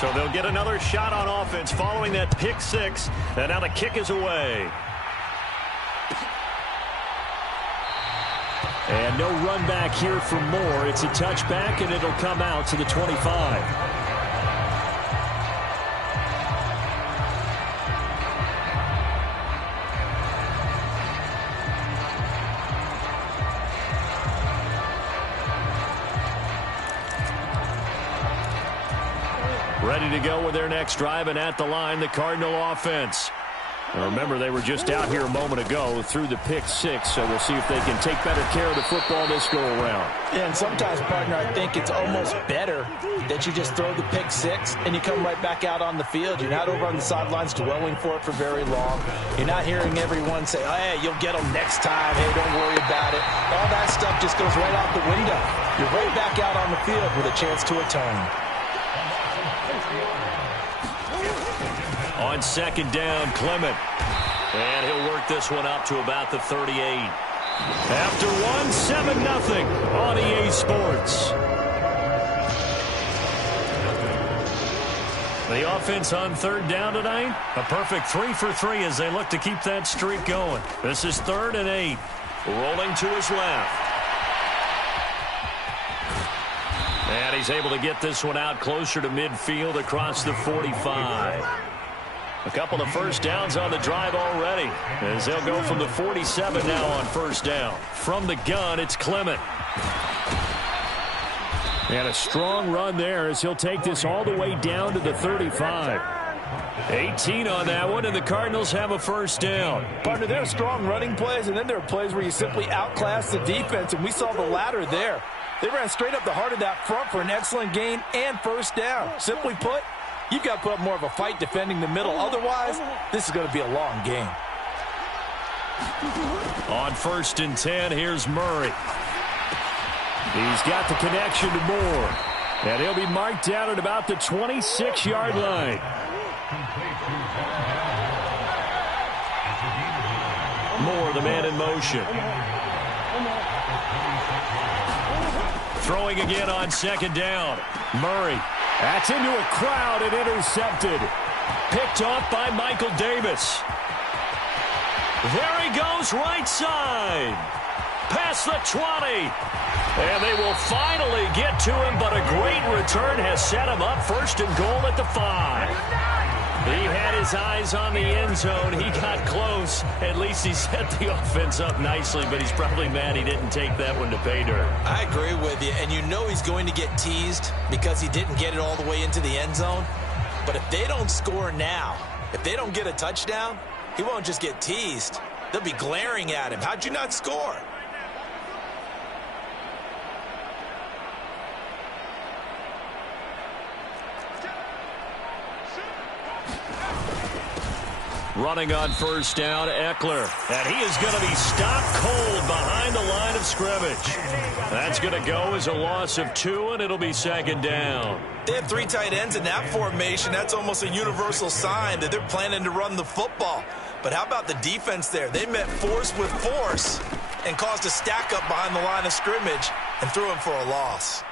So they'll get another shot on offense following that pick six. And now the kick is away. And no run back here for Moore. It's a touchback, and it'll come out to the 25. Ready to go with their next drive, and at the line, the Cardinal offense. Now remember, they were just out here a moment ago through the pick six, so we'll see if they can take better care of the football this go-around. Yeah, and sometimes, partner, I think it's almost better that you just throw the pick six and you come right back out on the field. You're not over on the sidelines dwelling for it for very long. You're not hearing everyone say, oh, hey, you'll get them next time. Hey, don't worry about it. All that stuff just goes right out the window. You're right back out on the field with a chance to atone. On second down, Clement. And he'll work this one up to about the 38. After one, 7-0 on EA Sports. The offense on third down tonight, a perfect 3 for 3 as they look to keep that streak going. This is 3rd and 8. Rolling to his left. And he's able to get this one out closer to midfield across the 45. A couple of first downs on the drive already, as they'll go from the 47 now on first down. From the gun, it's Clement. And a strong run there as he'll take this all the way down to the 35. 18 on that one, and the Cardinals have a first down. Partner, there are strong running plays, and then there are plays where you simply outclass the defense, and we saw the latter there. They ran straight up the heart of that front for an excellent gain and first down. Simply put, you've got to put up more of a fight defending the middle. Otherwise, this is going to be a long game. On 1st and 10, here's Murray. He's got the connection to Moore. And he'll be marked down at about the 26-yard line. Moore, the man in motion. Throwing again on second down. Murray. That's into a crowd and intercepted. Picked off by Michael Davis. There he goes, right side. Past the 20. And they will finally get to him, but a great return has set him up 1st and goal at the 5. He had his eyes on the end zone. He got close. At least he set the offense up nicely, but he's probably mad he didn't take that one to pay dirt. I agree with you, and you know he's going to get teased because he didn't get it all the way into the end zone. But if they don't score now, if they don't get a touchdown, he won't just get teased. They'll be glaring at him. How'd you not score? Running on first down, Eckler. And he is going to be stopped cold behind the line of scrimmage. That's going to go as a loss of 2, and it'll be 2nd down. They have 3 tight ends in that formation. That's almost a universal sign that they're planning to run the football. But how about the defense there? They met force with force and caused a stack up behind the line of scrimmage and threw him for a loss.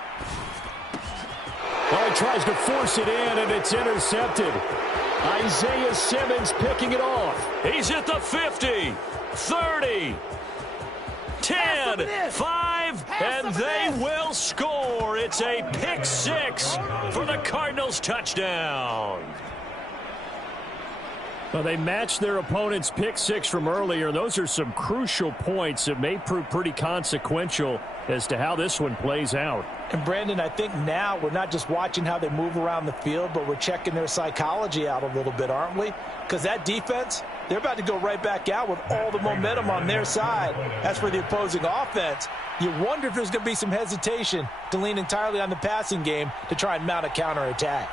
Well, he tries to force it in, and it's intercepted. Isaiah Simmons picking it off. He's at the 50, 30, 10, 5, and they will score. It's a pick 6 for the Cardinals touchdown. Well, they matched their opponent's pick 6 from earlier. Those are some crucial points that may prove pretty consequential as to how this one plays out. And, Brandon, I think now we're not just watching how they move around the field, but we're checking their psychology out a little bit, aren't we? Because that defense, they're about to go right back out with all the momentum on their side. As for the opposing offense, you wonder if there's going to be some hesitation to lean entirely on the passing game to try and mount a counterattack.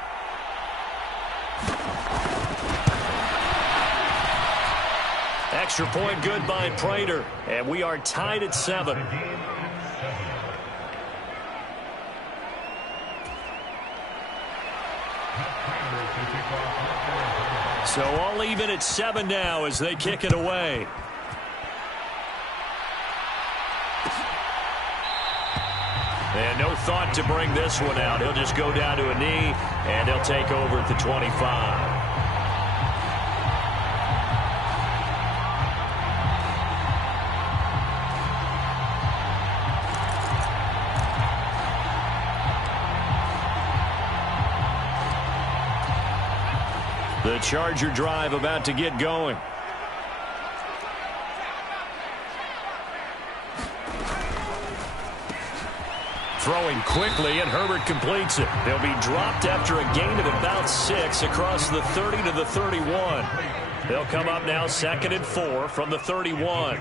Extra point good by Prater, and we are tied at 7. So all even at 7 now as they kick it away. And no thought to bring this one out. He'll just go down to a knee, and they'll take over at the 25. The Charger drive about to get going. Throwing quickly, and Herbert completes it. They'll be dropped after a gain of about 6 across the 30 to the 31. They'll come up now 2nd and 4 from the 31.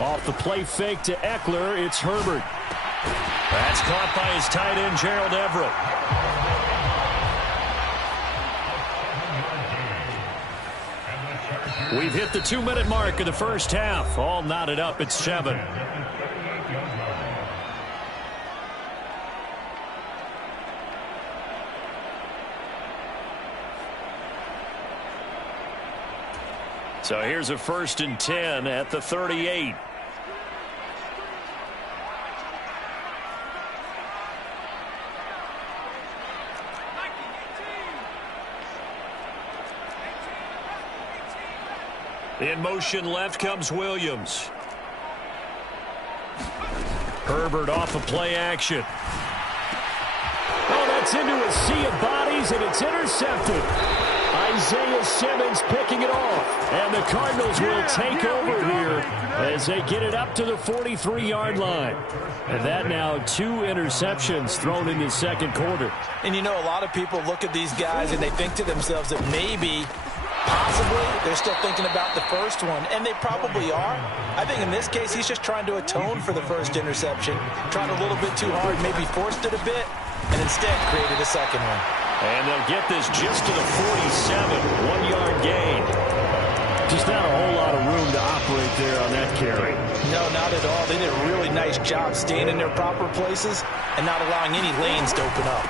Off the play fake to Eckler, it's Herbert. That's caught by his tight end, Gerald Everett. We've hit the 2-minute mark of the first half. All knotted up at 7. So here's a 1st and 10 at the 38. In motion left comes Williams. Herbert off of play action. Oh, that's into a sea of bodies, and it's intercepted. Isaiah Simmons picking it off. And the Cardinals will take over here as they get it up to the 43-yard line. And that now 2 interceptions thrown in the second quarter. And you know, a lot of people look at these guys and they think to themselves that maybe, possibly, they're still thinking about the first one, and they probably are. I think in this case, he's just trying to atone for the first interception. Tried a little bit too hard, maybe forced it a bit, and instead created a second one. And they'll get this just to the 47, 1-yard gain. Just not a whole lot of room to operate there on that carry. No, not at all. They did a really nice job staying in their proper places and not allowing any lanes to open up.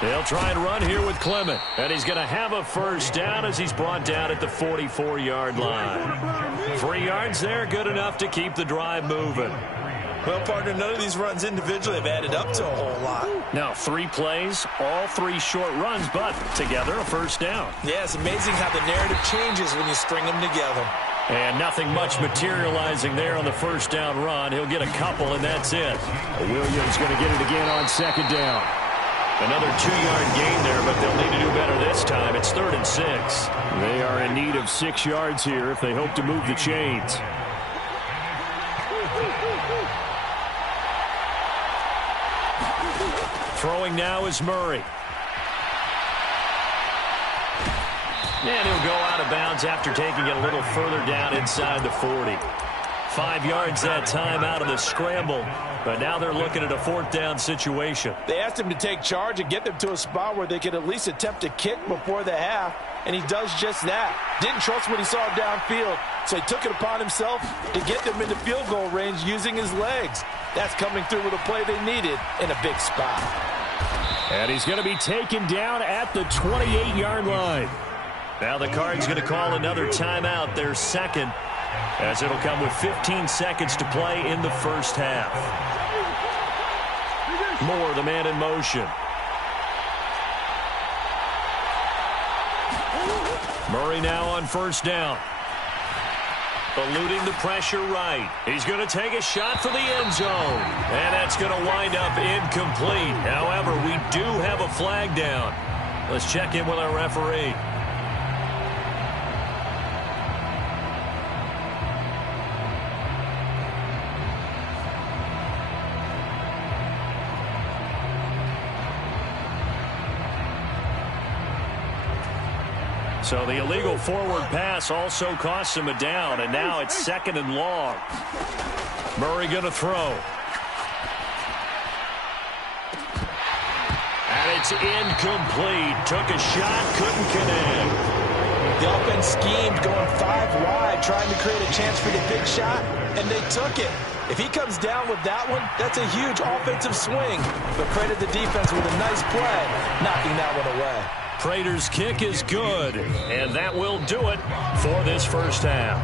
They'll try and run here with Clement. And he's going to have a first down as he's brought down at the 44-yard line. 3 yards there, good enough to keep the drive moving. Well, partner, none of these runs individually have added up to a whole lot. Now 3 plays, all 3 short runs, but together a first down. Yeah, it's amazing how the narrative changes when you string them together. And nothing much materializing there on the first down run. He'll get a couple, and that's it. Williams going to get it again on 2nd down. Another 2-yard gain there, but they'll need to do better this time. It's 3rd and 6. They are in need of 6 yards here if they hope to move the chains. Throwing now is Murray. And he'll go out of bounds after taking it a little further down inside the 40. 5 yards that time out of the scramble, but now they're looking at a 4th down situation. They asked him to take charge and get them to a spot where they could at least attempt a kick before the half, and he does just that. Didn't trust what he saw downfield, so he took it upon himself to get them into field goal range using his legs. That's coming through with a play they needed in a big spot. And he's going to be taken down at the 28-yard line. Now the Cards going to call another timeout, their second, as it'll come with 15 seconds to play in the first half. Moore, the man in motion. Murray now on first down. Eluding the pressure right. He's going to take a shot for the end zone. And that's going to wind up incomplete. However, we do have a flag down. Let's check in with our referee. So the illegal forward pass also costs him a down, and now it's 2nd and long. Murray going to throw. And it's incomplete. Took a shot, couldn't connect. The offense schemed going 5 wide, trying to create a chance for the big shot, and they took it. If he comes down with that one, that's a huge offensive swing. But credit the defense with a nice play, knocking that one away. Prater's kick is good, and that will do it for this first half.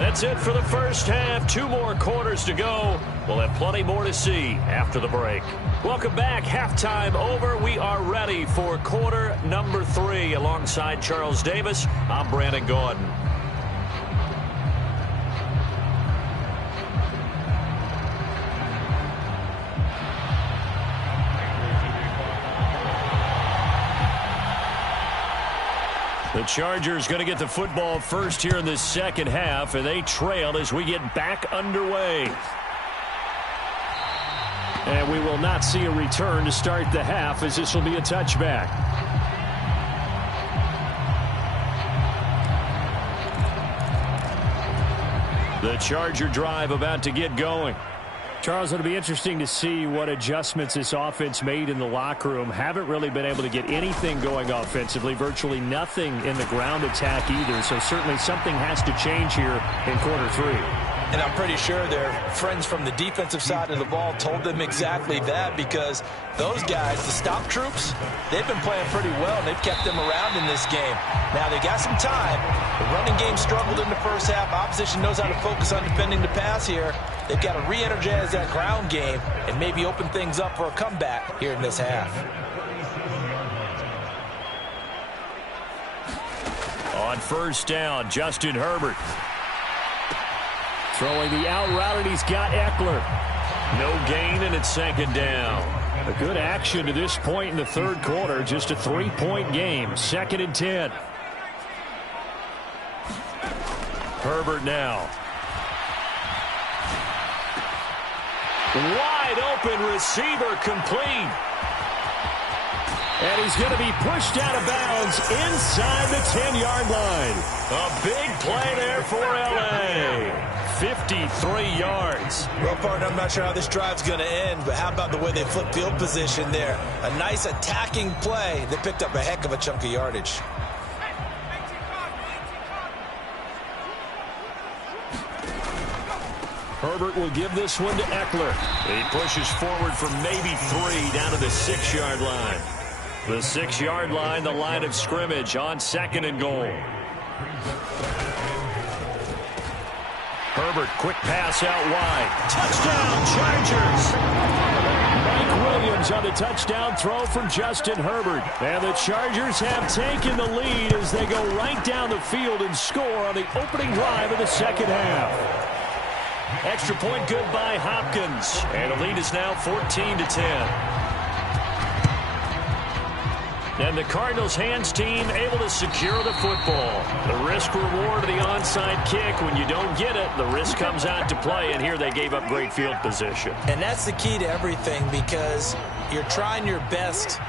That's it for the first half. 2 more quarters to go. We'll have plenty more to see after the break. Welcome back. Halftime over. We are ready for quarter number 3. Alongside Charles Davis, I'm Brandon Gaudin. The Chargers going to get the football first here in this second half, and they trail as we get back underway. And we will not see a return to start the half, as this will be a touchback. The Charger drive about to get going. Charles, it'll be interesting to see what adjustments this offense made in the locker room. Haven't really been able to get anything going offensively, virtually nothing in the ground attack either. So certainly something has to change here in quarter 3. And I'm pretty sure their friends from the defensive side of the ball told them exactly that, because those guys, the stop troops, they've been playing pretty well, and they've kept them around in this game. Now, they got some time. The running game struggled in the first half. Opposition knows how to focus on defending the pass here. They've got to re-energize that ground game and maybe open things up for a comeback here in this half. On first down, Justin Herbert. Throwing the out route, and he's got Eckler. No gain, and it's second down. A good action to this point in the third quarter. Just a 3-point game. 2nd and 10. Herbert now. Wide open receiver, complete. And he's going to be pushed out of bounds inside the 10-yard line. A big play there for L.A. 53 yards. Well, partner, I'm not sure how this drive's going to end, but how about the way they flip field position there? A nice attacking play that picked up a heck of a chunk of yardage. Herbert will give this one to Eckler. He pushes forward for maybe 3 down to the 6-yard line. The 6-yard line, the line of scrimmage on 2nd and goal. Herbert, quick pass out wide. Touchdown, Chargers! Mike Williams on the touchdown throw from Justin Herbert. And the Chargers have taken the lead as they go right down the field and score on the opening drive of the second half. Extra point good by Hopkins. And the lead is now 14-10. And the Cardinals hands team able to secure the football. The risk reward of the onside kick. When you don't get it, the risk comes out to play. And here they gave up great field position. And that's the key to everything, because you're trying your best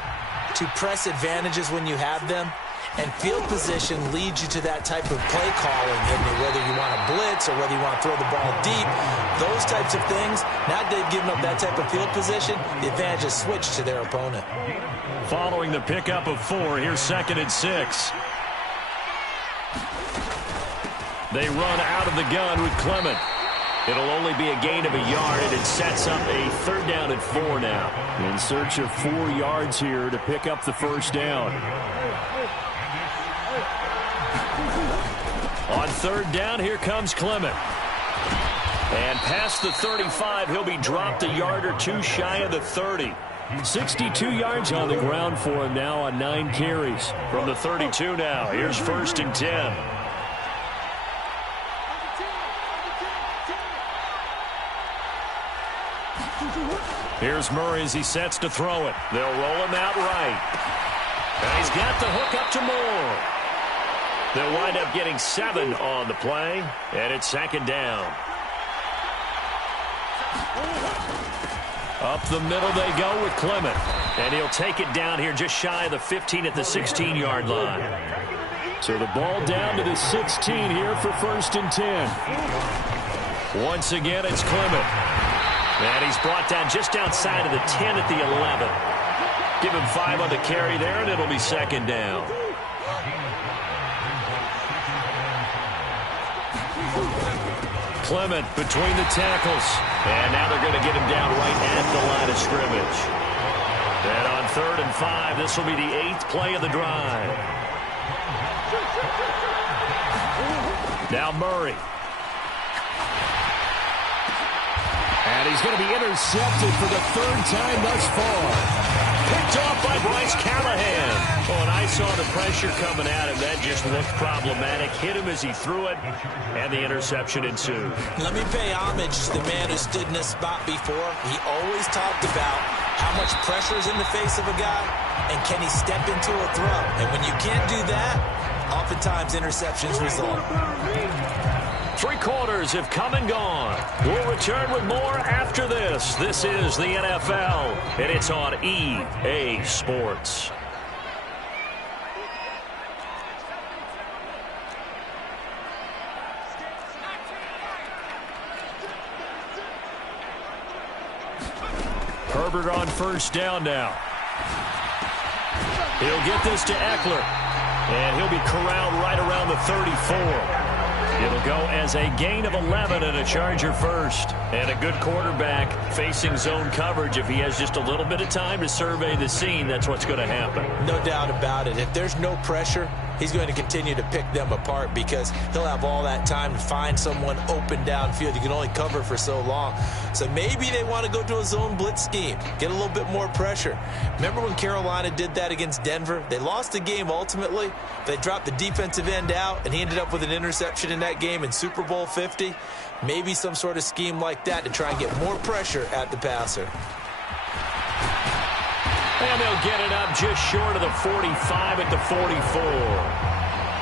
to press advantages when you have them. And field position leads you to that type of play calling, whether you want to blitz or whether you want to throw the ball deep. Those types of things, now they've given up that type of field position, the advantage is switched to their opponent. Following the pickup of 4, here's 2nd and 6. They run out of the gun with Clement. It'll only be a gain of a yard, and it sets up a 3rd down and 4 now. In search of 4 yards here to pick up the first down. On 3rd down, here comes Clement. And past the 35, he'll be dropped a yard or 2 shy of the 30. 62 yards on the ground for him now on 9 carries. From the 32 now, here's 1st and 10. Here's Murray as he sets to throw it. They'll roll him out right. And he's got the hook up to Moore. They'll wind up getting 7 on the play, and it's 2nd down. Up the middle they go with Clement. And he'll take it down here just shy of the 15 at the 16-yard line. So the ball down to the 16 here for 1st and 10. Once again, it's Clement. And he's brought down just outside of the 10 at the 11. Give him 5 on the carry there, and it'll be 2nd down. Clement between the tackles. And now they're going to get him down right at the line of scrimmage. And on 3rd and 5, this will be the 8th play of the drive. Now Murray. he's going to be intercepted for the third time thus far. Picked off by Bryce Callahan. Oh, and I saw the pressure coming at him. That just looked problematic. Hit him as he threw it, and the interception ensued. Let me pay homage to the man who stood in this spot before. He always talked about how much pressure is in the face of a guy, and can he step into a throw. And when you can't do that, oftentimes interceptions result. 3 quarters have come and gone. We'll return with more after this. This is the NFL, and it's on EA Sports. Herbert on first down now. He'll get this to Eckler, and he'll be corralled right around the 34. It'll go as a gain of 11 and a Charger first. And a good quarterback facing zone coverage. If he has just a little bit of time to survey the scene, that's what's going to happen. No doubt about it. If there's no pressure, he's going to continue to pick them apart because he'll have all that time to find someone open downfield. You can only cover for so long. So maybe they want to go to a zone blitz scheme, get a little bit more pressure. Remember when Carolina did that against Denver? They lost the game ultimately. They dropped the defensive end out, and he ended up with an interception in that game in Super Bowl 50. Maybe some sort of scheme like that to try and get more pressure at the passer. And they'll get it up just short of the 45 at the 44.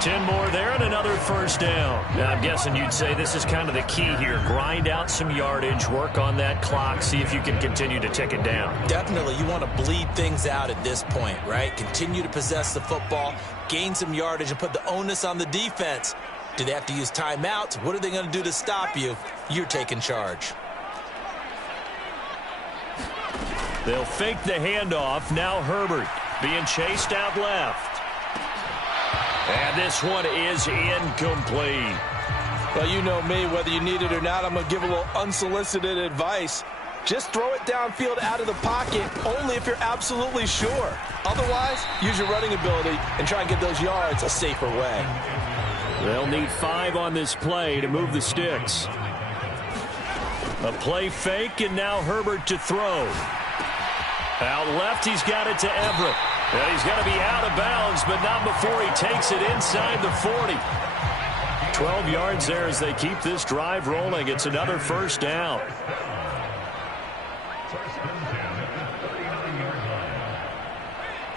10 more there and another first down. Now, I'm guessing you'd say this is kind of the key here. Grind out some yardage, work on that clock, see if you can continue to tick it down. Definitely. You want to bleed things out at this point, right? Continue to possess the football, gain some yardage, and put the onus on the defense. Do they have to use timeouts? What are they going to do to stop you? You're taking charge. They'll fake the handoff. Now Herbert being chased out left. And this one is incomplete. Well, you know me, whether you need it or not, I'm going to give a little unsolicited advice. Just throw it downfield out of the pocket only if you're absolutely sure. Otherwise, use your running ability and try and get those yards a safer way. They'll need 5 on this play to move the sticks. A play fake, and now Herbert to throw. Out left, he's got it to Everett. And he's going to be out of bounds, but not before he takes it inside the 40. 12 yards there as they keep this drive rolling. It's another first down.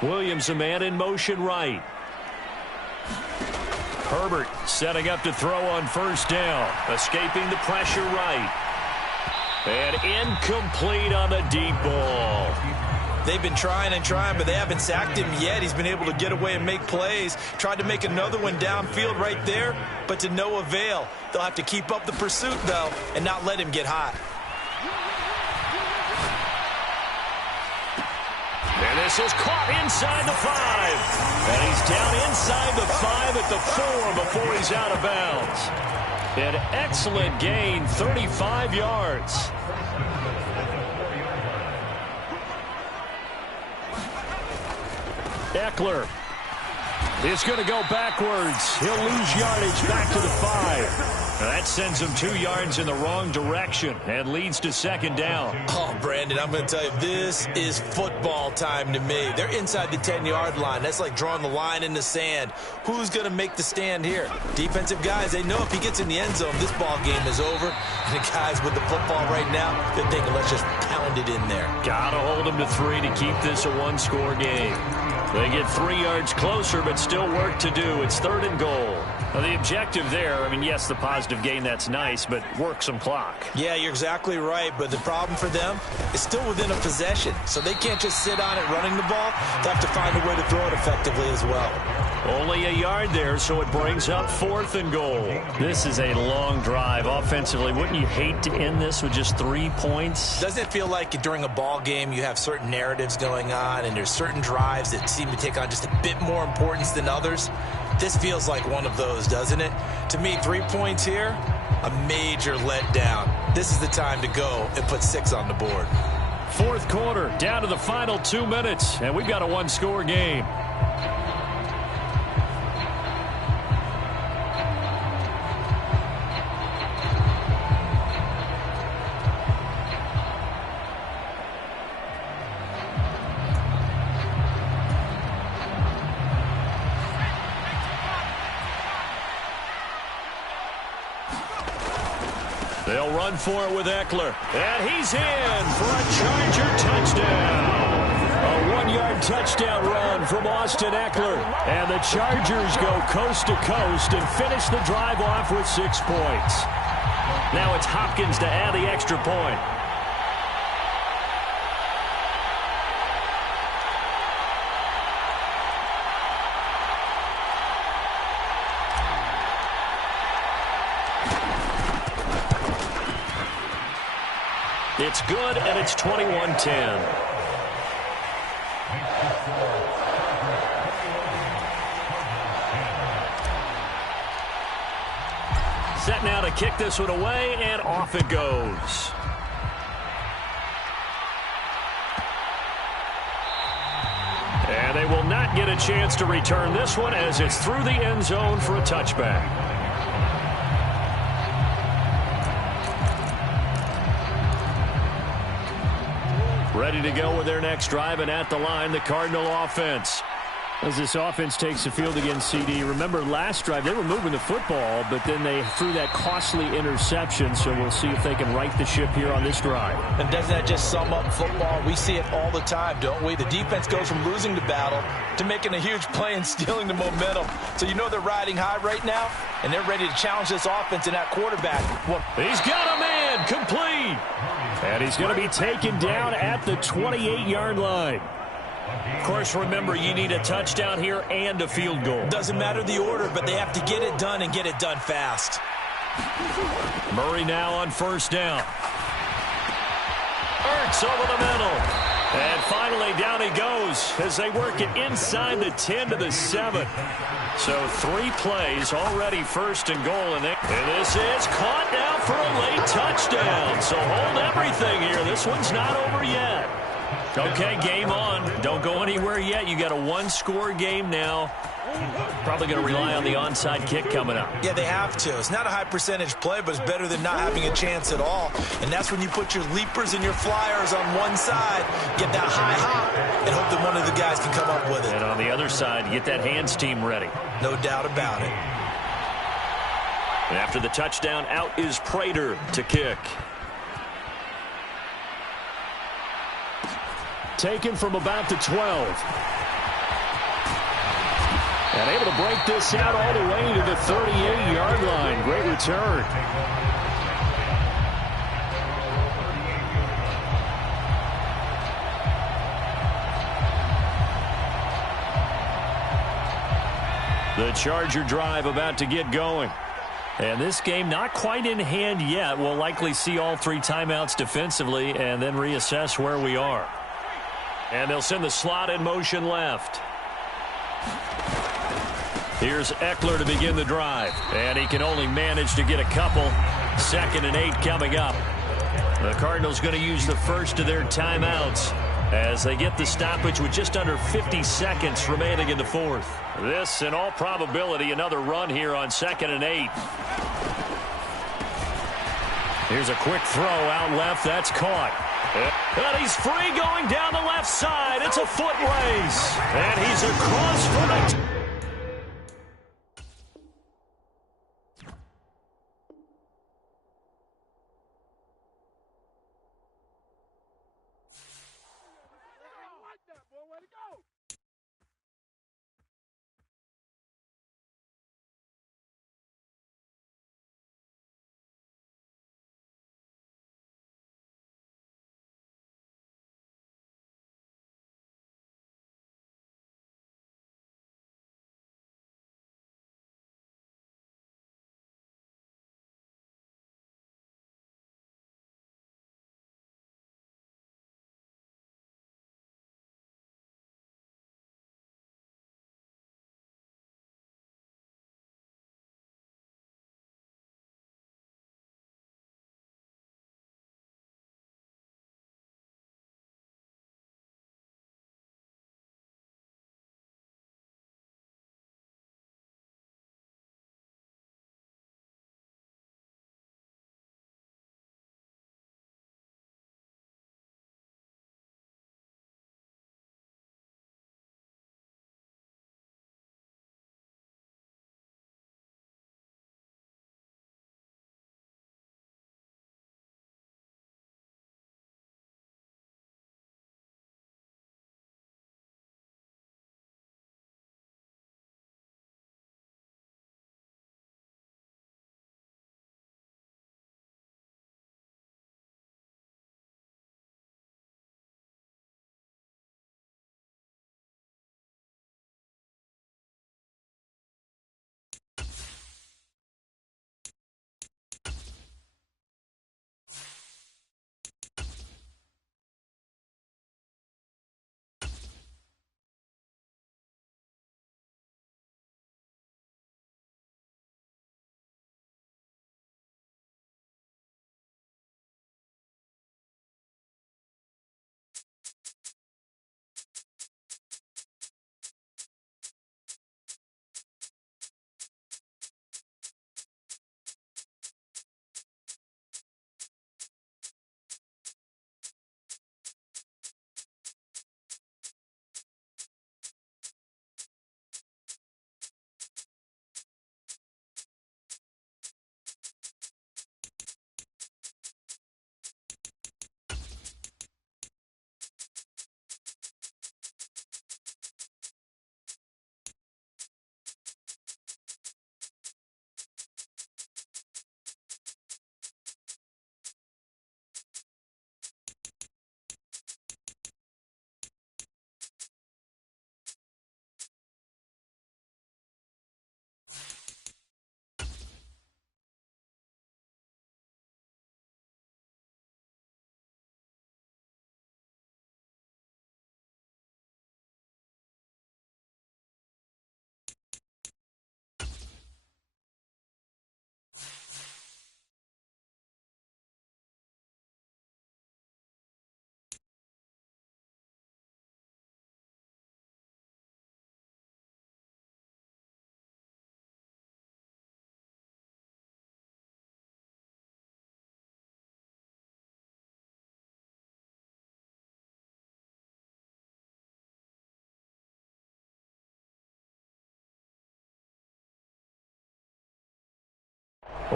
Williams, a man in motion right. Herbert setting up to throw on first down. Escaping the pressure right. And incomplete on the deep ball. They've been trying and trying, but they haven't sacked him yet. He's been able to get away and make plays. Tried to make another one downfield right there, but to no avail. They'll have to keep up the pursuit, though, and not let him get hot. And this is caught inside the 5. And he's down inside the 5 at the 4 before he's out of bounds. An excellent gain, 35 yards. Eckler is going to go backwards. He'll lose yardage back to the 5. That sends him 2 yards in the wrong direction and leads to second down. Oh, Brandon, I'm going to tell you, this is football time to me. They're inside the 10-yard line. That's like drawing the line in the sand. Who's going to make the stand here? Defensive guys, they know if he gets in the end zone, this ball game is over. And the guys with the football right now, they're thinking, let's just pound it in there. Got to hold him to 3 to keep this a one-score game. They get 3 yards closer, but still work to do. It's 3rd and goal. Now, the objective there, I mean, yes, the positive gain, that's nice, but work some clock. Yeah, you're exactly right, but the problem for them is still within a possession, so they can't just sit on it running the ball. They have to find a way to throw it effectively as well. Only a yard there, so it brings up 4th and goal. This is a long drive offensively. Wouldn't you hate to end this with just 3 points? Doesn't it feel like during a ball game you have certain narratives going on and there's certain drives that seem to take on just a bit more importance than others? This feels like one of those, doesn't it? To me, 3 points here, a major letdown. This is the time to go and put 6 on the board. 4th quarter, down to the final 2 minutes, and we've got a one-score game. They'll run for it with Eckler. And he's in for a Charger touchdown. A 1-yard touchdown run from Austin Eckler. And the Chargers go coast to coast and finish the drive off with 6 points. Now it's Hopkins to add the extra point. It's good, and it's 21-10. Set now to kick this one away, and off it goes. And they will not get a chance to return this one as it's through the end zone for a touchback. Ready to go with their next drive, and at the line, the Cardinal offense. As this offense takes the field against CD, remember last drive they were moving the football, but then they threw that costly interception, so we'll see if they can right the ship here on this drive. And doesn't that just sum up football? We see it all the time, don't we? The defense goes from losing the battle to making a huge play and stealing the momentum. So you know they're riding high right now, and they're ready to challenge this offense and that quarterback. He's got a man, complete. And he's going to be taken down at the 28-yard line. Of course, remember, you need a touchdown here and a field goal. Doesn't matter the order, but they have to get it done and get it done fast. Murray now on first down. Ertz over the middle. And finally, down he goes as they work it inside the 10 to the 7. So 3 plays already, first and goal. And this is caught now for a late touchdown. So hold everything here. This one's not over yet. Okay, game on. Don't go anywhere yet. You got a 1-score game now. Probably going to rely on the onside kick coming up. Yeah, they have to. It's not a high percentage play, but it's better than not having a chance at all. And that's when you put your leapers and your flyers on one side, get that high hop, and hope that one of the guys can come up with it. And on the other side, get that hands team ready. No doubt about it. And after the touchdown, out is Prater to kick. Taken from about the 12. And able to break this out all the way to the 38-yard line. Great return. The Charger drive about to get going. And this game not quite in hand yet. We'll likely see all 3 timeouts defensively and then reassess where we are. And they'll send the slot in motion left. Here's Eckler to begin the drive. And he can only manage to get a couple. 2nd and 8 coming up. The Cardinals going to use the first of their timeouts as they get the stoppage with just under 50 seconds remaining in the 4th. This, in all probability, another run here on 2nd and 8. Here's a quick throw out left. That's caught. And he's free going down the left side. It's a foot race. And he's across for the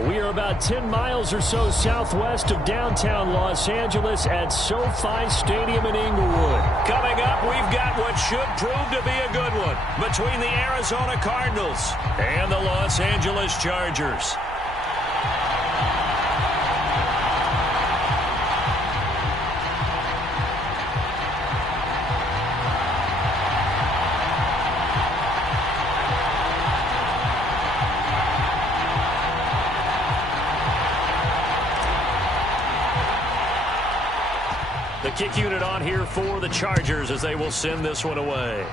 We are about 10 miles or so southwest of downtown Los Angeles at SoFi Stadium in Inglewood. Coming up, we've got what should prove to be a good one between the Arizona Cardinals and the Los Angeles Chargers. The kick unit on here for the Chargers as they will send this one away.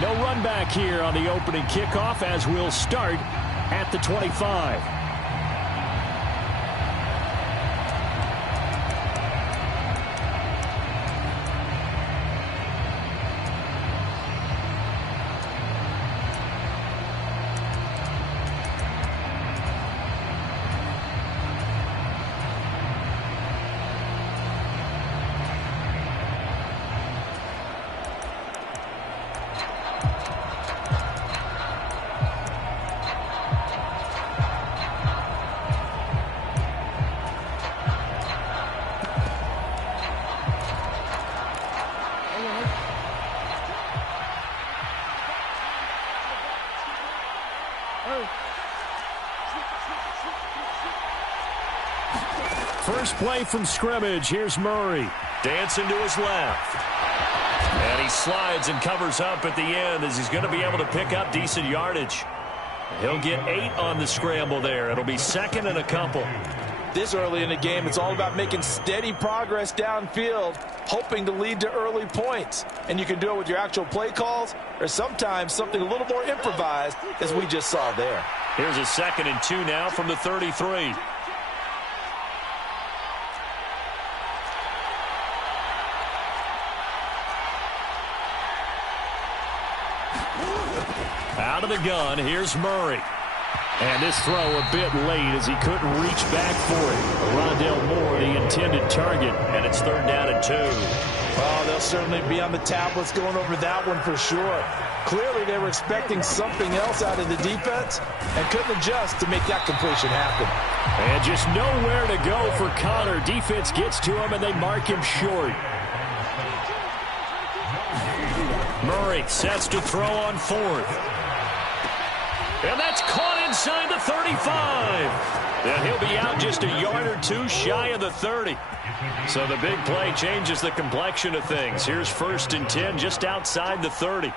No run back here on the opening kickoff as we'll start at the 25. First play from scrimmage. Here's Murray. Dancing to his left. And he slides and covers up at the end as he's going to be able to pick up decent yardage. He'll get 8 on the scramble there. It'll be second and a couple. This early in the game, it's all about making steady progress downfield, hoping to lead to early points. And you can do it with your actual play calls or sometimes something a little more improvised, as we just saw there. Here's a 2nd and 2 now from the 33. Out of the gun, here's Murray. And this throw a bit late as he couldn't reach back for it. Rondale Moore, the intended target. And it's 3rd down and 2. Oh, they'll certainly be on the tablets going over that one for sure. Clearly, they were expecting something else out of the defense and couldn't adjust to make that completion happen. And just nowhere to go for Connor. Defense gets to him, and they mark him short. Murray sets to throw on 4th. And that's caught inside the 35. And he'll be out just a yard or 2 shy of the 30. So the big play changes the complexion of things. Here's 1st and 10 just outside the 30.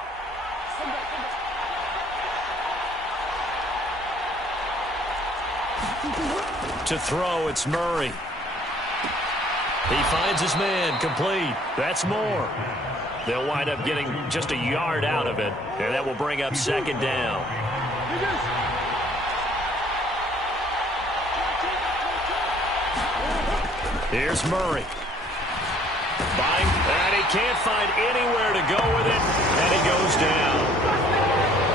To throw, it's Murray. He finds his man, complete. That's Moore. They'll wind up getting just a yard out of it, and that will bring up 2nd down. Here's Murray. And he can't find anywhere to go with it, and he goes down.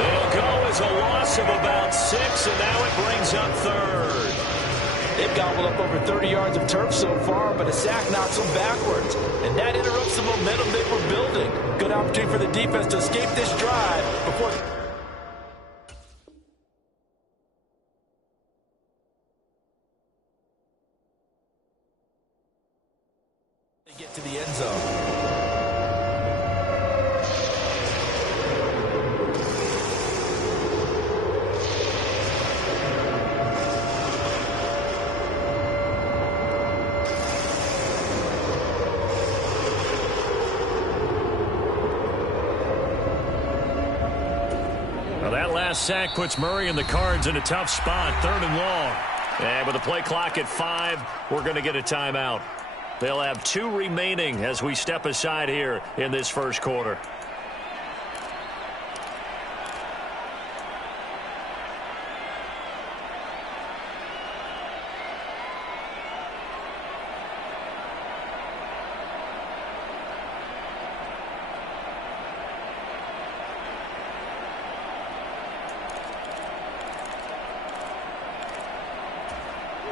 It'll go as a loss of about 6, and now it brings up 3rd. They've gobbled up over 30 yards of turf so far, but a sack knocks them backwards. And that interrupts the momentum they were building. Good opportunity for the defense to escape this drive before they get to the end zone. Sack puts Murray and the Cards in a tough spot, 3rd and long. And with the play clock at 5, we're going to get a timeout. They'll have 2 remaining as we step aside here in this first quarter.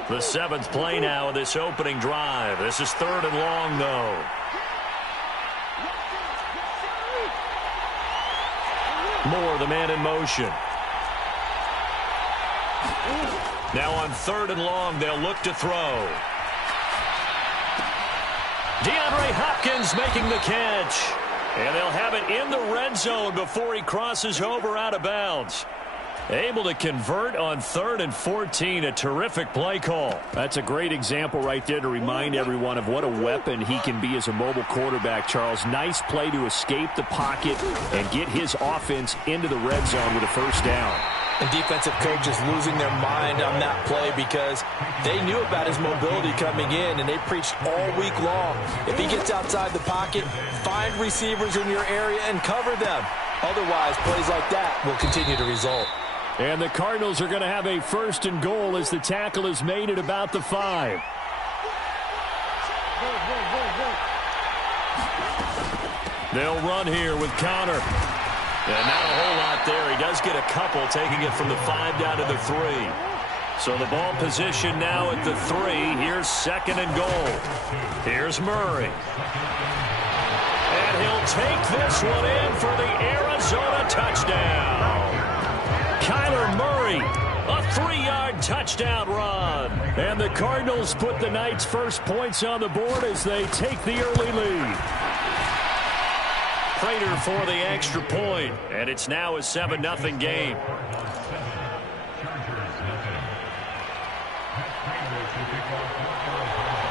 The 7th play now of this opening drive. This is 3rd and long, though. Moore, the man in motion. Now on 3rd and long, they'll look to throw. DeAndre Hopkins making the catch. And they'll have it in the red zone before he crosses over out of bounds. Able to convert on 3rd and 14. A terrific play call. That's a great example right there to remind everyone of what a weapon he can be as a mobile quarterback, Charles. Nice play to escape the pocket and get his offense into the red zone with a first down. And defensive coaches losing their mind on that play because they knew about his mobility coming in, and they preached all week long. If he gets outside the pocket, find receivers in your area and cover them. Otherwise, plays like that will continue to result. And the Cardinals are going to have a 1st and goal as the tackle is made at about the 5. They'll run here with Conner. And not a whole lot there. He does get a couple, taking it from the 5 down to the 3. So the ball position now at the 3. Here's 2nd and goal. Here's Murray. And he'll take this one in for the Arizona touchdown. Kyler Murray, a 3-yard touchdown run. And the Cardinals put the Knights' first points on the board as they take the early lead. Prater for the extra point, and it's now a 7-0 game.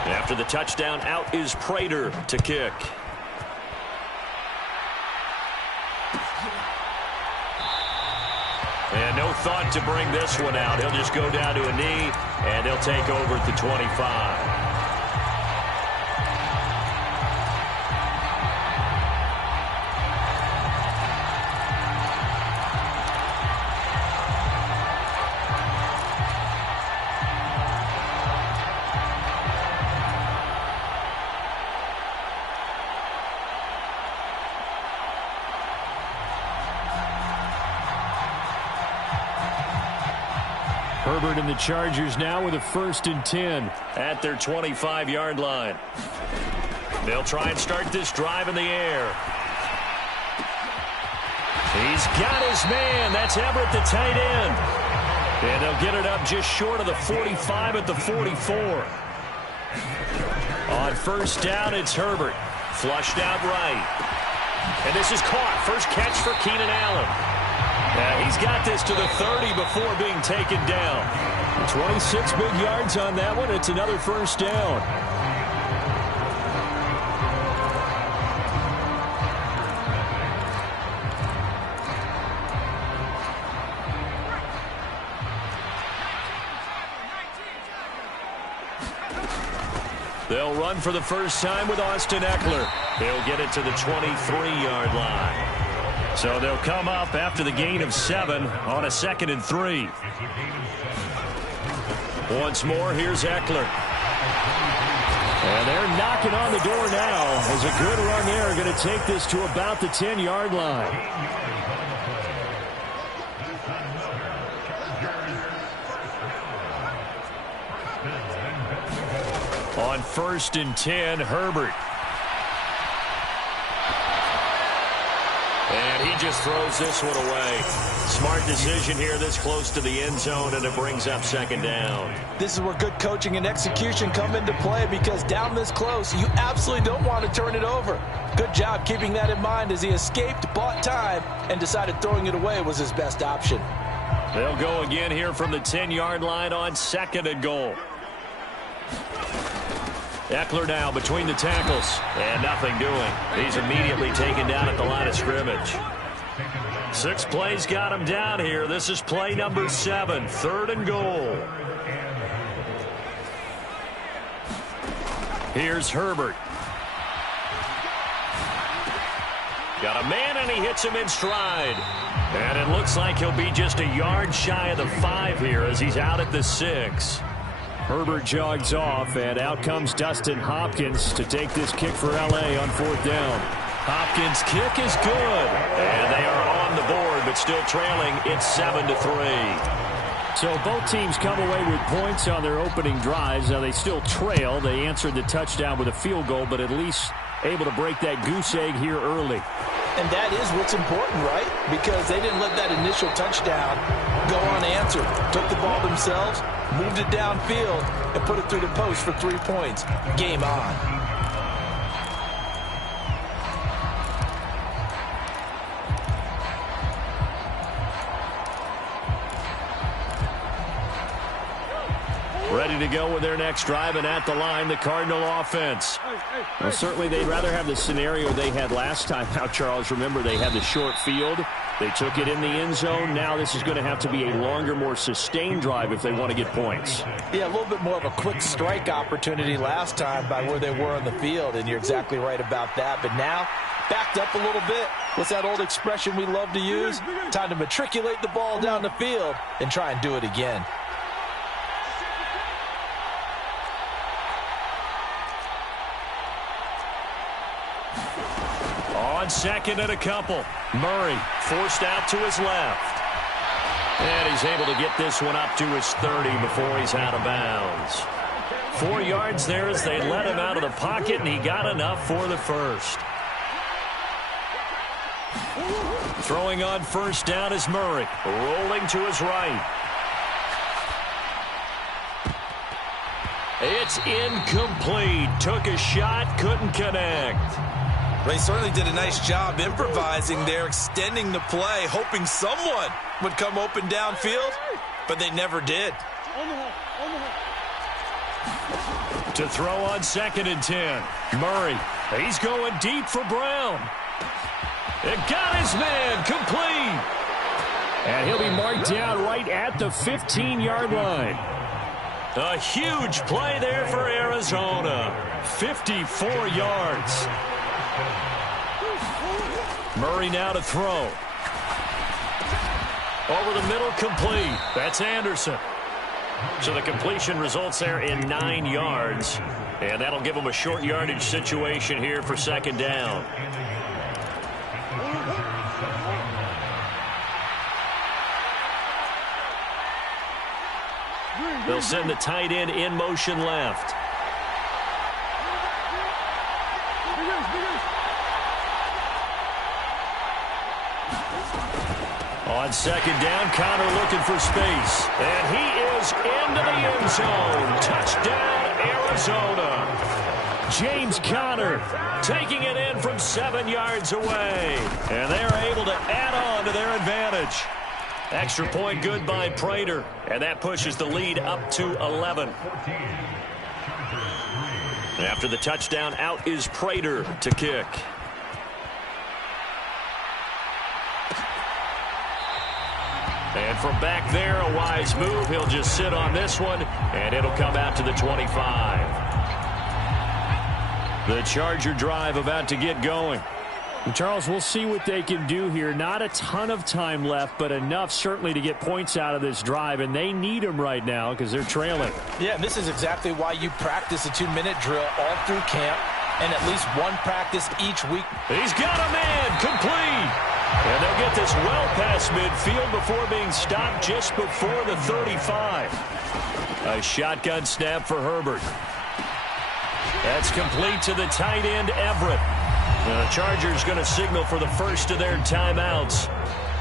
After the touchdown, out is Prater to kick. And no thought to bring this one out. He'll just go down to a knee, and they'll take over at the 25. Herbert and the Chargers now with a 1st and 10 at their 25-yard line. They'll try and start this drive in the air. He's got his man. That's Everett, the tight end. And they'll get it up just short of the 45 at the 44. On 1st down, it's Herbert. Flushed out right. And this is caught. First catch for Keenan Allen. He's got this to the 30 before being taken down. 26 big yards on that one. It's another 1st down. They'll run for the first time with Austin Eckler. He'll get it to the 23-yard line. So they'll come up after the gain of 7 on a 2nd and 3. Once more, here's Eckler. And they're knocking on the door now as a good run there. Going to take this to about the 10-yard line. On 1st and 10, Herbert. And he just throws this one away. Smart decision here this close to the end zone, and it brings up 2nd down. This is where good coaching and execution come into play, because down this close, you absolutely don't want to turn it over. Good job keeping that in mind as he escaped, bought time, and decided throwing it away was his best option. They'll go again here from the 10-yard line on 2nd and goal. Eckler now between the tackles, and nothing doing. He's immediately taken down at the line of scrimmage. 6 plays got him down here. This is play number 7, 3rd and goal. Here's Herbert. Got a man, and he hits him in stride. And it looks like he'll be just a yard shy of the 5 here as he's out at the 6. Herbert jogs off, and out comes Dustin Hopkins to take this kick for L.A. on 4th down. Hopkins' kick is good, and they are on the board, but still trailing. It's 7-3. So both teams come away with points on their opening drives. Now they still trail. They answered the touchdown with a field goal, but at least able to break that goose egg here early. And that is what's important, right? Because they didn't let that initial touchdown go unanswered. Took the ball themselves, moved it downfield, and put it through the post for 3 points. Game on. Ready to go with their next drive, and at the line, the Cardinal offense. Well, certainly they'd rather have the scenario they had last time. Now, Charles, remember, they had the short field. They took it in the end zone. Now this is going to have to be a longer, more sustained drive if they want to get points. Yeah, a little bit more of a quick strike opportunity last time by where they were on the field, and you're exactly right about that. But now, backed up a little bit. What's that old expression we love to use? Time to matriculate the ball down the field and try and do it again. On second and a couple, Murray forced out to his left. And he's able to get this one up to his 30 before he's out of bounds. 4 yards there as they let him out of the pocket, and he got enough for the first. Throwing on first down is Murray, rolling to his right. It's incomplete. Took a shot, couldn't connect. They certainly did a nice job improvising there, extending the play, hoping someone would come open downfield, but they never did. To throw on second and 10. Murray, he's going deep for Brown. It got his man complete. And he'll be marked down right at the 15-yard line. A huge play there for Arizona. 54 yards. Murray now to throw. Over the middle, complete. That's Anderson. So the completion results there in 9 yards. And that'll give them a short yardage situation here for second down. They'll send the tight end in motion left. On second down, Conner looking for space. And he is into the end zone. Touchdown, Arizona. James Conner taking it in from 7 yards away. And they're able to add on to their advantage. Extra point good by Prater. And that pushes the lead up to 11. After the touchdown, out is Prater to kick. And from back there, a wise move. He'll just sit on this one, and it'll come out to the 25. The Charger drive about to get going. And Charles, we'll see what they can do here. Not a ton of time left, but enough certainly to get points out of this drive, and they need them right now because they're trailing. Yeah, and this is exactly why you practice a 2-minute drill all through camp and at least one practice each week. He's got a man complete. And they'll get this well past midfield before being stopped just before the 35. A shotgun snap for Herbert. That's complete to the tight end, Everett. And the Chargers going to signal for the first of their timeouts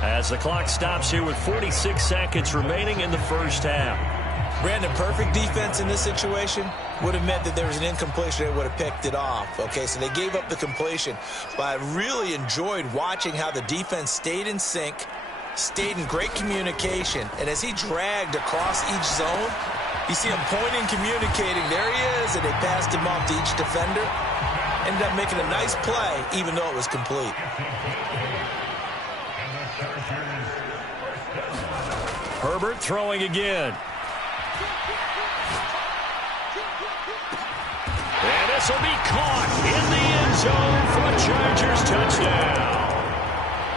as the clock stops here with 46 seconds remaining in the first half. Brandon, perfect defense in this situation would have meant that there was an incompletion. They would have picked it off. Okay, so they gave up the completion. But I really enjoyed watching how the defense stayed in sync, stayed in great communication. And as he dragged across each zone, you see him pointing, communicating. There he is, and they passed him off to each defender. Ended up making a nice play, even though it was complete. Herbert throwing again. And this will be caught in the end zone for a Chargers touchdown.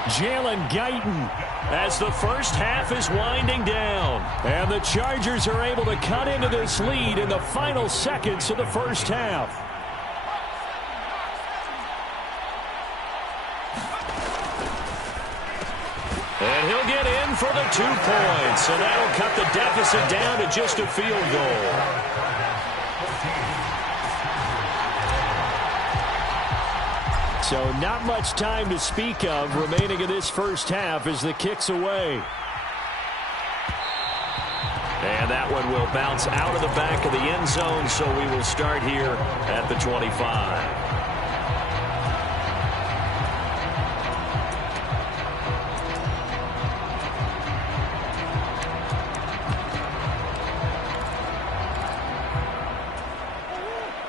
Jalen Guyton as the first half is winding down. And the Chargers are able to cut into this lead in the final seconds of the first half. And he'll get in for the 2 points. And that'll cut the deficit down to just a field goal. So not much time to speak of remaining in this first half as the kick's away. And that one will bounce out of the back of the end zone, so we will start here at the 25.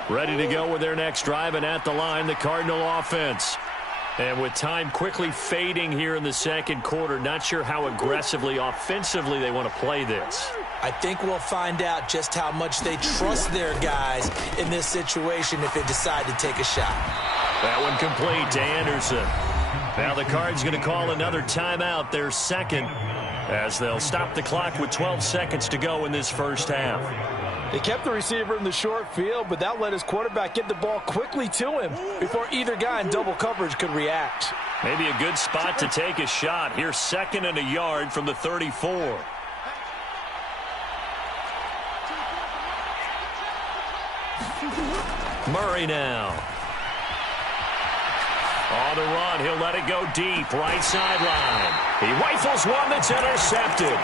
Ready to go with their next drive, and at the line, the Cardinal offense. And with time quickly fading here in the second quarter, not sure how aggressively, offensively they want to play this. I think we'll find out just how much they trust their guys in this situation if they decide to take a shot. That one complete to Anderson. Now the Cards going to call another timeout, their second, as they'll stop the clock with 12 seconds to go in this first half. They kept the receiver in the short field, but that let his quarterback get the ball quickly to him before either guy in double coverage could react. Maybe a good spot to take a shot. Here's 2nd and a yard from the 34. Murray now. On the run, he'll let it go deep, right sideline. He rifles one that's intercepted.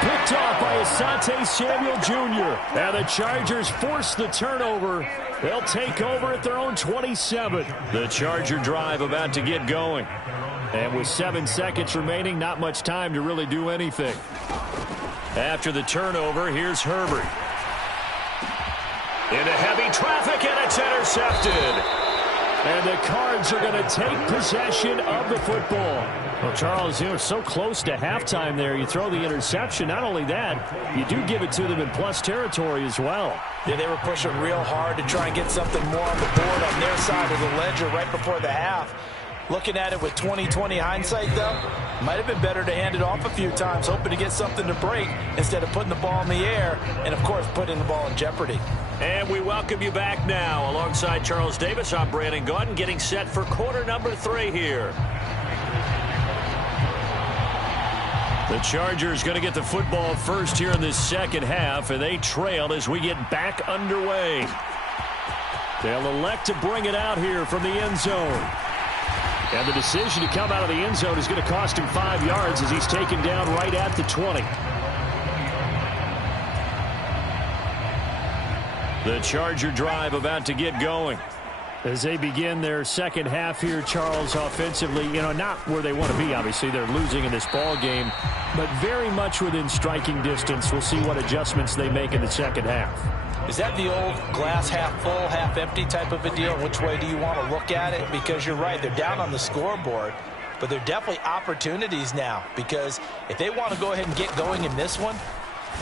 Picked off by Asante Samuel Jr. And the Chargers force the turnover. They'll take over at their own 27. The Charger drive about to get going. And with 7 seconds remaining, not much time to really do anything. After the turnover, here's Herbert. Into heavy traffic, and it's intercepted. And the Cards are going to take possession of the football. Well, Charles, you know, so close to halftime there. You throw the interception. Not only that, you do give it to them in plus territory as well. Yeah, they were pushing real hard to try and get something more on the board on their side of the ledger right before the half. Looking at it with 20/20 hindsight, though, might have been better to hand it off a few times, hoping to get something to break instead of putting the ball in the air and, of course, putting the ball in jeopardy. And we welcome you back now. Alongside Charles Davis, I'm Brandon Gaudin, getting set for quarter number 3 here. The Chargers going to get the football first here in this second half, and they trail as we get back underway. They'll elect to bring it out here from the end zone. And the decision to come out of the end zone is going to cost him 5 yards as he's taken down right at the 20. The Charger drive about to get going. As they begin their second half here, Charles, offensively, you know, not where they want to be, obviously. They're losing in this ball game, but very much within striking distance. We'll see what adjustments they make in the second half. Is that the old glass half full, half empty type of a deal? Which way do you want to look at it? Because you're right, they're down on the scoreboard, but they're definitely opportunities now, because if they want to go ahead and get going in this one,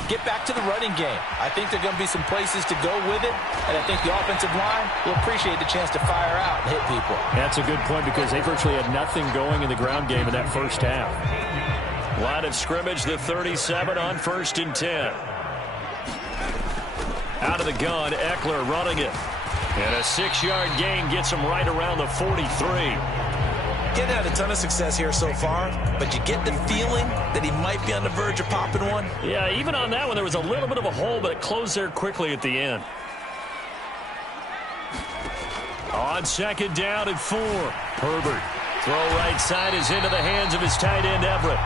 get back to the running game. I think there are going to be some places to go with it, and I think the offensive line will appreciate the chance to fire out and hit people. That's a good point, because they virtually had nothing going in the ground game in that first half. Line of scrimmage, the 37 on 1st and 10. Out of the gun, Eckler running it. And a 6-yard gain gets him right around the 43. Getting had a ton of success here so far, but you get the feeling that he might be on the verge of popping one. Yeah, even on that one, there was a little bit of a hole, but it closed there quickly at the end. On 2nd down and 4. Herbert. Throw right side is into the hands of his tight end, Everett.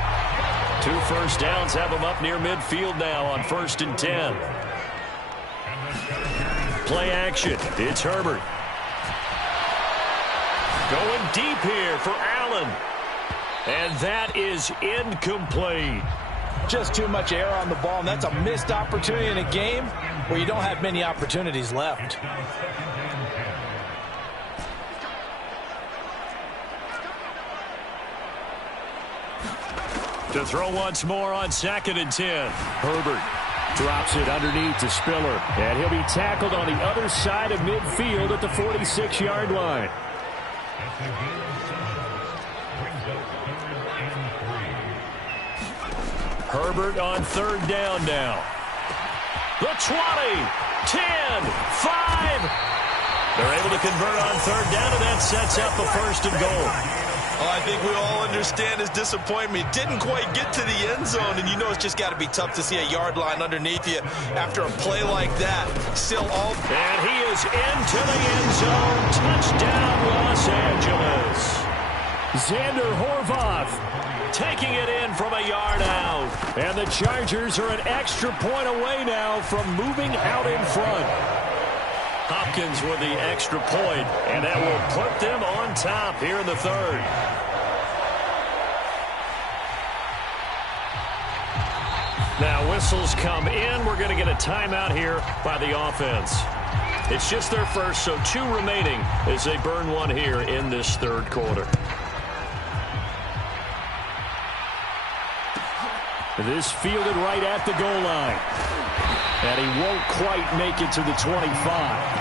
2 first downs have him up near midfield now on 1st and 10. Play action. It's Herbert. Going deep here for Allen. And that is incomplete. Just too much air on the ball, and that's a missed opportunity in a game where you don't have many opportunities left. To throw once more on 2nd and 10. Herbert drops it underneath to Spiller. And he'll be tackled on the other side of midfield at the 46-yard line. Herbert on 3rd down now. The 20, 10, 5. They're able to convert on 3rd down, and that sets up a 1st and goal. Oh, I think we all understand his disappointment. Didn't quite get to the end zone, and you know it's just got to be tough to see a yard line underneath you after a play like that. Still all... And he is into the end zone. Touchdown, Los Angeles. Xander Horvath taking it in from a yard out. And the Chargers are an extra point away now from moving out in front. Hopkins with the extra point, and that will put them on top here in the third. Now whistles come in. We're going to get a timeout here by the offense. It's just their first, so 2 remaining as they burn one here in this third quarter. This fielded right at the goal line. And he won't quite make it to the 25.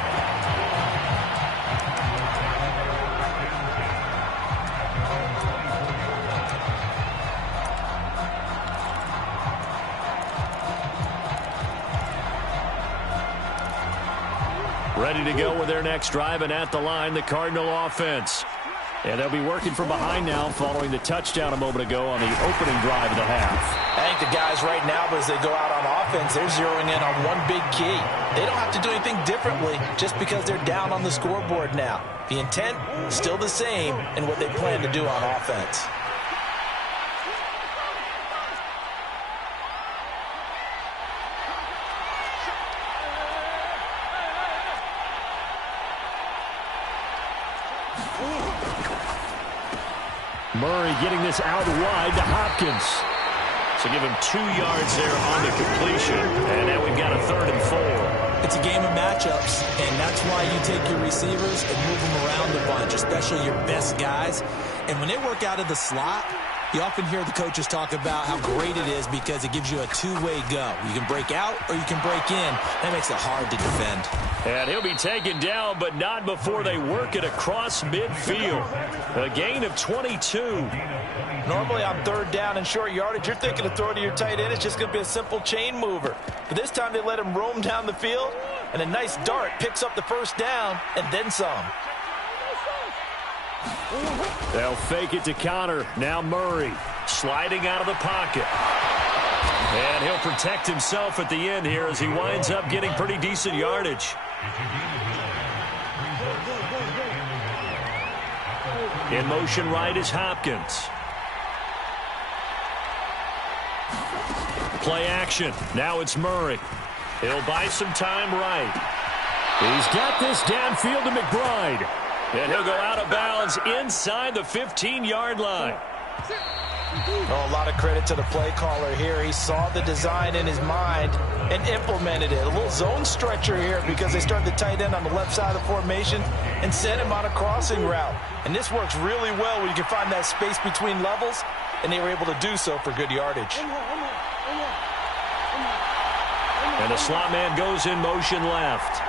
Ready to go with their next drive, and at the line, the Cardinal offense. And they'll be working from behind now following the touchdown a moment ago on the opening drive of the half. I think the guys right now, as they go out on offense, they're zeroing in on one big key. They don't have to do anything differently just because they're down on the scoreboard now. The intent, still the same in what they plan to do on offense. Murray getting this out wide to Hopkins. So give him 2 yards there on the completion. And now we've got a 3rd and 4. It's a game of matchups, and that's why you take your receivers and move them around a bunch, especially your best guys. And when they work out of the slot, you often hear the coaches talk about how great it is because it gives you a 2-way go. You can break out or you can break in. That makes it hard to defend. And he'll be taken down, but not before they work it across midfield. A gain of 22. Normally on 3rd down and short yardage, you're thinking of throwing to your tight end. It's just going to be a simple chain mover. But this time they let him roam down the field, and a nice dart picks up the 1st down and then some. They'll fake it to Connor. Now Murray sliding out of the pocket. And he'll protect himself at the end here as he winds up getting pretty decent yardage. In motion right is Hopkins. Play action. Now it's Murray. He'll buy some time right. He's got this downfield to McBride. And he'll go out of bounds inside the 15-yard line. Oh, a lot of credit to the play caller here. He saw the design in his mind and implemented it. A little zone stretcher here because they started the tight end on the left side of the formation and sent him on a crossing route. And this works really well when you can find that space between levels, and they were able to do so for good yardage. And the slot man goes in motion left.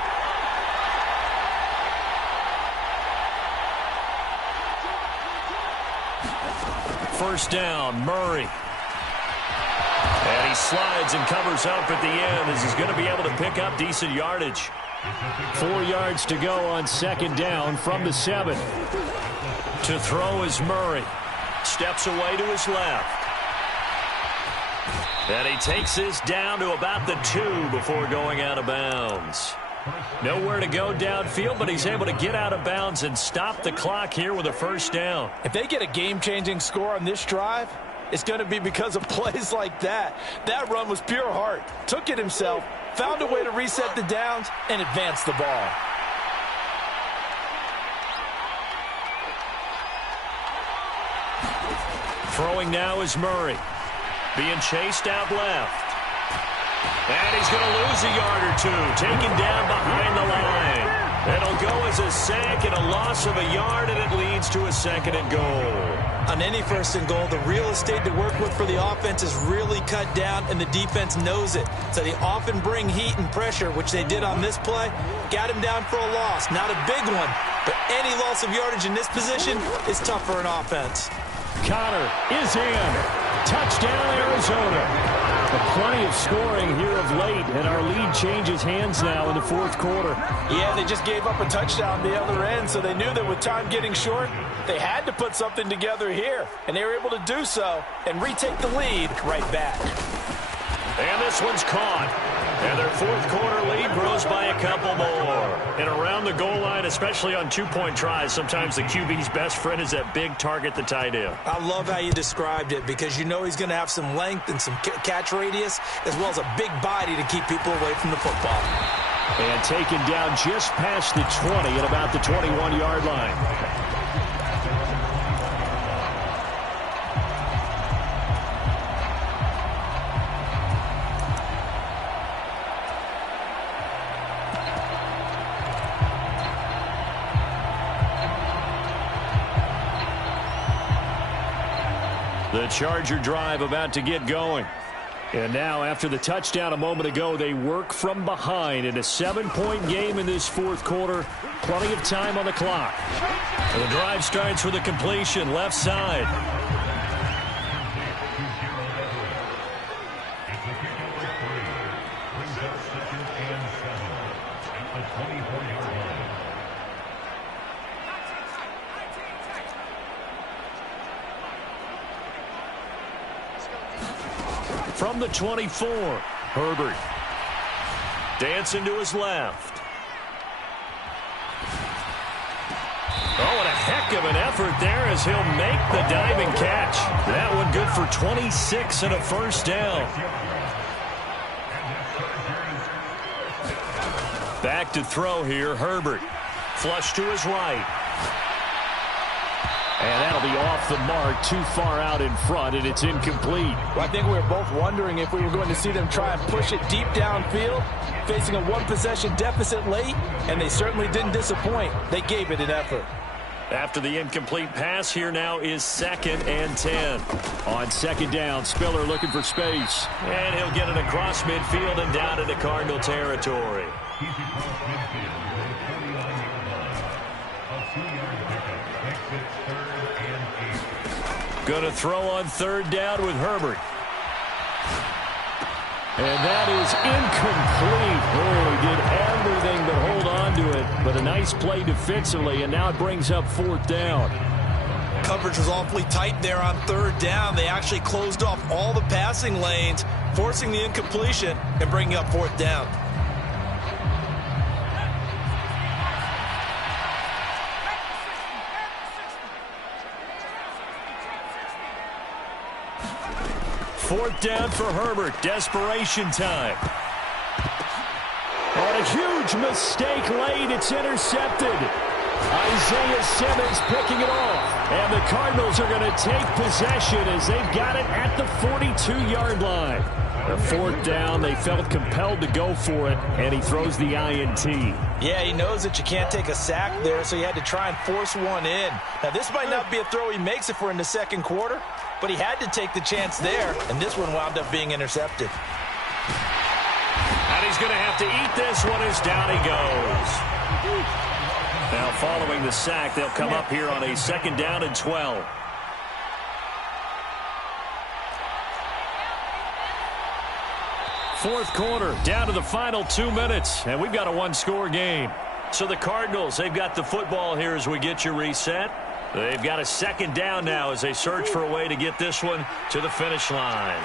First down, Murray. And he slides and covers up at the end as he's going to be able to pick up decent yardage. 4 yards to go on 2nd down from the 7. To throw is Murray. Steps away to his left. And he takes this down to about the 2 before going out of bounds. Nowhere to go downfield, but he's able to get out of bounds and stop the clock here with a 1st down. If they get a game-changing score on this drive, it's going to be because of plays like that. That run was pure heart. Took it himself, found a way to reset the downs, and advance the ball. Throwing now is Murray. Being chased out left. And he's going to lose a yard or 2. Taken down behind the line. It'll go as a sack and a loss of a yard, and it leads to a 2nd and goal. On any 1st and goal, the real estate to work with for the offense is really cut down, and the defense knows it. So they often bring heat and pressure, which they did on this play. Got him down for a loss. Not a big one, but any loss of yardage in this position is tough for an offense. Connor is in. Touchdown, Arizona. Plenty of scoring here of late, and our lead changes hands now in the fourth quarter. Yeah, they just gave up a touchdown the other end, so they knew that with time getting short, they had to put something together here, and they were able to do so and retake the lead right back. And this one's caught. And their fourth quarter lead grows by a couple more. And around the goal line, especially on two-point tries, sometimes the QB's best friend is that big target, the tight end. I love how you described it because you know he's going to have some length and some catch radius as well as a big body to keep people away from the football. And taken down just past the 20 at about the 21-yard line. The Charger drive about to get going. And now, after the touchdown a moment ago, they work from behind in a 7-point game in this fourth quarter. Plenty of time on the clock. And the drive starts with a completion, left side. From the 24, Herbert. Dancing to his left. Oh, and a heck of an effort there as he'll make the diving catch. That one good for 26 and a first down. Back to throw here, Herbert. Flush to his right. And that'll be off the mark, too far out in front, and it's incomplete. Well, I think we were both wondering if we were going to see them try and push it deep downfield, facing a one-possession deficit late, and they certainly didn't disappoint. They gave it an effort. After the incomplete pass, here now is 2nd and 10. On second down, Spiller looking for space. And he'll get it across midfield and down into Cardinal territory. Going to throw on third down with Herbert. And that is incomplete. Oh, he did everything but hold on to it. But a nice play defensively, and now it brings up fourth down. Coverage was awfully tight there on third down. They actually closed off all the passing lanes, forcing the incompletion and bringing up fourth down. Fourth down for Herbert. Desperation time. And a huge mistake late. It's intercepted. Isaiah Simmons picking it off. And the Cardinals are going to take possession as they've got it at the 42-yard line. The fourth down, they felt compelled to go for it, and he throws the INT. Yeah, he knows that you can't take a sack there, so he had to try and force one in. Now, this might not be a throw he makes if we're in the second quarter, but he had to take the chance there, and this one wound up being intercepted. And he's going to have to eat this one as down he goes. Now, following the sack, they'll come up here on a 2nd down and 12. Fourth quarter, down to the final 2 minutes, and we've got a one-score game. So the Cardinals, they've got the football here as we get you reset. They've got a 2nd down now as they search for a way to get this one to the finish line.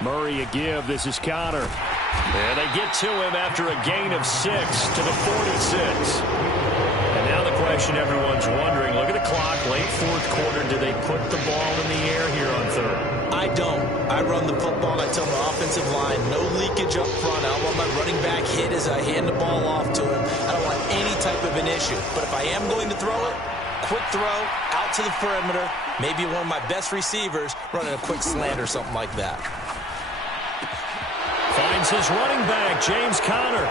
Murray a give. This is Connor. And they get to him after a gain of 6 to the 46. And now the question everyone's wondering, look at the clock, late fourth quarter, do they put the ball in the air here on third? I don't. I run the football. I tell my offensive line, no leakage up front. I don't want my running back hit as I hand the ball off to him. I don't want any type of an issue. But if I am going to throw it, quick throw, out to the perimeter, maybe one of my best receivers running a quick slant or something like that. Finds his running back, James Conner.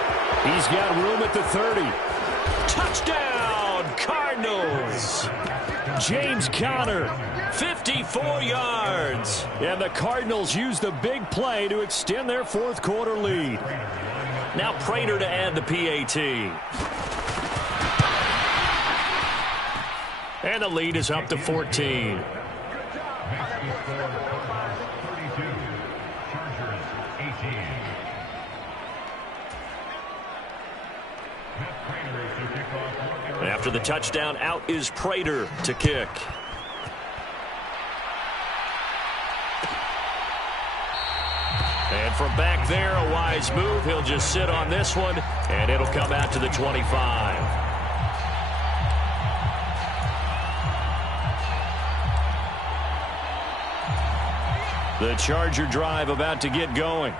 He's got room at the 30. Touchdown, Cardinals. James Conner. 54 yards. And the Cardinals use the big play to extend their fourth quarter lead. Now Prater to add the PAT. And the lead is up to 14. After the touchdown, out is Prater to kick. And from back there, a wise move. He'll just sit on this one, and it'll come out to the 25. The Charger drive about to get going.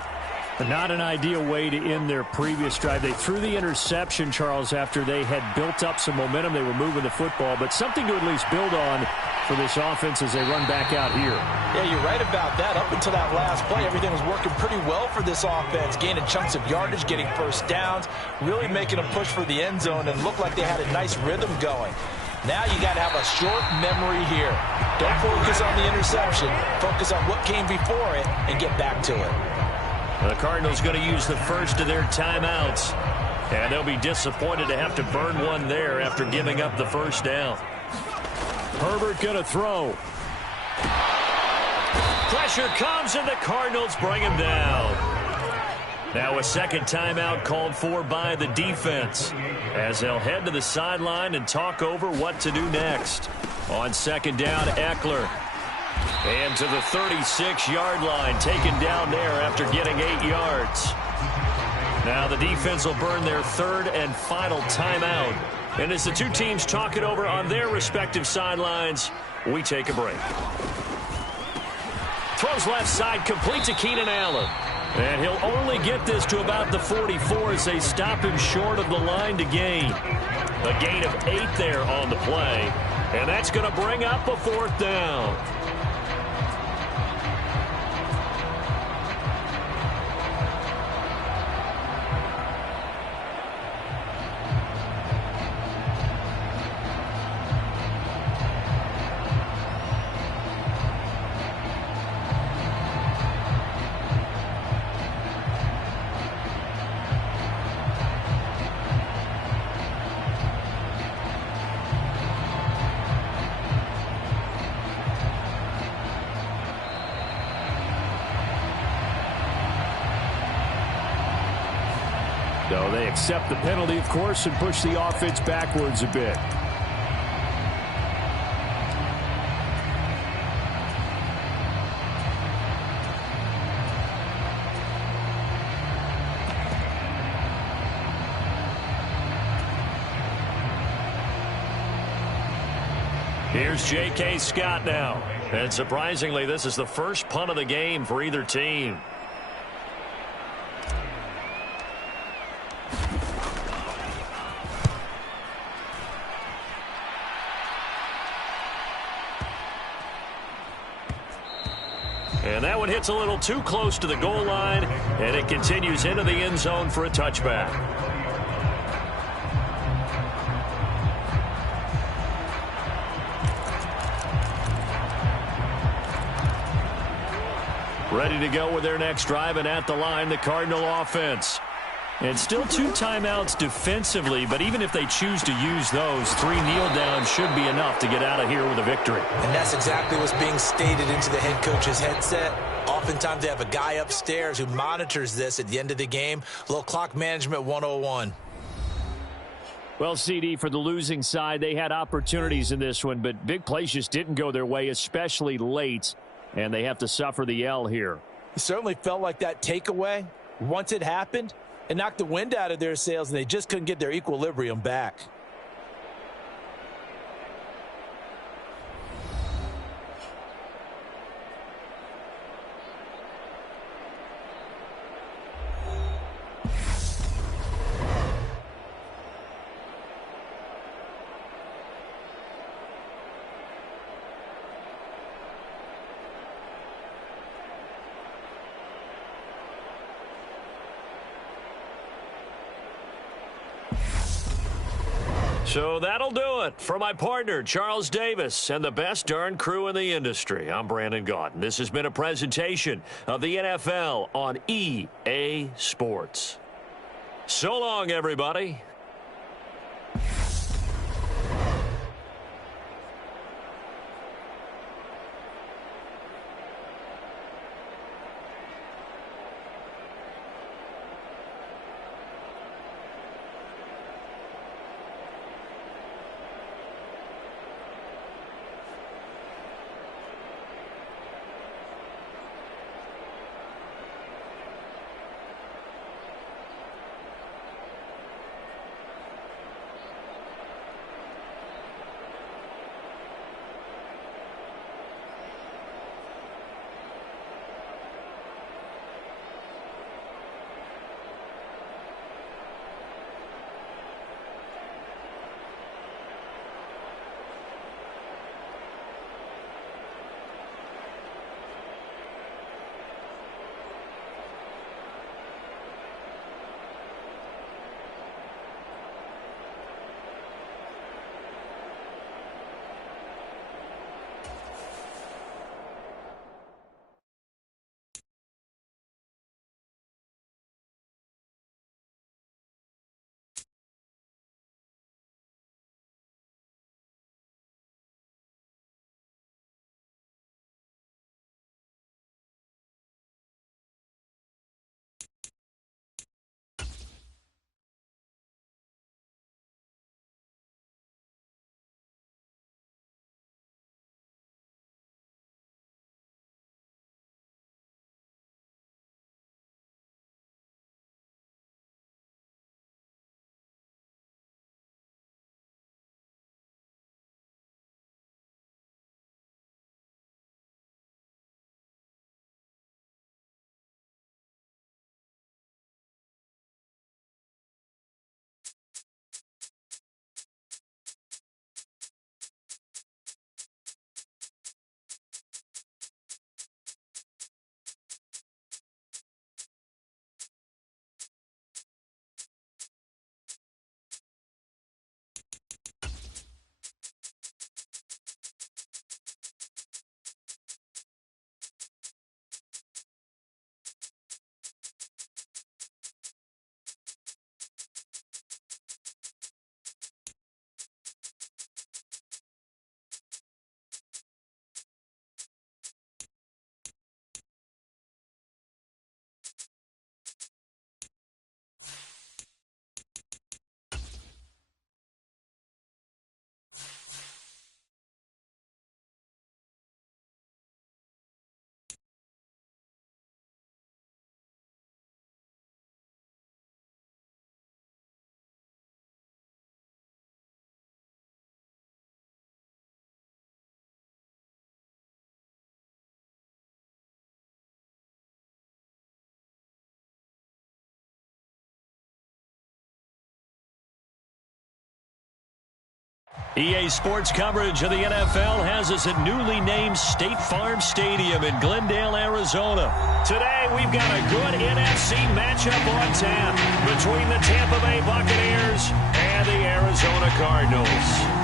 Not an ideal way to end their previous drive. They threw the interception, Charles, after they had built up some momentum. They were moving the football, but something to at least build on for this offense as they run back out here. Yeah, you're right about that. Up until that last play, everything was working pretty well for this offense, gaining chunks of yardage, getting first downs, really making a push for the end zone, and looked like they had a nice rhythm going. Now you got to have a short memory here. Don't focus on the interception. Focus on what came before it and get back to it. The Cardinals going to use the first of their timeouts, and they'll be disappointed to have to burn one there after giving up the first down. Herbert going to throw. Pressure comes, and the Cardinals bring him down. Now a second timeout called for by the defense as they'll head to the sideline and talk over what to do next. On second down, Eckler. And to the 36-yard line, taken down there after getting 8 yards. Now the defense will burn their third and final timeout. And as the two teams talk it over on their respective sidelines, we take a break. Throws left side, complete to Keenan Allen. And he'll only get this to about the 44 as they stop him short of the line to gain. A gain of 8 there on the play. And that's going to bring up a fourth down. So they accept the penalty, of course, and push the offense backwards a bit. Here's J.K. Scott now. And surprisingly, this is the first punt of the game for either team. And that one hits a little too close to the goal line, and it continues into the end zone for a touchback. Ready to go with their next drive, and at the line, the Cardinal offense. And still 2 timeouts defensively, but even if they choose to use those, 3 kneel downs should be enough to get out of here with a victory. And that's exactly what's being stated into the head coach's headset. Oftentimes they have a guy upstairs who monitors this at the end of the game. A little clock management 101. Well, CD, for the losing side, they had opportunities in this one, but big plays just didn't go their way, especially late, and they have to suffer the L here. It certainly felt like that takeaway, once it happened, it knocked the wind out of their sails, and they just couldn't get their equilibrium back. So that'll do it for my partner, Charles Davis, and the best darn crew in the industry. I'm Brandon Gaudin. This has been a presentation of the NFL on EA Sports. So long, everybody. EA Sports coverage of the NFL has us at newly named State Farm Stadium in Glendale, Arizona. Today, we've got a good NFC matchup on tap between the Tampa Bay Buccaneers and the Arizona Cardinals.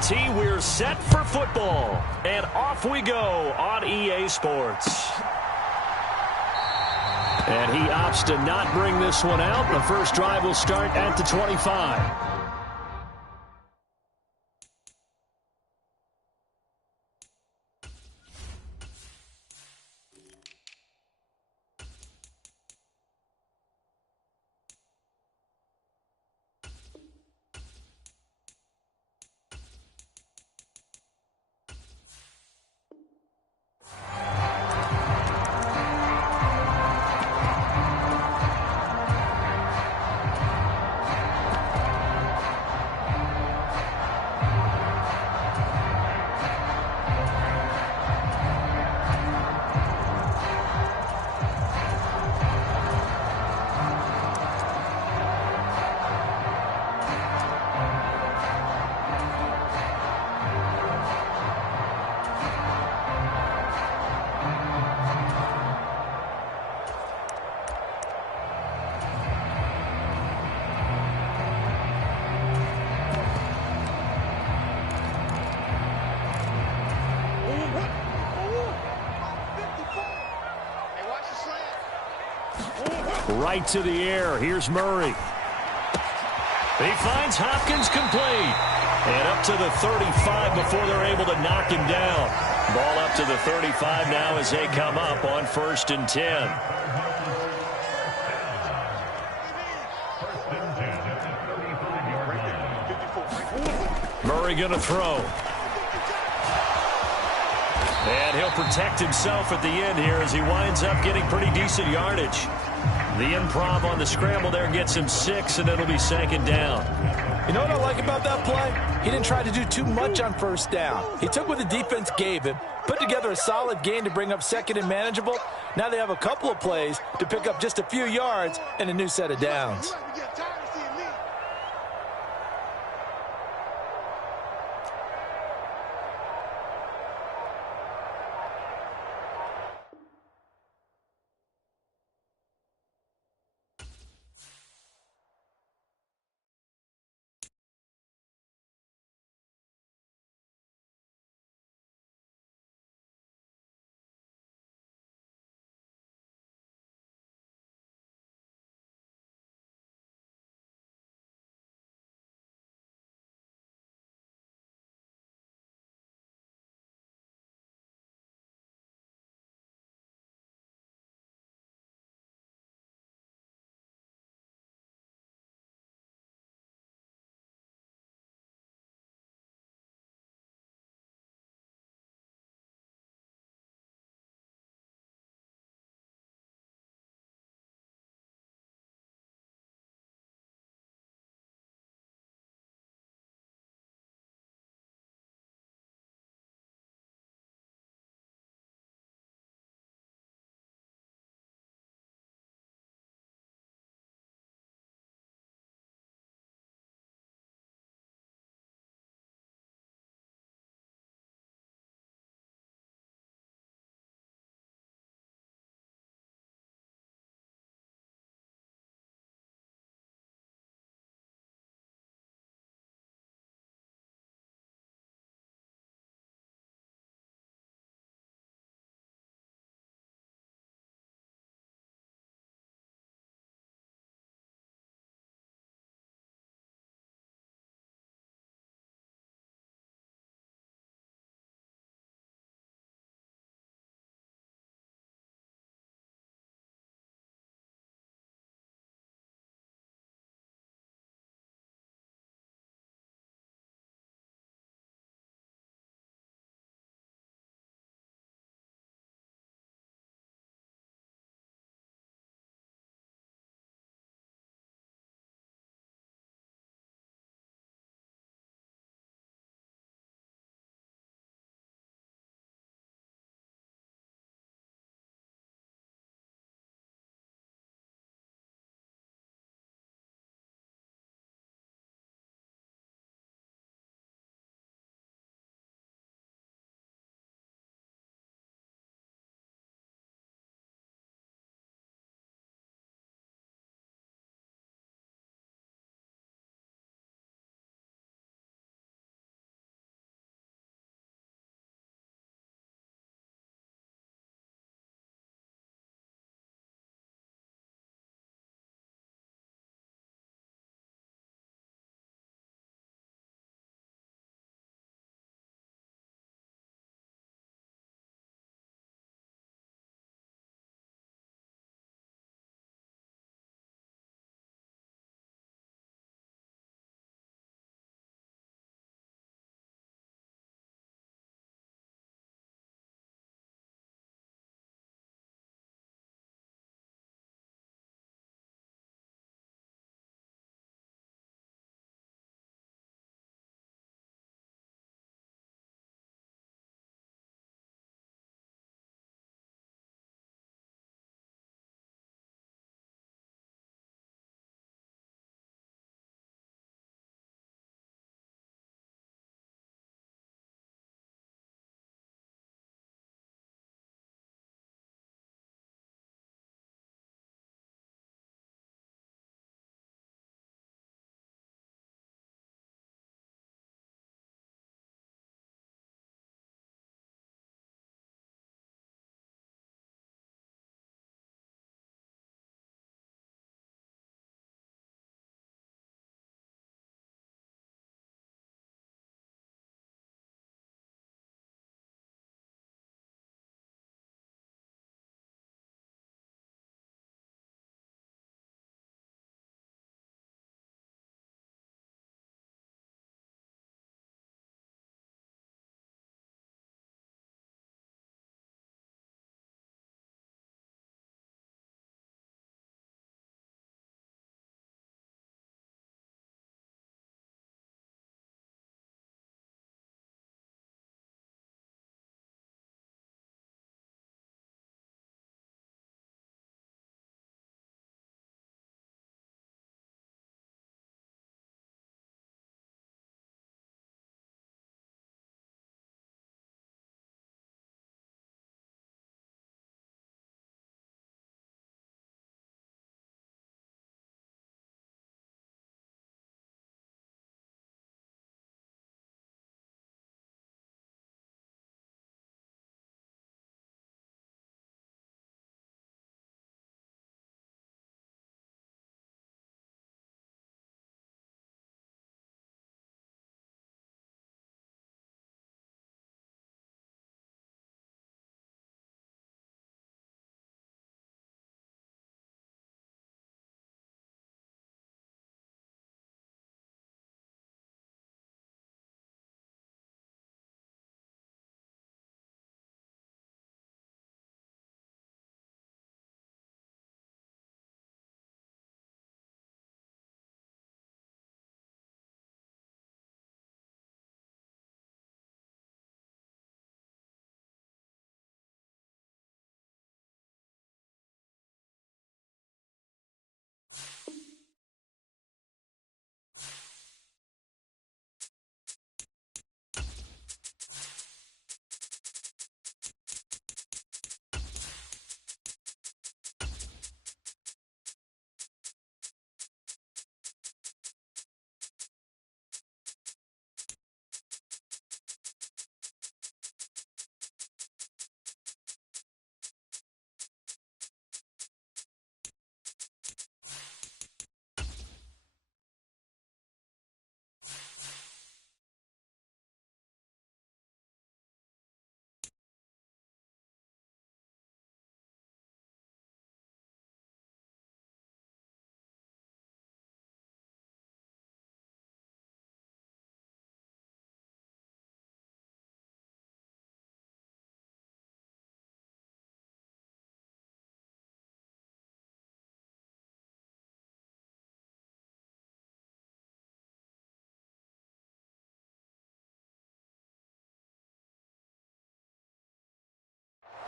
Tee, we're set for football, and off we go on EA Sports. And he opts to not bring this one out. The first drive will start at the 25. Right to the air. Here's Murray. He finds Hopkins complete. And up to the 35 before they're able to knock him down. Ball up to the 35 now as they come up on 1st and 10. Murray going to throw. And he'll protect himself at the end here as he winds up getting pretty decent yardage. The improv on the scramble there gets him 6, and it'll be 2nd down. You know what I like about that play? He didn't try to do too much on 1st down. He took what the defense gave him, put together a solid gain to bring up 2nd and manageable. Now they have a couple of plays to pick up just a few yards and a new set of downs.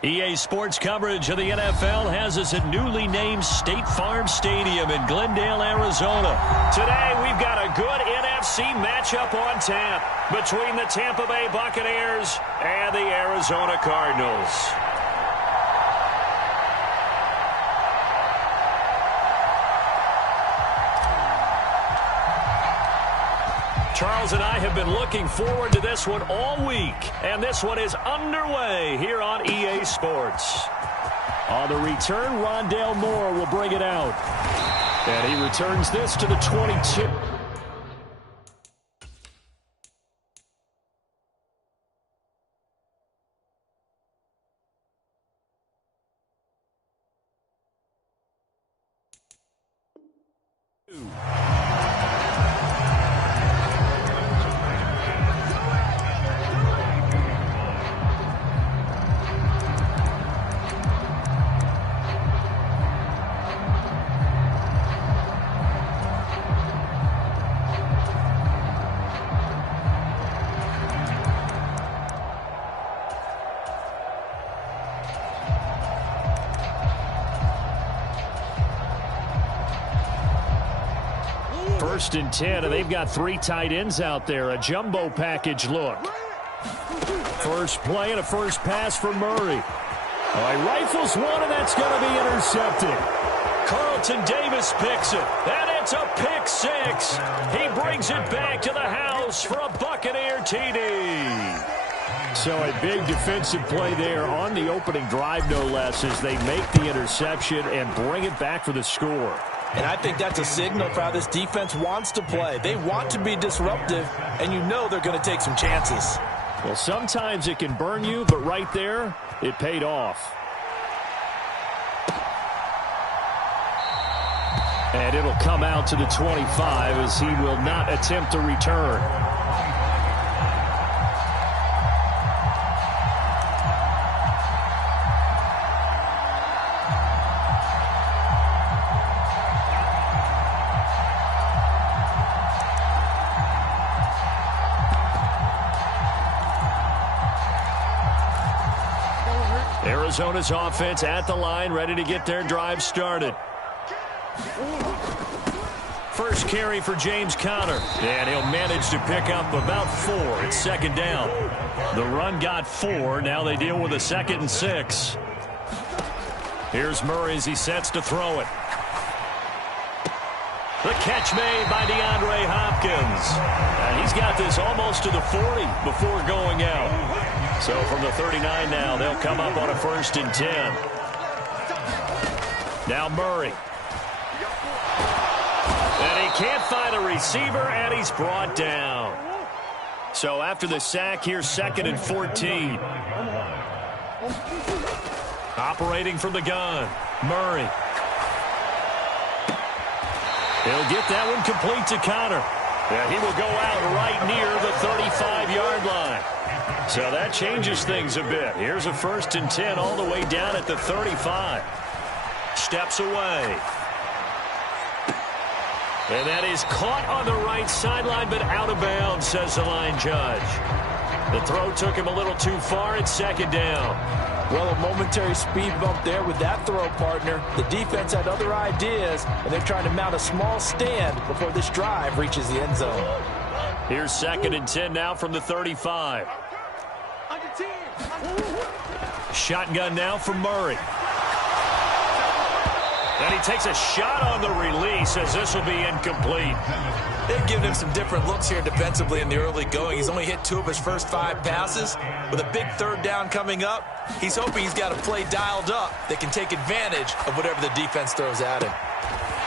EA Sports coverage of the NFL has us at newly named State Farm Stadium in Glendale, Arizona. Today, we've got a good NFC matchup on tap between the Tampa Bay Buccaneers and the Arizona Cardinals. Charles and I have been looking forward to this one all week, and this one is underway here on EA Sports. On the return, Rondale Moore will bring it out. And he returns this to the 22. First and 10, and they've got 3 tight ends out there. A jumbo package look. First play and a first pass for Murray. He rifles one, and that's going to be intercepted. Carlton Davis picks it, and it's a pick 6. He brings it back to the house for a Buccaneer TD. So a big defensive play there on the opening drive, no less, as they make the interception and bring it back for the score. And I think that's a signal for how this defense wants to play. They want to be disruptive, and you know they're going to take some chances. Well, sometimes it can burn you, but right there, it paid off. And it'll come out to the 25 as he will not attempt to return. Arizona's offense at the line, ready to get their drive started. First carry for James Conner, and he'll manage to pick up about 4. It's second down. The run got 4. Now they deal with a 2nd and 6. Here's Murray as he sets to throw it. The catch made by DeAndre Hopkins. And he's got this almost to the 40 before going out. So from the 39 now, they'll come up on a 1st and 10. Now Murray. And he can't find a receiver, and he's brought down. So after the sack, here's 2nd and 14. Operating from the gun, Murray. He'll get that one complete to Conner. And he will go out right near the 35-yard line. So that changes things a bit. Here's a 1st and 10 all the way down at the 35. Steps away. And that is caught on the right sideline, but out of bounds, says the line judge. The throw took him a little too far. It's 2nd down. Well, a momentary speed bump there with that throw, partner. The defense had other ideas, and they're trying to mount a small stand before this drive reaches the end zone. Here's 2nd and 10 now from the 35. Shotgun now for Murray. And he takes a shot on the release as this will be incomplete. They've given him some different looks here defensively in the early going. He's only hit 2 of his first 5 passes. With a big 3rd down coming up, he's hoping he's got a play dialed up that can take advantage of whatever the defense throws at him.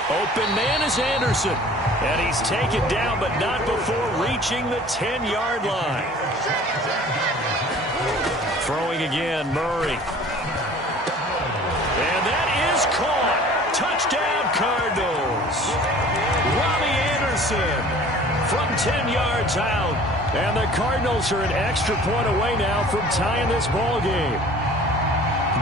Open man is Anderson. And he's taken down, but not before reaching the 10-yard line. Throwing again, Murray. And that is caught. Touchdown, Cardinals. Robbie Anderson from 10 yards out. And the Cardinals are an extra point away now from tying this ball game.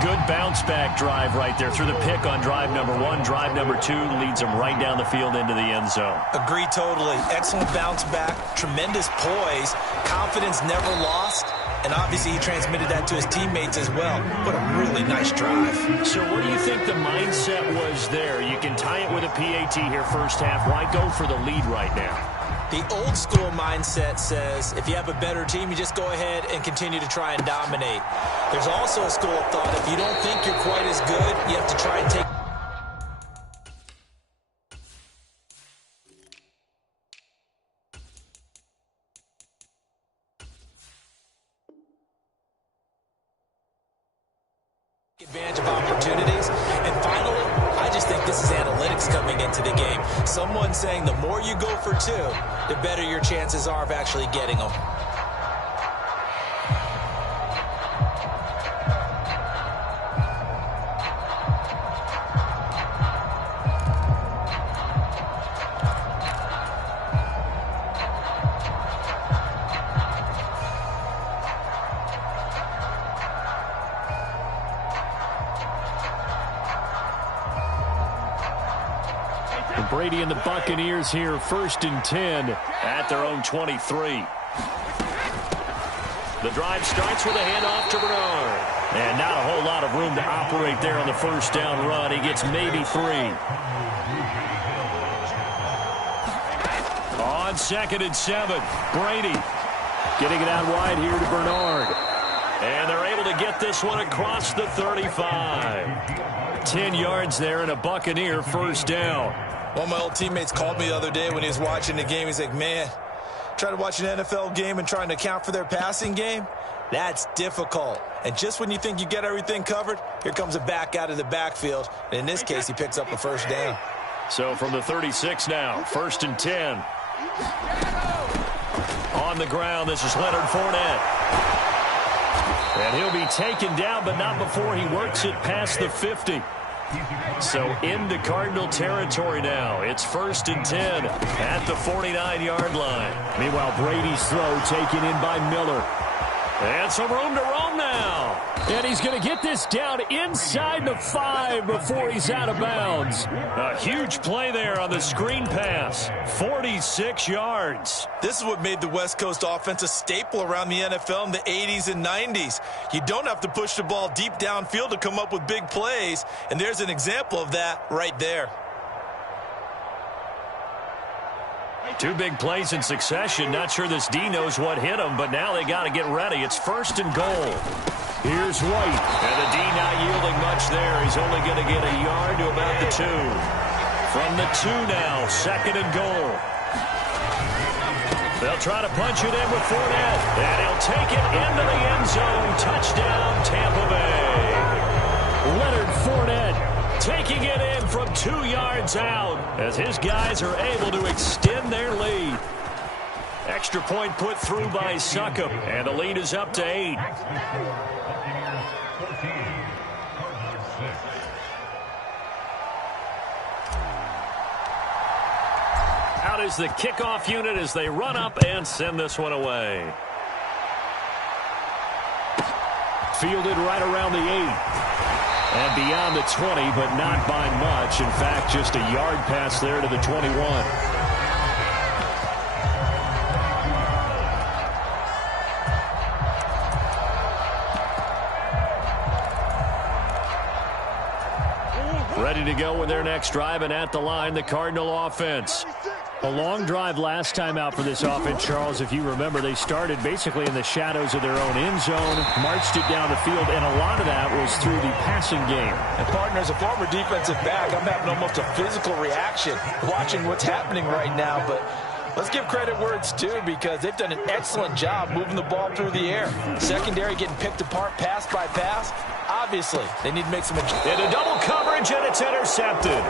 Good bounce-back drive right there through the pick on drive number 1. Drive number 2 leads them right down the field into the end zone. Agree totally. Excellent bounce back, tremendous poise, confidence never lost, and obviously he transmitted that to his teammates as well. What a really nice drive. So what do you think the mindset was there? You can tie it with a PAT here first half. Why go for the lead right now? The old school mindset says if you have a better team, you just go ahead and continue to try and dominate. There's also a school of thought, if you don't think you're quite as good, you have to try and take advantage of opportunities. And finally, I just think this is analytics coming into the game. Someone saying the more you go for 2, the better your chances are of actually getting them. Brady and the Buccaneers here, 1st and 10 at their own 23. The drive starts with a handoff to Bernard. And not a whole lot of room to operate there on the first down run. He gets maybe 3. On 2nd and 7, Brady getting it out wide here to Bernard. And they're able to get this one across the 35. 10 yards there and a Buccaneer first down. One of my old teammates called me the other day when he was watching the game. He's like, man, trying to watch an NFL game and trying to account for their passing game, that's difficult. And just when you think you get everything covered, here comes a back out of the backfield. And in this case, he picks up a first down. So from the 36 now, 1st and 10. On the ground, this is Leonard Fournette. And he'll be taken down, but not before he works it past the 50. So into Cardinal territory now. It's 1st and 10 at the 49-yard line. Meanwhile, Brady's throw taken in by Miller. And some room to roam now. And he's going to get this down inside the 5 before he's out of bounds. A huge play there on the screen pass. 46 yards. This is what made the West Coast offense a staple around the NFL in the 80s and 90s. You don't have to push the ball deep downfield to come up with big plays, and there's an example of that right there. 2 big plays in succession. Not sure this D knows what hit him, but now they got to get ready. It's 1st and goal. Here's White. And the D not yielding much there. He's only going to get a yard to about the 2. From the 2 now, 2nd and goal. They'll try to punch it in with Fournette. And he'll take it into the end zone. Touchdown, Tampa Bay. Leonard Fournette taking it in from 2 yards out as his guys are able to extend their lead. Extra point put through by Succop, and the lead is up to 8. Out is the kickoff unit as they run up and send this one away. Fielded right around the 8. And beyond the 20, but not by much. In fact, just a yard pass there to the 21. Ready to go with their next drive, and at the line, the Cardinal offense. A long drive last time out for this offense, Charles. If you remember, they started basically in the shadows of their own end zone, marched it down the field, and a lot of that was through the passing game. And, partner, as a former defensive back, I'm having almost a physical reaction watching what's happening right now. But let's give credit where it's due, because they've done an excellent job moving the ball through the air. Secondary getting picked apart pass by pass. Obviously, they need to make some adjustments. Into double coverage, and it's intercepted.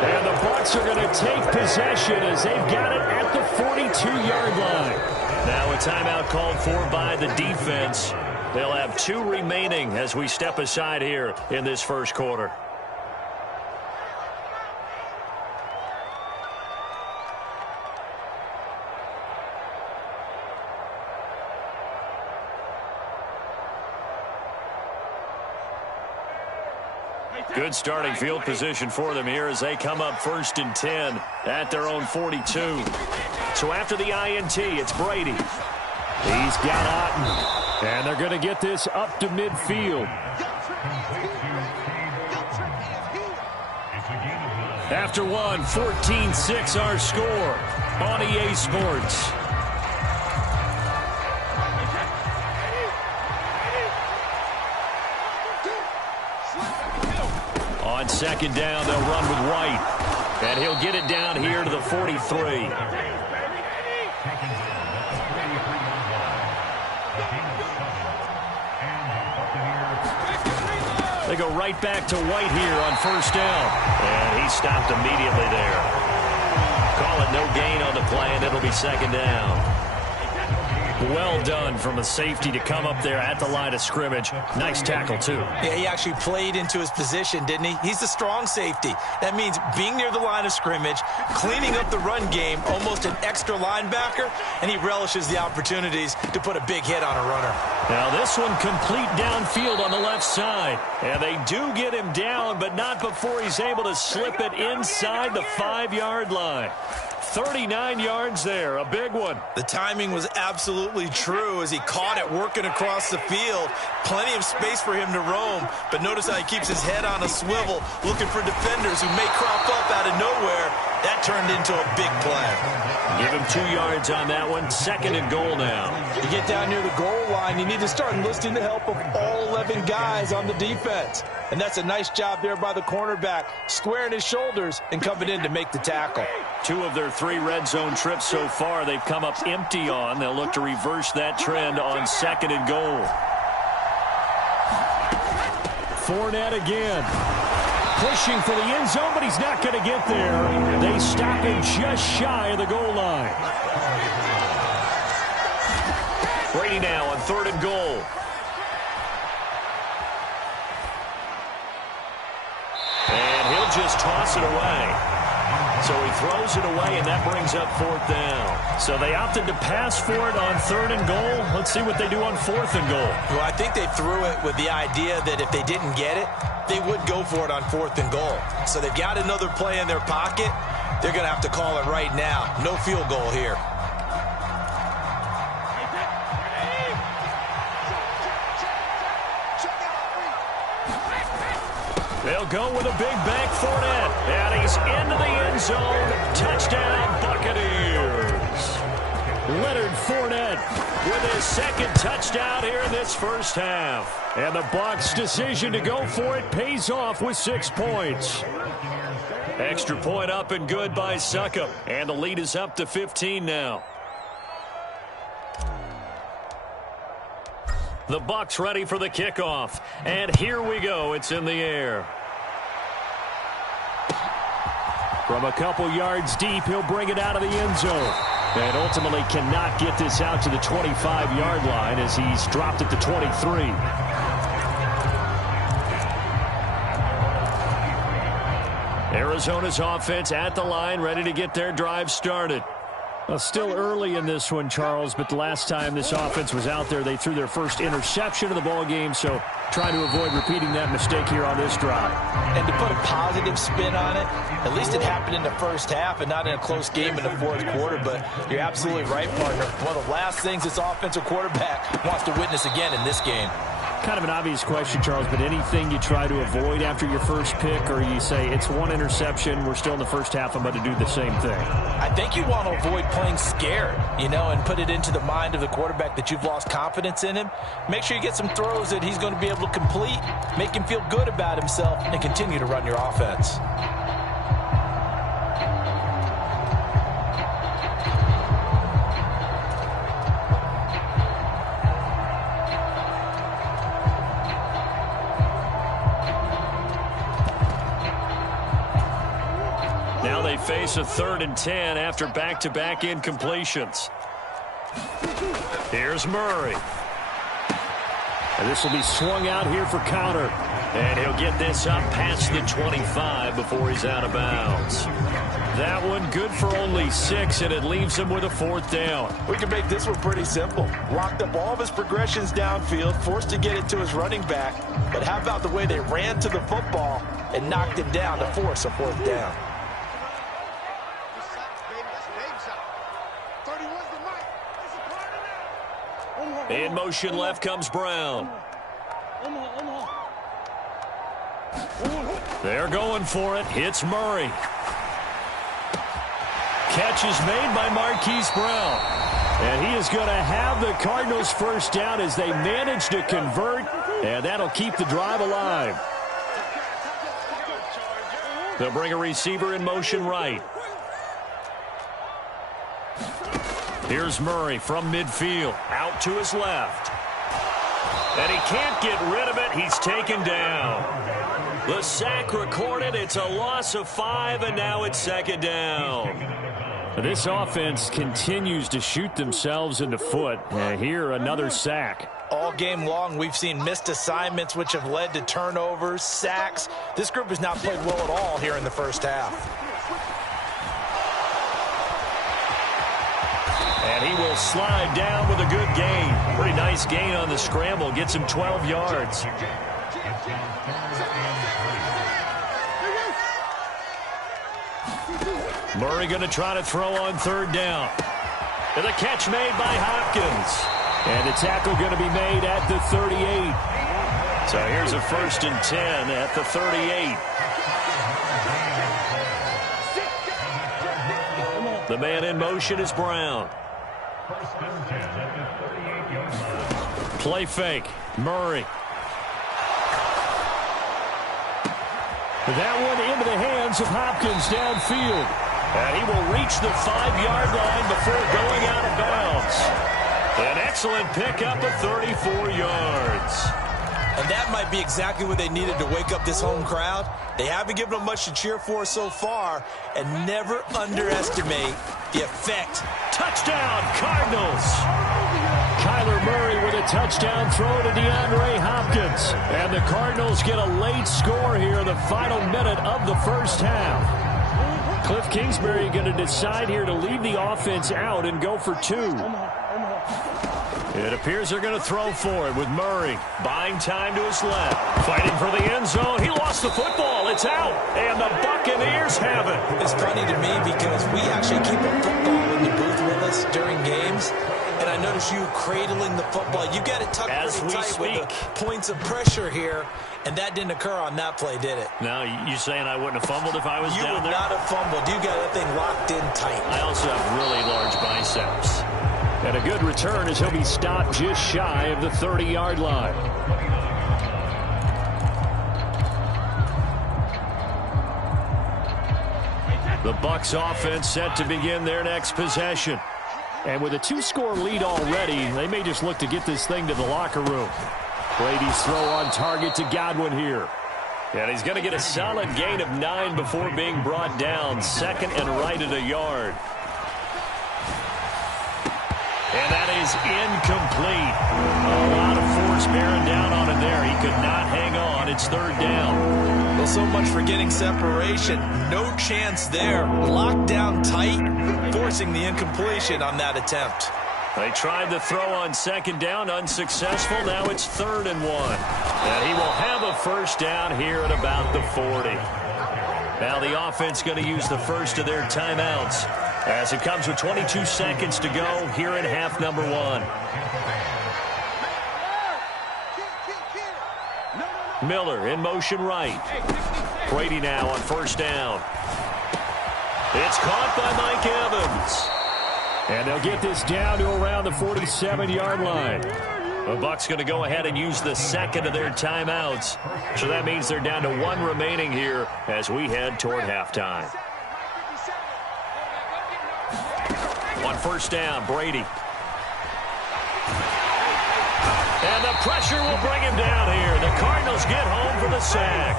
And the Bucs are going to take possession as they've got it at the 42-yard line. Now a timeout called for by the defense. They'll have 2 remaining as we step aside here in this first quarter. Good starting field position for them here as they come up 1st and 10 at their own 42. So after the INT, it's Brady. He's got Otten, and they're going to get this up to midfield. After one, 14-6 our score on EA Sports. On 2nd down, they'll run with White. And he'll get it down here to the 43. They go right back to White here on 1st down. And he stopped immediately there. Call it no gain on the play, and it'll be 2nd down. Well done from a safety to come up there at the line of scrimmage. Nice tackle, too. Yeah, he actually played into his position, didn't he? He's a strong safety. That means being near the line of scrimmage, cleaning up the run game, almost an extra linebacker, and he relishes the opportunities to put a big hit on a runner. Now this one complete downfield on the left side. And they do get him down, but not before he's able to slip it inside the 5-yard line. 39 yards there, a big one. The timing was absolutely true as he caught it working across the field. Plenty of space for him to roam, but notice how he keeps his head on a swivel, looking for defenders who may crop up out of nowhere. That turned into a big play. Give him 2 yards on that one. 2nd and goal now. You get down near the goal line, you need to start enlisting the help of all 11 guys on the defense. And that's a nice job there by the cornerback, squaring his shoulders and coming in to make the tackle. 2 of their 3 red zone trips so far they've come up empty on. They'll look to reverse that trend on 2nd and goal. Fournette again. Pushing for the end zone, but he's not going to get there. They stop him just shy of the goal line. Brady now on 3rd and goal. And he'll just toss it away. So he throws it away, and that brings up 4th down. So they opted to pass for it on 3rd and goal. Let's see what they do on 4th and goal. Well, I think they threw it with the idea that if they didn't get it, they would go for it on 4th and goal. So they've got another play in their pocket. They're going to have to call it right now. No field goal here. They'll go with a big bank Fournette. And he's into the end zone. Touchdown, Buccaneers. Leonard Fournette with his 2nd touchdown here in this first half. And the Bucs' decision to go for it pays off with 6 points. Extra point up and good by Succop. And the lead is up to 15 now. The Bucs ready for the kickoff. And here we go. It's in the air. From a couple yards deep, he'll bring it out of the end zone. And ultimately cannot get this out to the 25-yard line as he's dropped it to 23. Arizona's offense at the line, ready to get their drive started. Well, still early in this one, Charles, but the last time this offense was out there, they threw their first interception of the ball game, so trying to avoid repeating that mistake here on this drive. And to put a positive spin on it, at least it happened in the first half and not in a close game in the 4th quarter, but you're absolutely right, partner. One of the last things this offensive quarterback wants to witness again in this game. Kind of an obvious question, Charles, but anything you try to avoid after your first pick, or you say it's one interception, we're still in the first half, I'm going to do the same thing? I think you want to avoid playing scared, and put it into the mind of the quarterback that you've lost confidence in him. Make sure you get some throws that he's going to be able to complete, make him feel good about himself, and continue to run your offense. Now they face a 3rd and 10 after back-to-back incompletions. Here's Murray. And this will be swung out here for counter. And he'll get this up past the 25 before he's out of bounds. That one good for only 6, and it leaves him with a 4th down. We can make this one pretty simple. Locked up all of his progressions downfield, forced to get it to his running back. But how about the way they ran to the football and knocked him down to force a 4th down? In motion left comes Brown. They're going for it. Hits Murray. Catch is made by Marquise Brown. And he is going to have the Cardinals' first down as they manage to convert. And that'll keep the drive alive. They'll bring a receiver in motion right. Here's Murray from midfield. Out to his left. And he can't get rid of it. He's taken down. The sack recorded. It's a loss of 5, and now it's 2nd down. This offense continues to shoot themselves in the foot. Here, another sack. All game long, we've seen missed assignments, which have led to turnovers, sacks. This group has not played well at all here in the first half. And he will slide down with a good gain. Pretty nice gain on the scramble. Gets him 12 yards. Murray going to try to throw on 3rd down. And the catch made by Hopkins. And the tackle going to be made at the 38. So here's a 1st and 10 at the 38. The man in motion is Brown. Play fake. Murray. That one into the hands of Hopkins downfield. And he will reach the 5-yard line before going out of bounds. An excellent pickup of 34 yards. And that might be exactly what they needed to wake up this home crowd. They haven't given them much to cheer for so far, and never underestimate the effect. Touchdown, Cardinals! Kyler Murray with a touchdown throw to DeAndre Hopkins. And the Cardinals get a late score here in the final minute of the first half. Cliff Kingsbury going to decide here to leave the offense out and go for 2. It appears they're going to throw for it with Murray. Buying time to his left. Fighting for the end zone. He lost the football. It's out. And the Buccaneers have it. It's funny to me because we actually keep a football in the booth with us during games. And I notice you cradling the football. You got it tucked pretty tight with the points of pressure here. And that didn't occur on that play, did it? No, you saying I wouldn't have fumbled if I was down there? You would not have fumbled. You got that thing locked in tight. I also have really large biceps. And a good return as he'll be stopped just shy of the 30-yard line. The Bucs offense set to begin their next possession. And with a 2-score lead already, they may just look to get this thing to the locker room. Brady's throw on target to Godwin here. And he's going to get a solid gain of 9 before being brought down. 2nd and right at a yard. And that is incomplete. A lot of force bearing down on him there. He could not hang on. It's 3rd down. Well, so much for getting separation. No chance there. Locked down tight, forcing the incompletion on that attempt. They tried the throw on 2nd down, unsuccessful. Now it's 3rd and 1. And he will have a first down here at about the 40. Now the offense going to use the first of their timeouts as it comes with 22 seconds to go here in half number 1. Miller in motion right. Brady now on 1st down. It's caught by Mike Evans. And they'll get this down to around the 47-yard line. The Bucs going to go ahead and use the 2nd of their timeouts. So that means they're down to 1 remaining here as we head toward halftime. On 1st down, Brady. And the pressure will bring him down here. The Cardinals get home for the sack.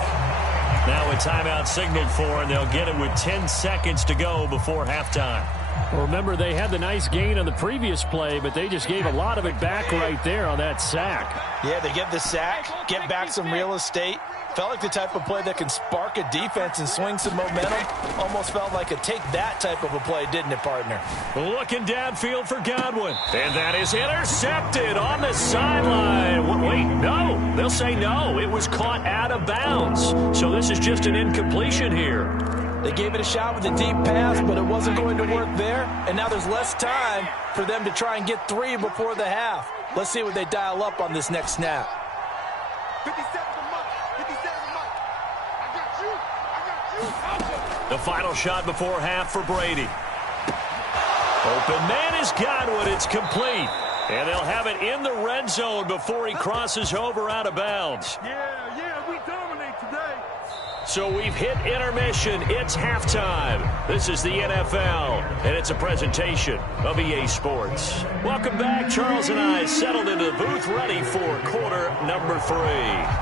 Now a timeout signaled for, and they'll get it with 10 seconds to go before halftime. Well, remember, they had the nice gain on the previous play, but they just gave a lot of it back right there on that sack. Yeah, they get the sack, get back some real estate. Felt like the type of play that can spark a defense and swing some momentum. Almost felt like a take-that type of a play, didn't it, partner? Looking downfield for Godwin. And that is intercepted on the sideline. Wait, no. They'll say no. It was caught out of bounds. So this is just an incompletion here. They gave it a shot with a deep pass, but it wasn't going to work there. And now there's less time for them to try and get 3 before the half. Let's see what they dial up on this next snap. 57 a month. 57 a month. I got you. The final shot before half for Brady. Open man is Godwin. It's complete. And they'll have it in the red zone before he crosses over out of bounds. Yeah, we dominate today. So we've hit intermission. It's halftime. This is the NFL, and it's a presentation of EA Sports. Welcome back. Charles and I settled into the booth, ready for quarter number 3.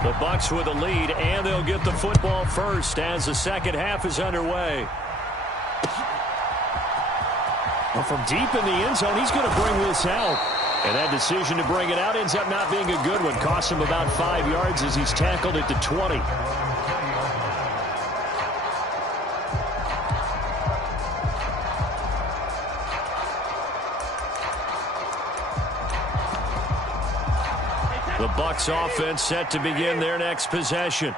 The Bucs with a lead, and they'll get the football first as the second half is underway. Well, from deep in the end zone, he's going to bring this out. And that decision to bring it out ends up not being a good one. Costs him about 5 yards as he's tackled at the 20. The Bucs offense set to begin their next possession.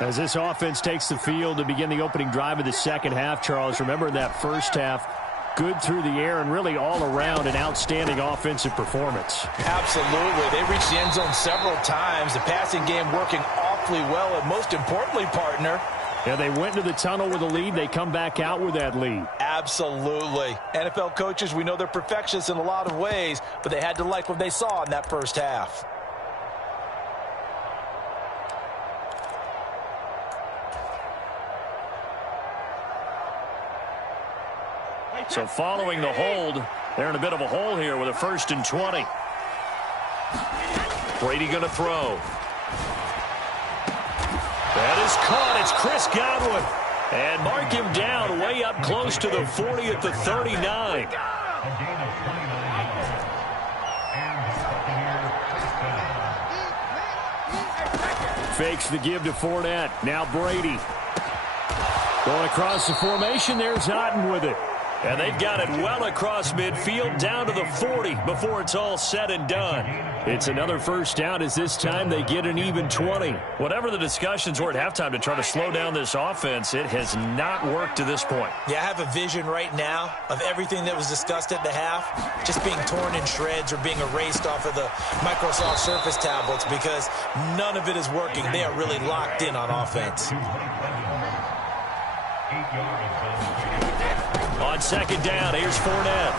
As this offense takes the field to begin the opening drive of the second half, Charles, remember in that first half, good through the air and really all around an outstanding offensive performance. Absolutely. They reached the end zone several times. The passing game working awfully well, and most importantly, partner, yeah, they went to the tunnel with a lead. They come back out with that lead. Absolutely. NFL coaches, we know they're perfectionists in a lot of ways, but they had to like what they saw in that first half. So following the hold, they're in a bit of a hole here with a 1st and 20. Brady going to throw. That is caught. It's Chris Godwin. And mark him down way up close to the 40 at the 39. Fakes the give to Fournette. Now Brady. Going across the formation. There's Otten with it. And they've got it well across midfield down to the 40 before it's all said and done. It's another first down as this time they get an even 20. Whatever the discussions were at halftime to try to slow down this offense, it has not worked to this point. Yeah, I have a vision right now of everything that was discussed at the half just being torn in shreds or being erased off of the Microsoft Surface tablets because none of it is working. They are really locked in on offense. On second down, here's Fournette.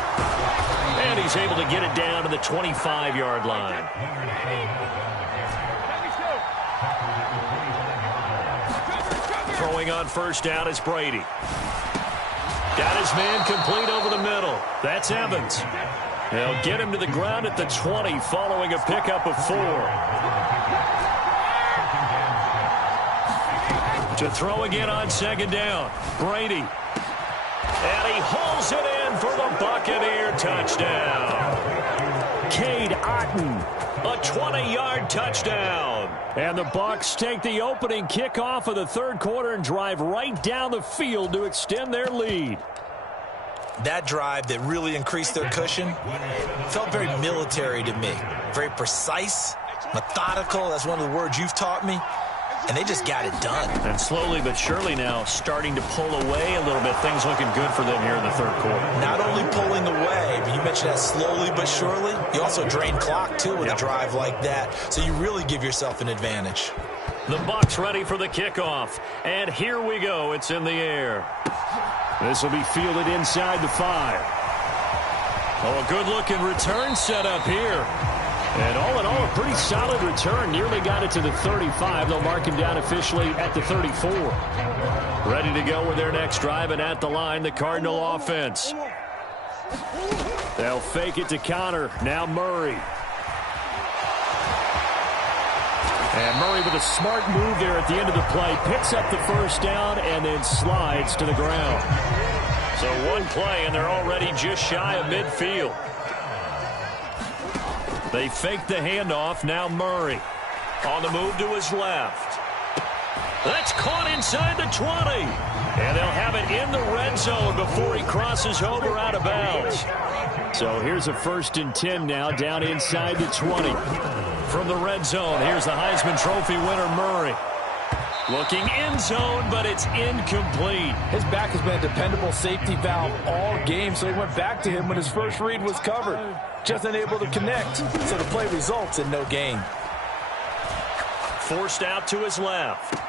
And he's able to get it down to the 25-yard line. Throwing on first down is Brady. Got his man complete over the middle. That's Evans. They'll get him to the ground at the 20 following a pickup of 4. To throw again on second down. Brady. And he hauls it in for the Buccaneer touchdown. Cade Otton. A 20-yard touchdown. And the Bucs take the opening kickoff of the third quarter and drive right down the field to extend their lead. That drive that really increased their cushion felt very military to me. Very precise, methodical. That's one of the words you've taught me. And they just got it done. And slowly but surely now starting to pull away a little bit. Things looking good for them here in the third quarter. Not only pulling away, but you mentioned that slowly but surely. You also drain clock, too, with a drive like that. So you really give yourself an advantage. The Bucs ready for the kickoff. And here we go. It's in the air. This will be fielded inside the 5. Oh, a good-looking return set up here. And all in all, a pretty solid return. Nearly got it to the 35. They'll mark him down officially at the 34. Ready to go with their next drive, and at the line, the Cardinal offense. They'll fake it to Connor. Now Murray. And Murray with a smart move there at the end of the play. Picks up the first down and then slides to the ground. So one play, and they're already just shy of midfield. They fake the handoff. Now Murray on the move to his left. That's caught inside the 20. And they'll have it in the red zone before he crosses over out of bounds. So here's a 1st and 10 now, down inside the 20. From the red zone, here's the Heisman Trophy winner, Murray. Looking end zone, but it's incomplete. His back has been a dependable safety valve all game, so he went back to him when his first read was covered. Just unable to connect, so the play results in no gain. Forced out to his left.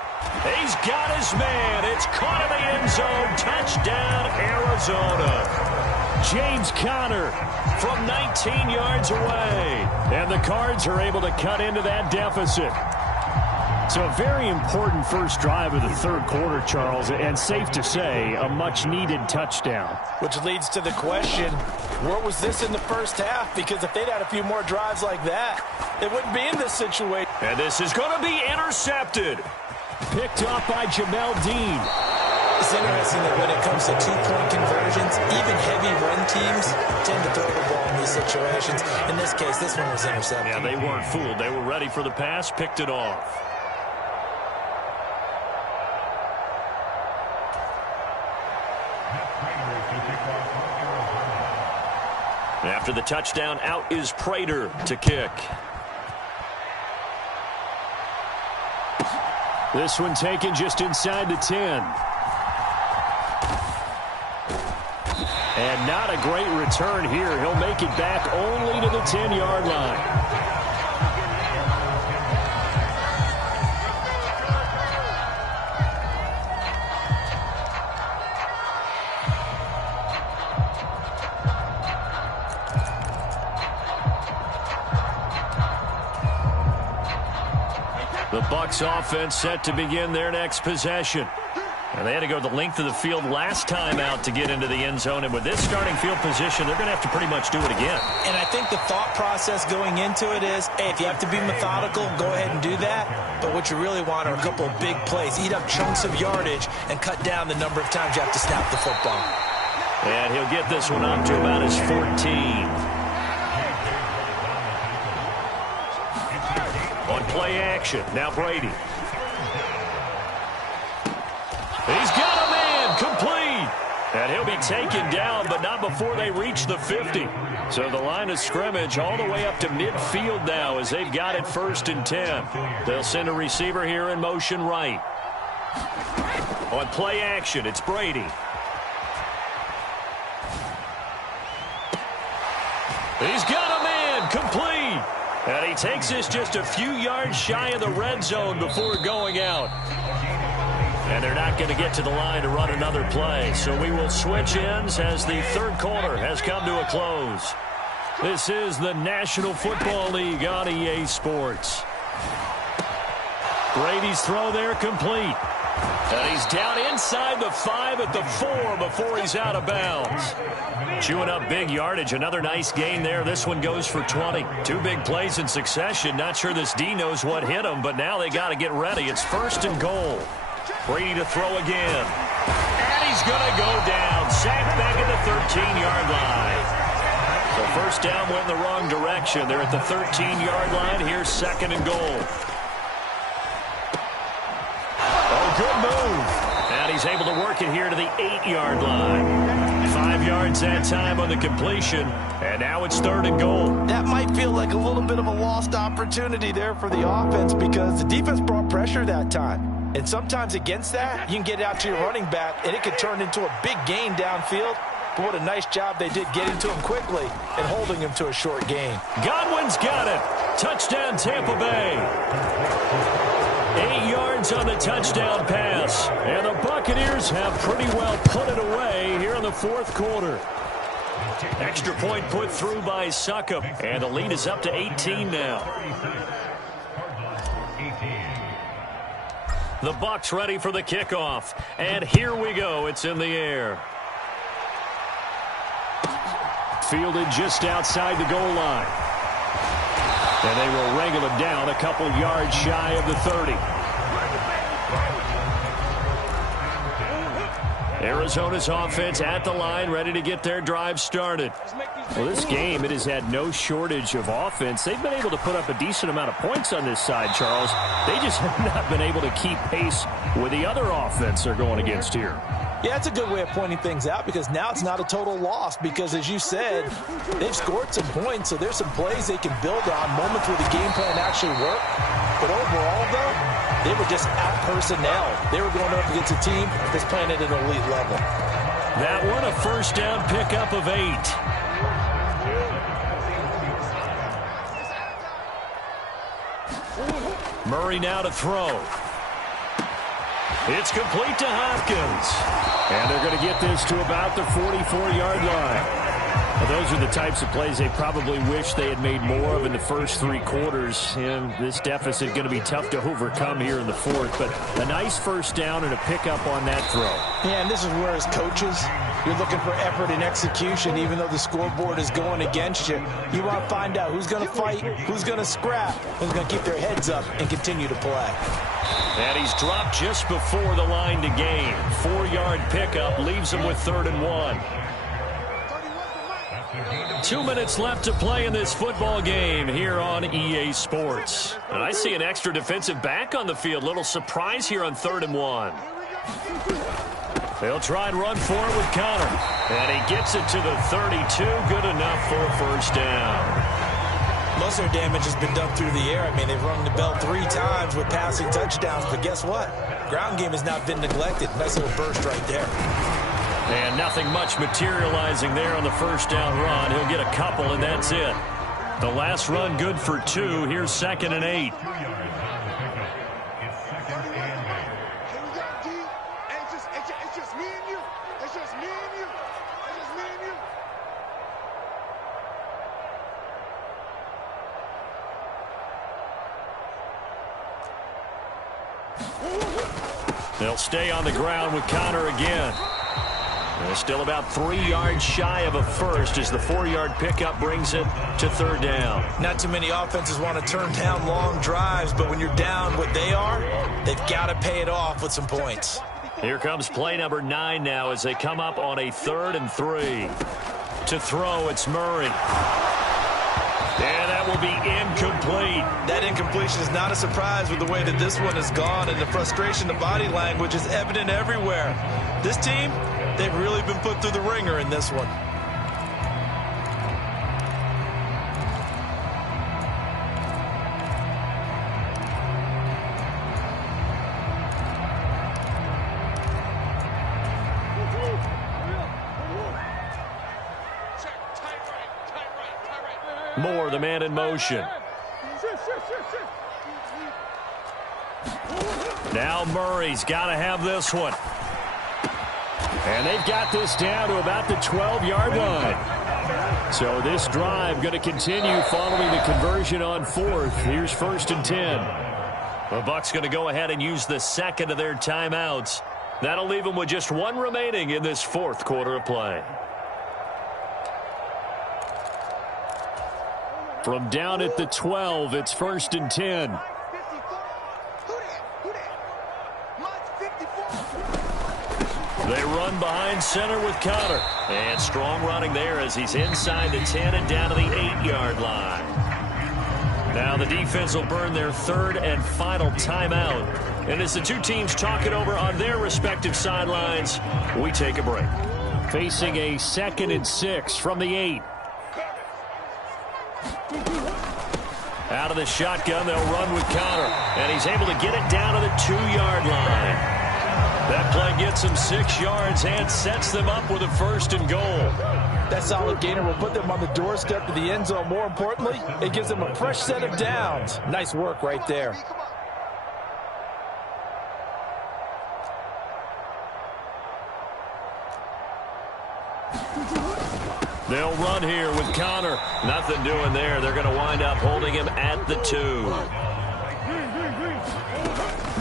He's got his man. It's caught in the end zone. Touchdown, Arizona. James Conner From 19 yards away. And the Cards are able to cut into that deficit. So a very important first drive of the third quarter, Charles, and safe to say, a much-needed touchdown. Which leads to the question, where was this in the first half? Because if they'd had a few more drives like that, they wouldn't be in this situation. And this is going to be intercepted. Picked off by Jamel Dean. It's interesting that when it comes to two-point conversions, even heavy run teams tend to throw the ball in these situations. In this case, this one was intercepted. Yeah, they weren't fooled. They were ready for the pass, picked it off. After the touchdown, out is Prater to kick. This one taken just inside the 10. And not a great return here. He'll make it back only to the 10-yard line. The Bucs offense set to begin their next possession. And they had to go the length of the field last time out to get into the end zone. And with this starting field position, they're going to have to pretty much do it again. And I think the thought process going into it is, hey, if you have to be methodical, go ahead and do that. But what you really want are a couple of big plays. Eat up chunks of yardage and cut down the number of times you have to snap the football. And he'll get this one up to about his 14. On play action, now Brady. He's got a man, complete. And he'll be taken down, but not before they reach the 50. So the line of scrimmage all the way up to midfield now as they've got it 1st and 10. They'll send a receiver here in motion right. On play action, it's Brady. He's got a man, complete. And he takes this just a few yards shy of the red zone before going out. And they're not going to get to the line to run another play. So we will switch ends as the third quarter has come to a close. This is the National Football League on EA Sports. Brady's throw there complete. And he's down inside the 5 at the 4 before he's out of bounds. Chewing up big yardage. Another nice gain there. This one goes for 20. 2 big plays in succession. Not sure this D knows what hit him, but now they got to get ready. It's 1st and goal. Brady to throw again. And he's going to go down. Sacked back at the 13-yard line. So first down went in the wrong direction. They're at the 13-yard line. Here's 2nd and goal. Oh, good move. And he's able to work it here to the 8-yard line. 5 yards that time on the completion. And now it's 3rd and goal. That might feel like a little bit of a lost opportunity there for the offense because the defense brought pressure that time. And sometimes against that, you can get out to your running back, and it could turn into a big gain downfield. But what a nice job they did getting to him quickly and holding him to a short gain. Godwin's got it. Touchdown, Tampa Bay. 8 yards on the touchdown pass. And the Buccaneers have pretty well put it away here in the 4th quarter. Extra point put through by Succop. And the lead is up to 18 now. The Bucs ready for the kickoff. And here we go. It's in the air. Fielded just outside the goal line. And they will wrangle him down a couple yards shy of the 30. Arizona's offense at the line, ready to get their drive started. Well, this game, it has had no shortage of offense. They've been able to put up a decent amount of points on this side, Charles. They just have not been able to keep pace with the other offense they're going against here. Yeah, it's a good way of pointing things out because now it's not a total loss because, as you said, they've scored some points, so there's some plays they can build on, moments where the game plan actually worked. But overall, though, they were just out-personnel. They were going up against a team that's playing at an elite level. That one, a first down pickup of 8. Murray now to throw. It's complete to Hopkins. And they're going to get this to about the 44-yard line. Well, those are the types of plays they probably wish they had made more of in the first 3 quarters. And this deficit going to be tough to overcome here in the 4th. But a nice first down and a pickup on that throw. Yeah, and this is where, as coaches, you're looking for effort and execution, even though the scoreboard is going against you. You want to find out who's going to fight, who's going to scrap, who's going to keep their heads up and continue to play. And he's dropped just before the line to gain. 4-yard pickup leaves him with 3rd and 1. 2 minutes left to play in this football game here on EA Sports. And I see an extra defensive back on the field. Little surprise here on 3rd and 1. They'll try and run for it with Connor. And he gets it to the 32. Good enough for a first down. Most of their damage has been done through the air. I mean, they've rung the bell 3 times with passing touchdowns. But guess what? Ground game has not been neglected. Nice little burst right there. And nothing much materializing there on the first down run. He'll get a couple, and that's it. The last run good for 2. Here's 2nd and 8. It's just me and you. It's just me and you. It's just me and you. They'll stay on the ground with Connor again. They're still about 3 yards shy of a first as the 4-yard pickup brings it to 3rd down. Not too many offenses want to turn down long drives, but when you're down what they are, they've got to pay it off with some points. Here comes play number 9 now as they come up on a 3rd and 3. To throw, it's Murray. And that will be incomplete. That incompletion is not a surprise with the way that this one has gone, and the frustration, the body language is evident everywhere. This team, they've really been put through the ringer in this one. Moore, the man in motion. Now Murray's got to have this one. And they've got this down to about the 12-yard line. So this drive going to continue following the conversion on 4th. Here's 1st and 10. The Bucs going to go ahead and use the second of their timeouts. That'll leave them with just 1 remaining in this 4th quarter of play. From down at the 12, it's 1st and 10. They run behind center with Connor. And strong running there as he's inside the 10 and down to the 8-yard line. Now the defense will burn their 3rd and final timeout. And as the two teams talk it over on their respective sidelines, we take a break. Facing a 2nd and 6 from the 8. Out of the shotgun, they'll run with Connor. And he's able to get it down to the 2-yard line. That play gets him 6 yards and sets them up with a 1st and goal. That solid gainer will put them on the doorstep to the end zone. More importantly, it gives them a fresh set of downs. Nice work right there. They'll run here with Connor. Nothing doing there. They're going to wind up holding him at the 2.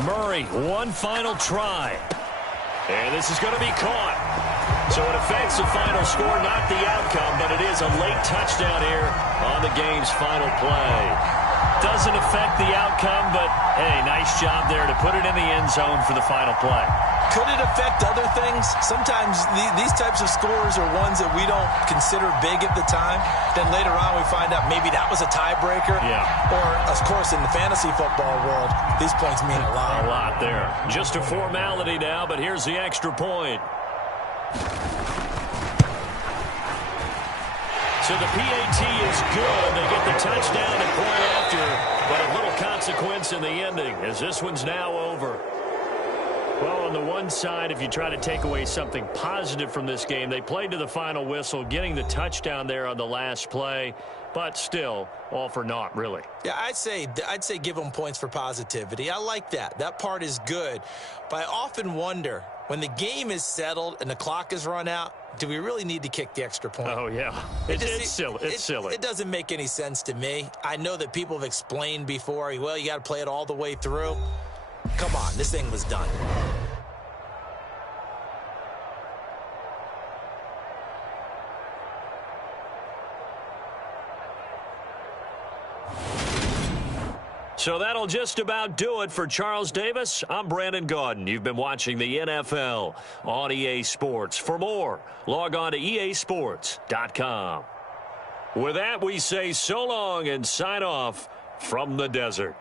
Murray, one final try. And this is going to be caught. So it affects the final score, not the outcome, but it is a late touchdown here on the game's final play. doesn't affect the outcome, but, hey, nice job there to put it in the end zone for the final play. Could it affect other things? Sometimes these types of scores are ones that we don't consider big at the time. Then later on we find out maybe that was a tiebreaker. Yeah. Or, of course, in the fantasy football world, these points mean a lot. A lot there. Just a formality now, but here's the extra point. So the PAT is good. They get the touchdown at point after, but a little consequence in the ending as this one's now over. Well, on the one side, if you try to take away something positive from this game, they played to the final whistle, getting the touchdown there on the last play, but still, all for naught, really. Yeah, I'd say give them points for positivity. I like that. That part is good. But I often wonder, when the game is settled and the clock is run out, do we really need to kick the extra point? Oh, yeah. It's silly. It's silly. It doesn't make any sense to me. I know that people have explained before, well, you got to play it all the way through. Come on, this thing was done. So that'll just about do it for Charles Davis. I'm Brandon Gaudin. You've been watching the NFL on EA Sports. For more, log on to easports.com. With that, we say so long and sign off from the desert.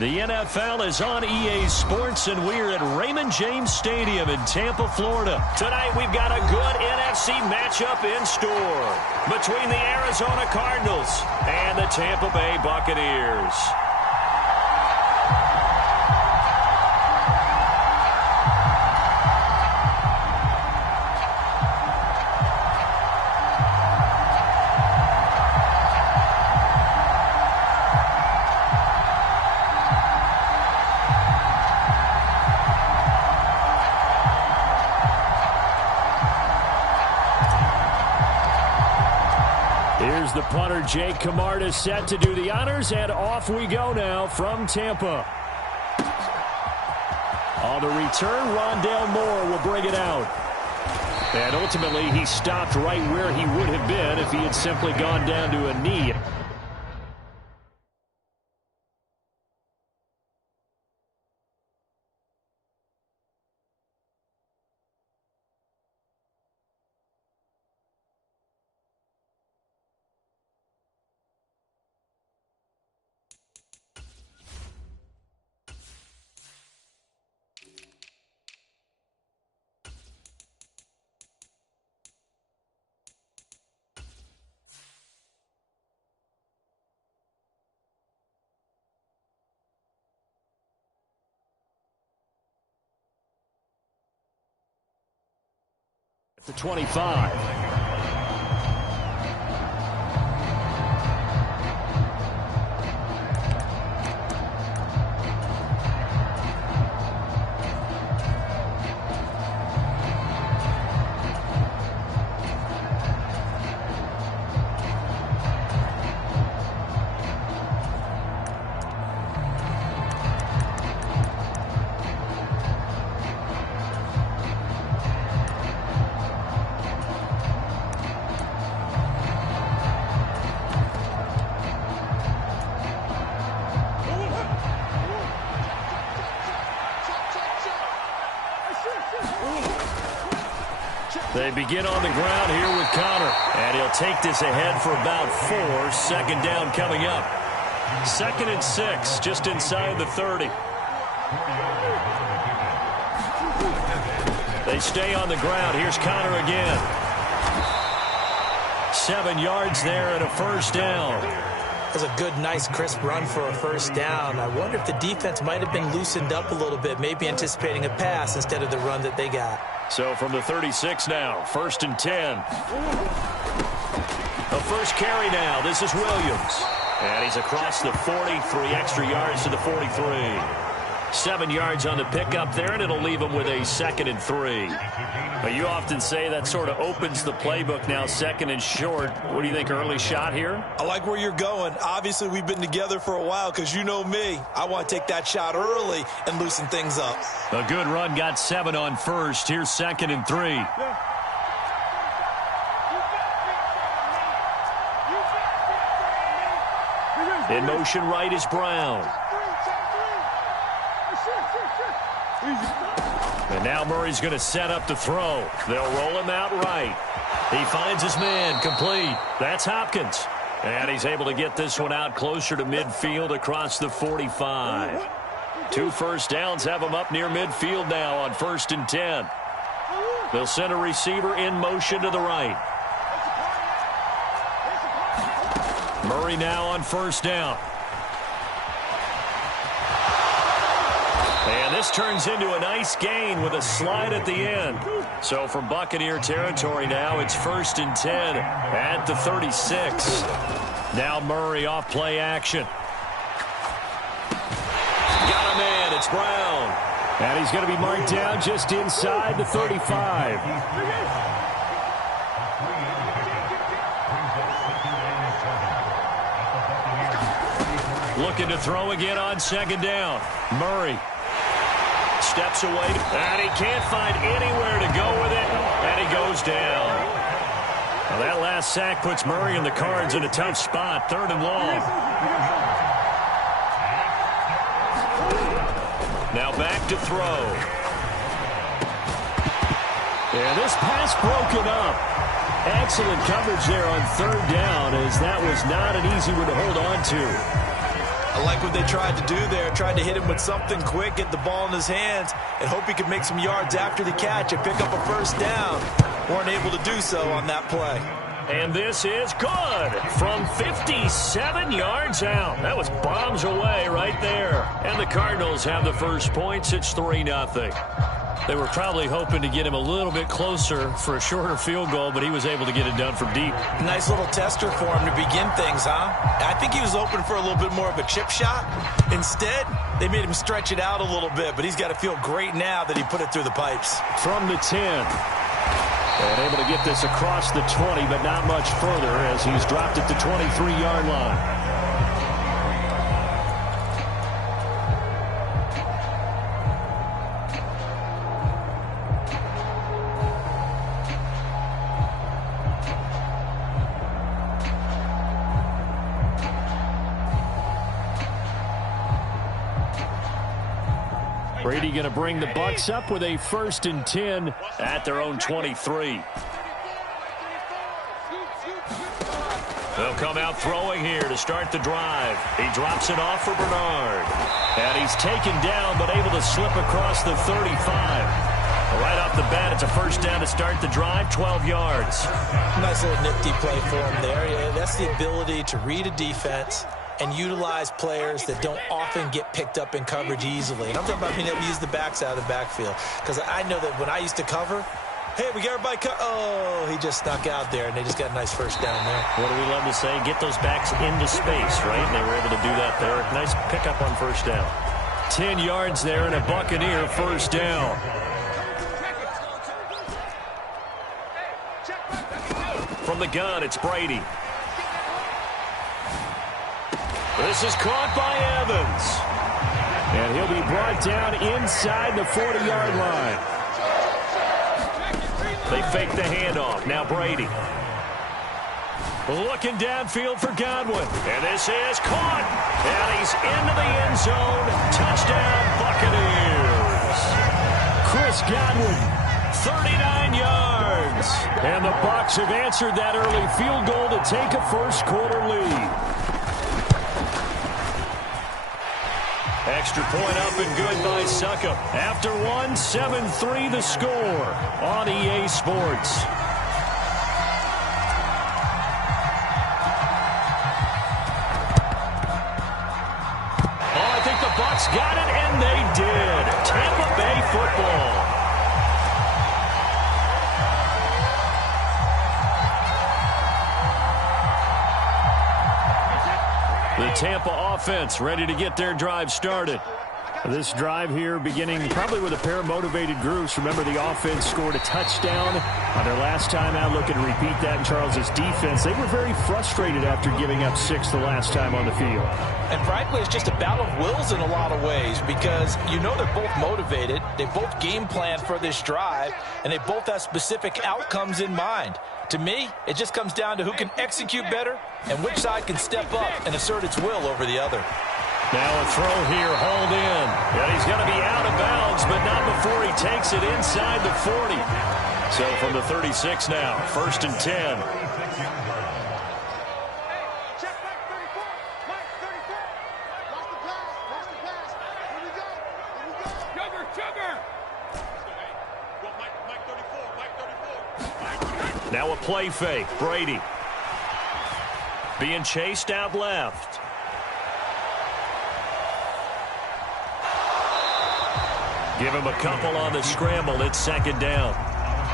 The NFL is on EA Sports, and we're at Raymond James Stadium in Tampa, Florida. Tonight, we've got a good NFC matchup in store between the Arizona Cardinals and the Tampa Bay Buccaneers. Here's the punter, Jake Camarda, set to do the honors, and off we go now from Tampa. On the return, Rondale Moore will bring it out. And ultimately, he stopped right where he would have been if he had simply gone down to a knee. The 25. They begin on the ground here with Connor. And he'll take this ahead for about 4. Second down coming up. 2nd and 6, just inside the 30. They stay on the ground. Here's Connor again. 7 yards there and a first down. That was a good, nice, crisp run for a first down. I wonder if the defense might have been loosened up a little bit, maybe anticipating a pass instead of the run that they got. So from the 36 now, 1st and 10. The first carry now. This is Williams. And he's across the 40, 3 extra yards to the 43. 7 yards on the pickup there, and it'll leave him with a 2nd and 3. But you often say that sort of opens the playbook now, 2nd and short. What do you think, early shot here? I like where you're going. Obviously, we've been together for a while because you know me. I want to take that shot early and loosen things up. A good run, got 7 on first. Here's 2nd and 3. In motion right is Brown. And now Murray's going to set up the throw. They'll roll him out right. He finds his man, complete. That's Hopkins. And he's able to get this one out closer to midfield across the 45. 2 first downs have him up near midfield now on 1st and 10. They'll send a receiver in motion to the right. Murray now on 1st down. And this turns into a nice gain with a slide at the end. So from Buccaneer territory now, it's 1st and 10 at the 36. Now Murray off play action. Got a man, it's Brown. And he's going to be marked down just inside the 35. Looking to throw again on 2nd down. Murray steps away, and he can't find anywhere to go with it, and he goes down. Now that last sack puts Murray and the Cards in a tough spot, 3rd and long. Now back to throw. And this pass broken up. Excellent coverage there on 3rd down, as that was not an easy one to hold on to. I I like what they tried to do there. Tried to hit him with something quick, get the ball in his hands, and hope he could make some yards after the catch and pick up a first down. Weren't able to do so on that play. And this is good from 57 yards out. That was bombs away right there. And the Cardinals have the first points. It's 3-0. They were probably hoping to get him a little bit closer for a shorter field goal, but he was able to get it done from deep. Nice little tester for him to begin things, huh? I think he was open for a little bit more of a chip shot. Instead, they made him stretch it out a little bit, but he's got to feel great now that he put it through the pipes. From the 10. And able to get this across the 20, but not much further as he's dropped it to 23-yard line. Brady going to bring the Bucs up with a 1st and 10 at their own 23. They'll come out throwing here to start the drive. He drops it off for Bernard. And he's taken down but able to slip across the 35. Right off the bat, it's a first down to start the drive, 12 yards. Nice little nifty play for him there. Yeah, that's the ability to read a defense and utilize players that don't often get picked up in coverage easily. And I'm talking about being able to use the backs out of the backfield. Because I know that when I used to cover, hey, we got everybody oh, he just snuck out there, and they just got a nice first down there. What do we love to say? Get those backs into space, right? And they were able to do that there. Nice pickup on first down. 10 yards there and a Buccaneer first down. From the gun, it's Brady. This is caught by Evans. And he'll be brought down inside the 40-yard line. They fake the handoff. Now Brady. Looking downfield for Godwin. And this is caught. And he's into the end zone. Touchdown, Buccaneers. Chris Godwin. 39 yards. And the Bucs have answered that early field goal to take a first-quarter lead. Extra point up and good by Succop. After one, 7-3 the score on EA Sports. Oh, I think the Bucs got it, and they did. Tampa Bay football. The Tampa offense ready to get their drive started. This drive here beginning probably with a pair of motivated groups. Remember, the offense scored a touchdown on their last time out. Looking to repeat that in Charles's defense. They were very frustrated after giving up 6 the last time on the field. And frankly, it's just a battle of wills in a lot of ways because you know they're both motivated. They both game plan for this drive, and they both have specific outcomes in mind. To me, it just comes down to who can execute better and which side can step up and assert its will over the other. Now a throw here, hauled in. And he's going to be out of bounds, but not before he takes it inside the 40. So from the 36 now, 1st and 10. Now a play fake. Brady being chased out left. Give him a couple on the scramble. It's 2nd down.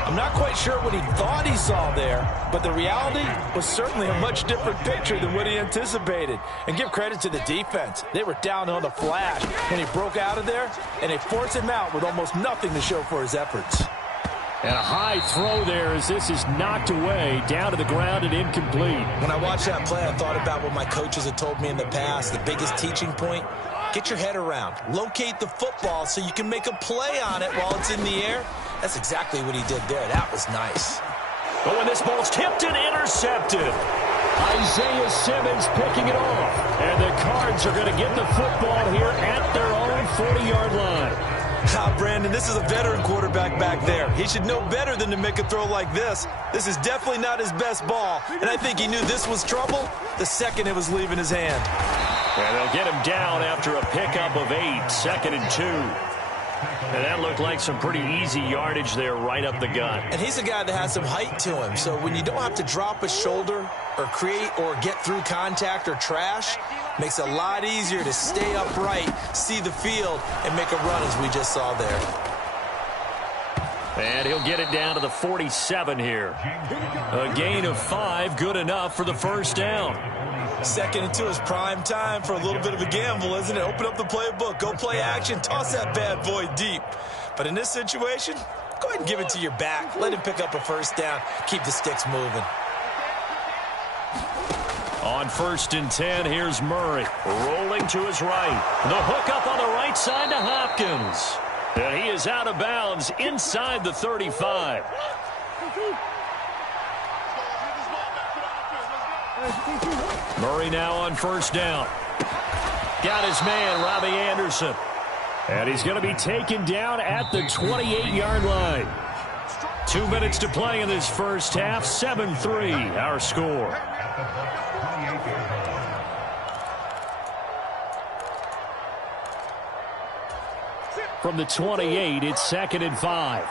I'm not quite sure what he thought he saw there, but the reality was certainly a much different picture than what he anticipated. And give credit to the defense. They were down on the flash when he broke out of there, and they forced him out with almost nothing to show for his efforts. And a high throw there as this is knocked away, down to the ground and incomplete. When I watched that play, I thought about what my coaches had told me in the past. The biggest teaching point, get your head around. Locate the football so you can make a play on it while it's in the air. That's exactly what he did there. That was nice. Oh, and this ball's tipped and intercepted. Isaiah Simmons picking it off. And the Cards are going to get the football here at their own 40-yard line. Brandon, this is a veteran quarterback back there. He should know better than to make a throw like this. This is definitely not his best ball, and I think he knew this was trouble the second it was leaving his hand. And they'll get him down after a pickup of 8, 2nd and 2. And that looked like some pretty easy yardage there right up the gut. And he's a guy that has some height to him. So when you don't have to drop a shoulder or create or get through contact or trash, makes it a lot easier to stay upright, see the field, and make a run as we just saw there. And he'll get it down to the 47 here. A gain of 5, good enough for the first down. 2nd and 2 is prime time for a little bit of a gamble, isn't it? Open up the playbook, go play action, toss that bad boy deep. But in this situation, go ahead and give it to your back. Let him pick up a first down. Keep the sticks moving. On 1st and 10, here's Murray. Rolling to his right. The hook up on the right side to Hopkins. And he is out of bounds inside the 35. Murray now on 1st down. Got his man, Robbie Anderson. And he's going to be taken down at the 28-yard line. 2 minutes to play in this first half. 7-3, our score. From the 28, it's 2nd and 5.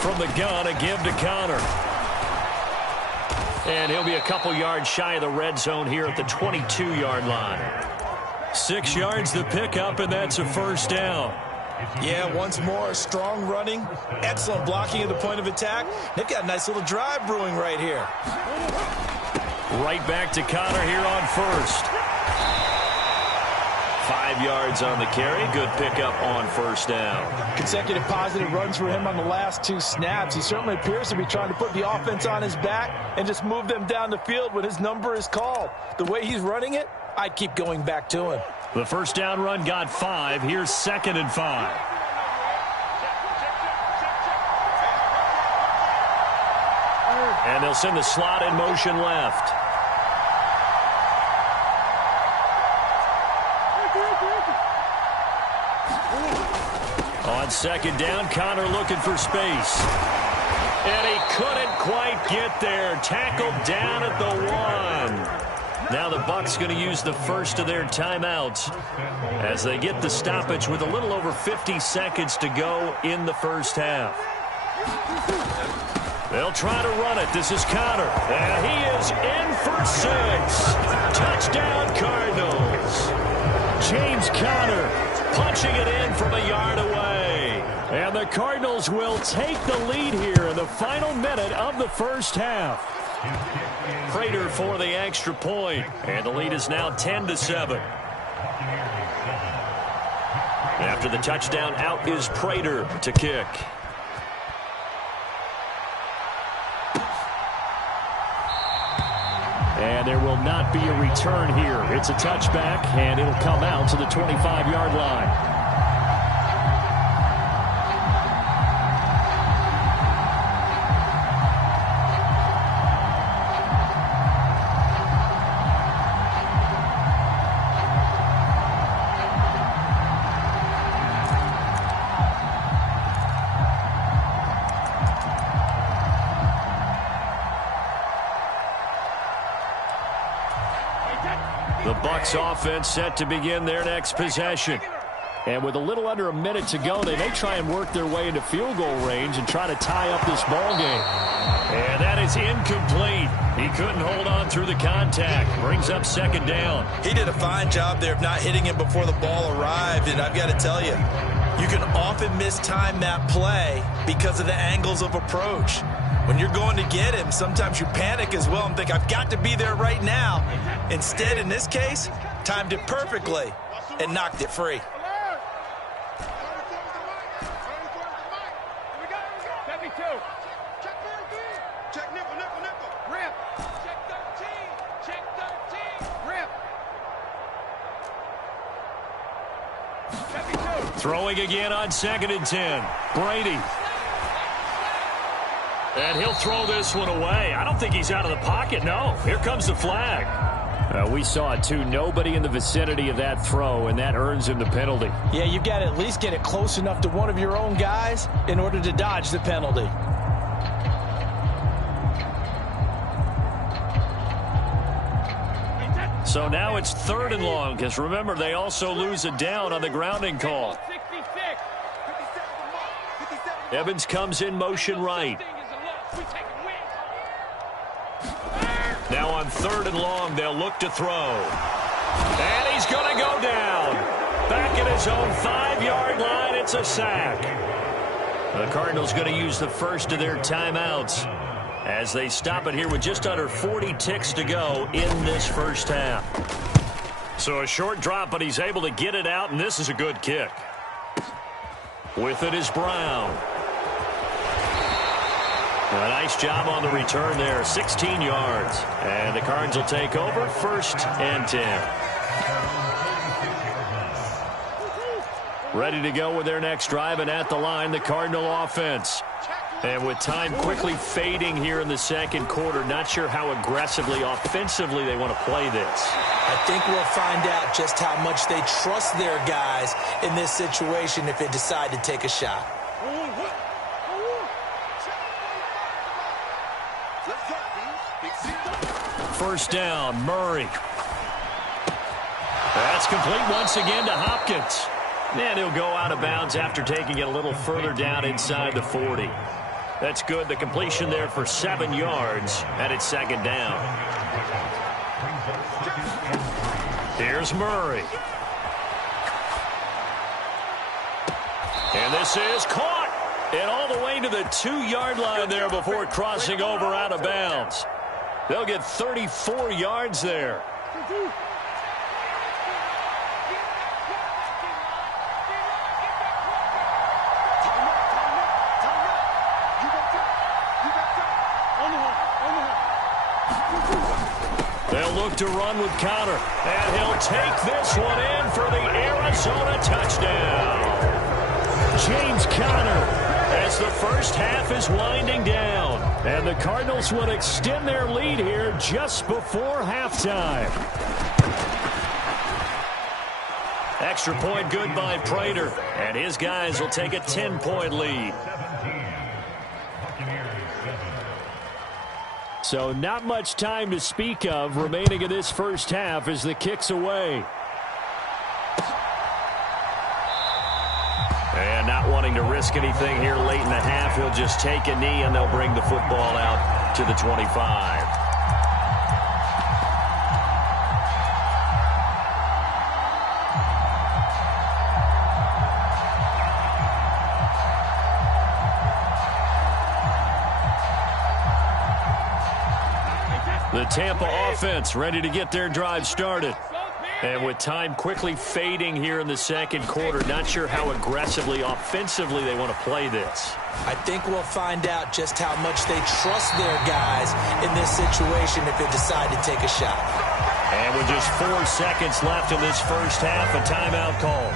From the gun, a give to Connor. And he'll be a couple yards shy of the red zone here at the 22-yard line. 6 yards the pickup, and that's a first down. Yeah, once more, strong running, excellent blocking at the point of attack. They've got a nice little drive brewing right here. Right back to Connor here on 1st. 5 yards on the carry. Good pickup on 1st down. Consecutive positive runs for him on the last 2 snaps. He certainly appears to be trying to put the offense on his back and just move them down the field when his number is called. The way he's running it, I'd keep going back to him. The first down run got 5. Here's 2nd and 5. And they'll send the slot in motion left. On 2nd down, Connor looking for space. And he couldn't quite get there. Tackled down at the 1. Now the Bucs going to use the first of their timeouts as they get the stoppage with a little over 50 seconds to go in the first half. They'll try to run it. This is Connor. And he is in for 6. Touchdown, Cardinals. James Conner punching it in from a yard away. And the Cardinals will take the lead here in the final minute of the first half. Prater for the extra point. And the lead is now 10-7. After the touchdown, out is Prater to kick. And there will not be a return here. It's a touchback, and it'll come out to the 25-yard line. The Bucs offense set to begin their next possession. And with a little under a minute to go, they may try and work their way into field goal range and try to tie up this ball game. And that is incomplete. He couldn't hold on through the contact. Brings up 2nd down. He did a fine job there of not hitting him before the ball arrived. And I've got to tell you, you can often mistime that play because of the angles of approach. When you're going to get him, sometimes you panic as well and think, I've got to be there right now. Instead, in this case, timed it perfectly and knocked it free. Throwing again on 2nd and 10. Brady. And he'll throw this one away. I don't think he's out of the pocket. No, here comes the flag. We saw it too. Nobody in the vicinity of that throw, and that earns him the penalty. Yeah, you've got to at least get it close enough to one of your own guys in order to dodge the penalty. So now it's 3rd and long, because remember, they also lose a down on the grounding call. Evans comes in motion right. Now on 3rd and long, they'll look to throw. And he's going to go down. Back at his own 5-yard line, it's a sack. The Cardinals going to use the first of their timeouts as they stop it here with just under 40 ticks to go in this first half. So a short drop, but he's able to get it out, and this is a good kick. With it is Brown. A nice job on the return there, 16 yards. And the Cards will take over, 1st and 10. Ready to go with their next drive, and at the line, the Cardinal offense. And with time quickly fading here in the second quarter, not sure how aggressively, offensively they want to play this. I think we'll find out just how much they trust their guys in this situation if they decide to take a shot. First down, Murray. That's complete once again to Hopkins. And he'll go out of bounds after taking it a little further down inside the 40. That's good. The completion there for 7 yards, and it's 2nd down. Here's Murray. And this is caught. And all the way to the 2-yard line there before crossing over out of bounds. They'll get 34 yards there. They'll look to run with Conner. And he'll take this one in for the Arizona touchdown. James Conner, as the first half is winding down. And the Cardinals will extend their lead here just before halftime. Extra point good by Prater. And his guys will take a 10-point lead. So not much time to speak of remaining in this first half as the kick's away. And not wanting to risk anything here late in the half, he'll just take a knee and they'll bring the football out to the 25. The Tampa offense ready to get their drive started. And with time quickly fading here in the second quarter, not sure how aggressively, offensively they want to play this. I think we'll find out just how much they trust their guys in this situation if they decide to take a shot. And with just 4 seconds left in this first half, a timeout call.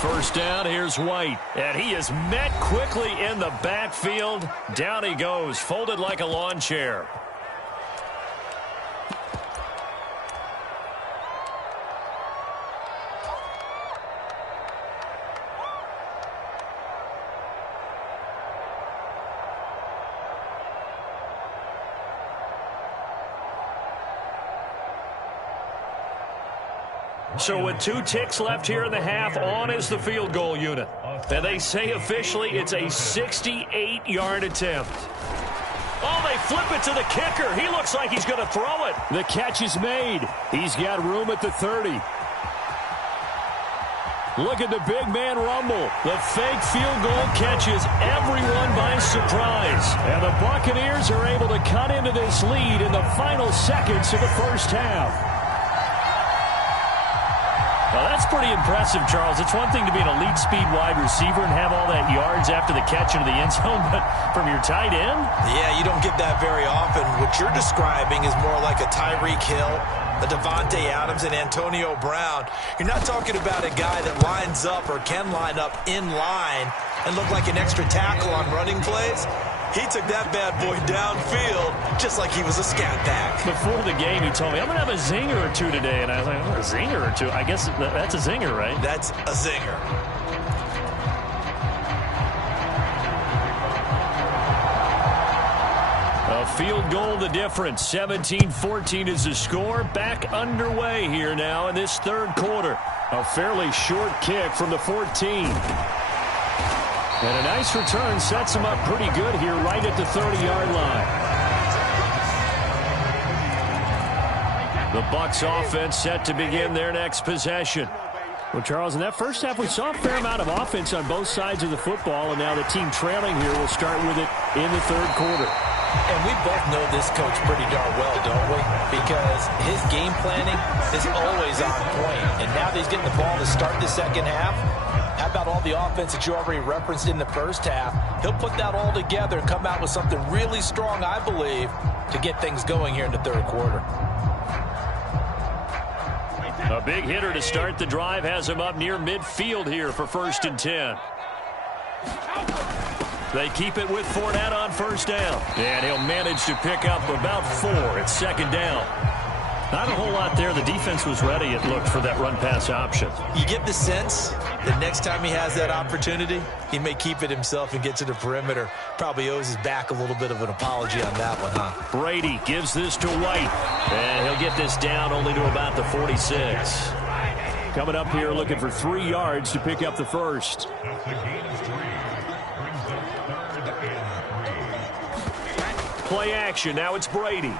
First down, here's White. And he is met quickly in the backfield. Down he goes, folded like a lawn chair. So with 2 ticks left here in the half, on is the field goal unit. And they say officially it's a 68-yard attempt. Oh, they flip it to the kicker. He looks like he's going to throw it. The catch is made. He's got room at the 30. Look at the big man rumble. The fake field goal catches everyone by surprise. And the Buccaneers are able to cut into this lead in the final seconds of the first half. Well, that's pretty impressive, Charles. It's one thing to be an elite speed wide receiver and have all that yards after the catch into the end zone, but from your tight end? Yeah, you don't get that very often. What you're describing is more like a Tyreek Hill, a Devontae Adams, and Antonio Brown. You're not talking about a guy that lines up or can line up in line and look like an extra tackle on running plays. He took that bad boy downfield just like he was a scat back. Before the game, he told me, I'm going to have a zinger or two today. And I was like, oh, a zinger or two? I guess that's a zinger, right? That's a zinger. A field goal the difference. 17-14 is the score. Back underway here now in this third quarter. A fairly short kick from the 14. And a nice return sets him up pretty good here right at the 30-yard line. The Bucs offense set to begin their next possession. Well, Charles, in that first half, we saw a fair amount of offense on both sides of the football, and now the team trailing here will start with it in the third quarter. And we both know this coach pretty darn well, don't we? Because his game planning is always on point. And now that he's getting the ball to start the second half, how about all the offense that you already referenced in the first half? He'll put that all together and come out with something really strong, I believe, to get things going here in the third quarter. A big hitter to start the drive has him up near midfield here for 1st and 10. They keep it with Fournette on first down. And he'll manage to pick up about 4 at second down. Not a whole lot there. The defense was ready, it looked, for that run-pass option. You get the sense that next time he has that opportunity, he may keep it himself and get to the perimeter. Probably owes his back a little bit of an apology on that one, huh? Brady gives this to White. And he'll get this down only to about the 46. Coming up here looking for 3 yards to pick up the first. Play action. Now it's Brady.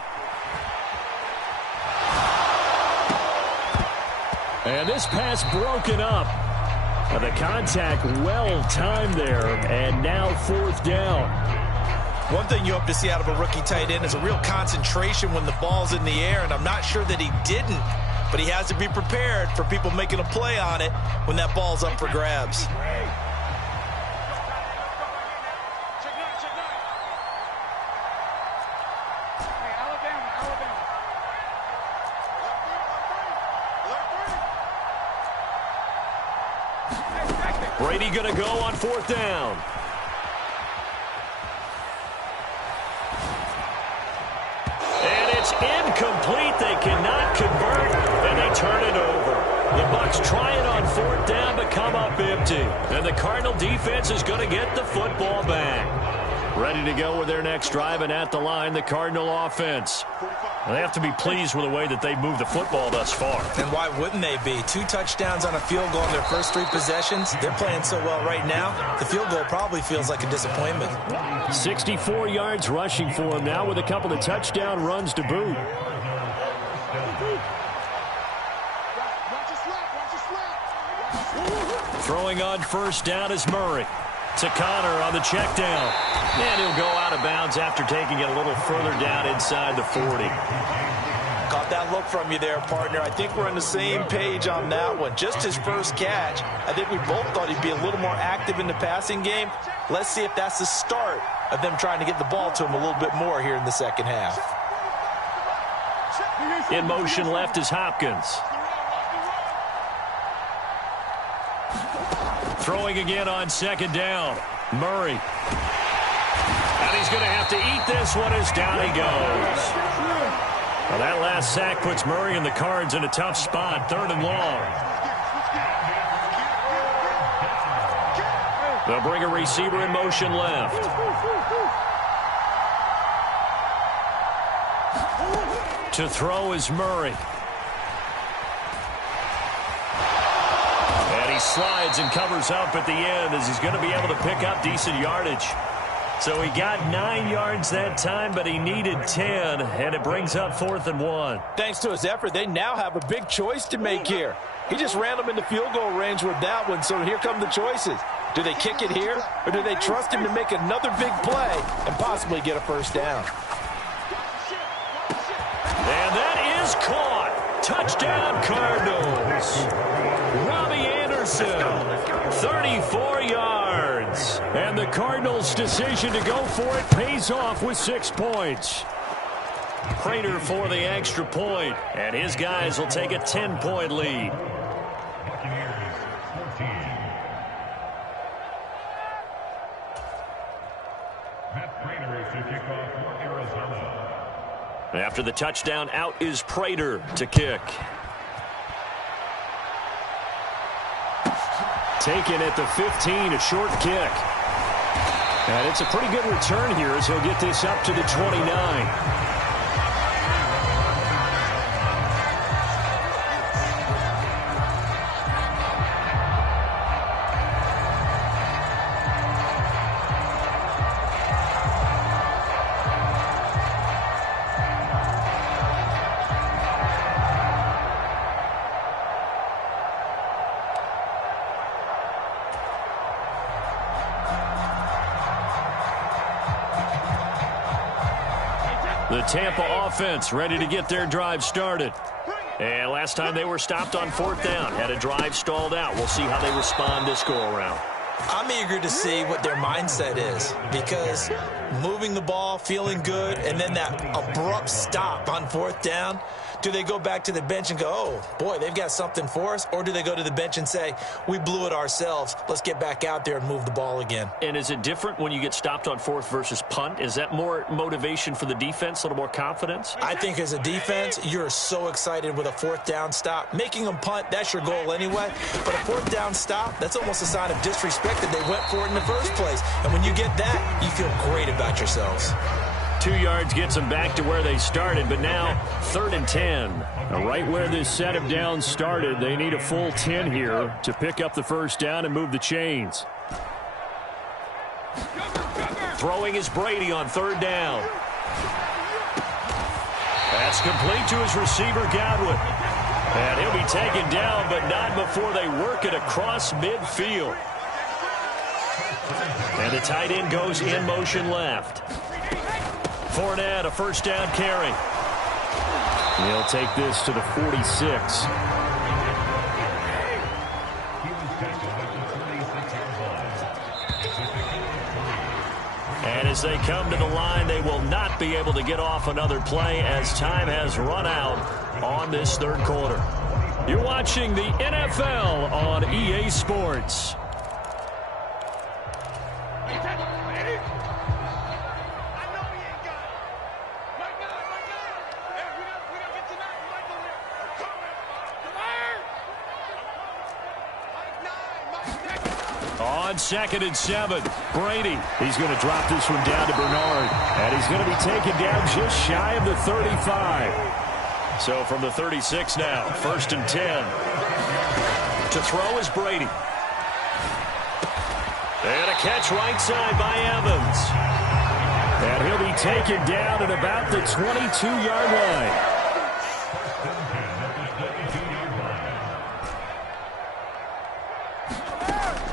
And this pass broken up. And the contact well timed there. And now 4th down. One thing you hope to see out of a rookie tight end is a real concentration when the ball's in the air. And I'm not sure that he didn't. But he has to be prepared for people making a play on it when that ball's up for grabs. Brady going to go on 4th down. And it's incomplete. They cannot convert, and they turn it over. The Bucs try it on 4th down, but come up empty. And the Cardinal defense is going to get the football back. Ready to go with their next drive, and at the line, the Cardinal offense. Well, they have to be pleased with the way that they've moved the football thus far. And why wouldn't they be? 2 touchdowns on a field goal in their first 3 possessions. They're playing so well right now, the field goal probably feels like a disappointment. 64 yards rushing for him now with a couple of touchdown runs to boot. Throwing on first down is Murray. To Connor on the check down. And he'll go out of bounds after taking it a little further down inside the 40. Caught that look from you there, partner. I think we're on the same page on that one. Just his first catch. I think we both thought he'd be a little more active in the passing game. Let's see if that's the start of them trying to get the ball to him a little bit more here in the second half. In motion left is Hopkins. Throwing again on second down. Murray. And he's going to have to eat this one as down he goes. Well, that last sack puts Murray and the Cards in a tough spot. 3rd and long. They'll bring a receiver in motion left. To throw is Murray. Slides and covers up at the end as he's going to be able to pick up decent yardage. So he got 9 yards that time, but he needed 10, and it brings up 4th and 1. Thanks to his effort, they now have a big choice to make here. He just ran them into field goal range with that one, so here come the choices. Do they kick it here, or do they trust him to make another big play and possibly get a first down? And that is caught. Touchdown, Cardinals. Robbie Anderson, 34 yards. And the Cardinals' decision to go for it pays off with 6 points. Prater for the extra point, and his guys will take a 10-point lead. Matt Prater After the touchdown, out is Prater to kick. Taken at the 15, a short kick. And it's a pretty good return here as he'll get this up to the 29. The Tampa offense ready to get their drive started. And last time they were stopped on 4th down, had a drive stalled out. We'll see how they respond this go-around. I'm eager to see what their mindset is, because moving the ball, feeling good, and then that abrupt stop on 4th down, do they go back to the bench and go, oh, boy, they've got something for us? Or do they go to the bench and say, we blew it ourselves, let's get back out there and move the ball again? And is it different when you get stopped on 4th versus punt? Is that more motivation for the defense, a little more confidence? I think as a defense, you're so excited with a 4th down stop. Making them punt, that's your goal anyway. But a 4th down stop, that's almost a sign of disrespect that they went for it in the first place. And when you get that, you feel great about yourselves. 2 yards gets them back to where they started, but now 3rd and 10. Right where this set of downs started, they need a full 10 here to pick up the first down and move the chains. Throwing is Brady on 3rd down. That's complete to his receiver, Godwin. And he'll be taken down, but not before they work it across midfield. And the tight end goes in motion left. Fournette, a first down carry. He'll take this to the 46. And as they come to the line, they will not be able to get off another play as time has run out on this 3rd quarter. You're watching the NFL on EA Sports. On 2nd and 7, Brady. He's going to drop this one down to Bernard. And he's going to be taken down just shy of the 35. So from the 36 now, 1st and 10. To throw is Brady. And a catch right side by Evans. And he'll be taken down at about the 22-yard line.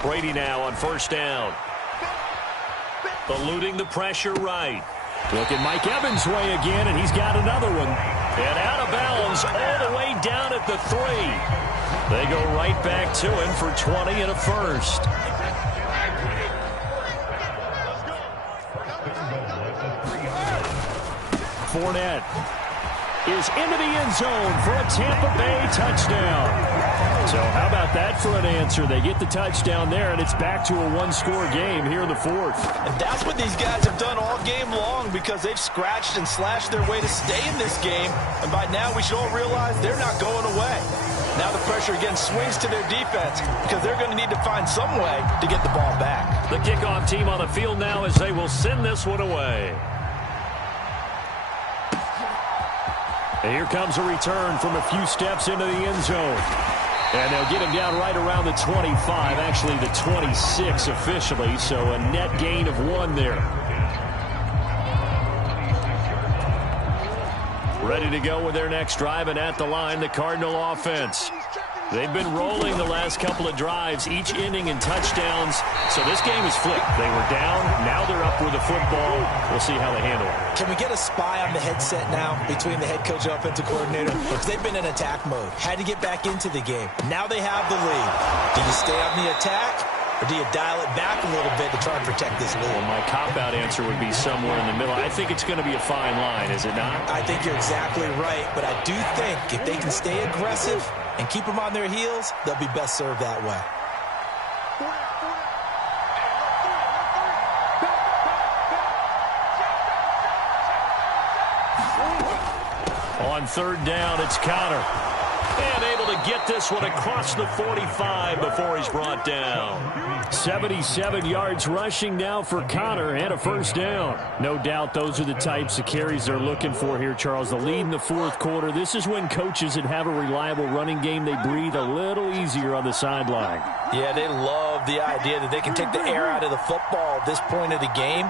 Brady now on 1st down. Eluding the pressure right. Looking Mike Evans' way again, and he's got another one. And out of bounds all the way down at the 3. They go right back to him for 20 and a first. Fournette is into the end zone for a Tampa Bay touchdown. So how about that for an answer? They get the touchdown there, and it's back to a one-score game here in the 4th. And that's what these guys have done all game long, because they've scratched and slashed their way to stay in this game. And by now, we should all realize they're not going away. Now the pressure again swings to their defense, because they're going to need to find some way to get the ball back. The kickoff team on the field now as they will send this one away. And here comes a return from a few steps into the end zone. And they'll get him down right around the 25, actually the 26 officially, so a net gain of 1 there. Ready to go with their next drive, and at the line, the Cardinal offense. They've been rolling the last couple of drives, each ending in touchdowns. So this game is flipped. They were down. Now they're up with the football. We'll see how they handle it. Can we get a spy on the headset now between the head coach and offensive coordinator? Because they've been in attack mode. Had to get back into the game. Now they have the lead. Do you stay on the attack, or do you dial it back a little bit to try and protect this lead? Well, my cop-out answer would be somewhere in the middle. I think it's going to be a fine line, is it not? I think you're exactly right, but I do think if they can stay aggressive and keep them on their heels, they'll be best served that way. On third down, it's Conner. And able to get this one across the 45 before he's brought down. 77 yards rushing now for Conner and a first down. No doubt those are the types of carries they're looking for here, Charles. The lead in the fourth quarter. This is when coaches that have a reliable running game, they breathe a little easier on the sideline. Yeah, they love the idea that they can take the air out of the football at this point of the game.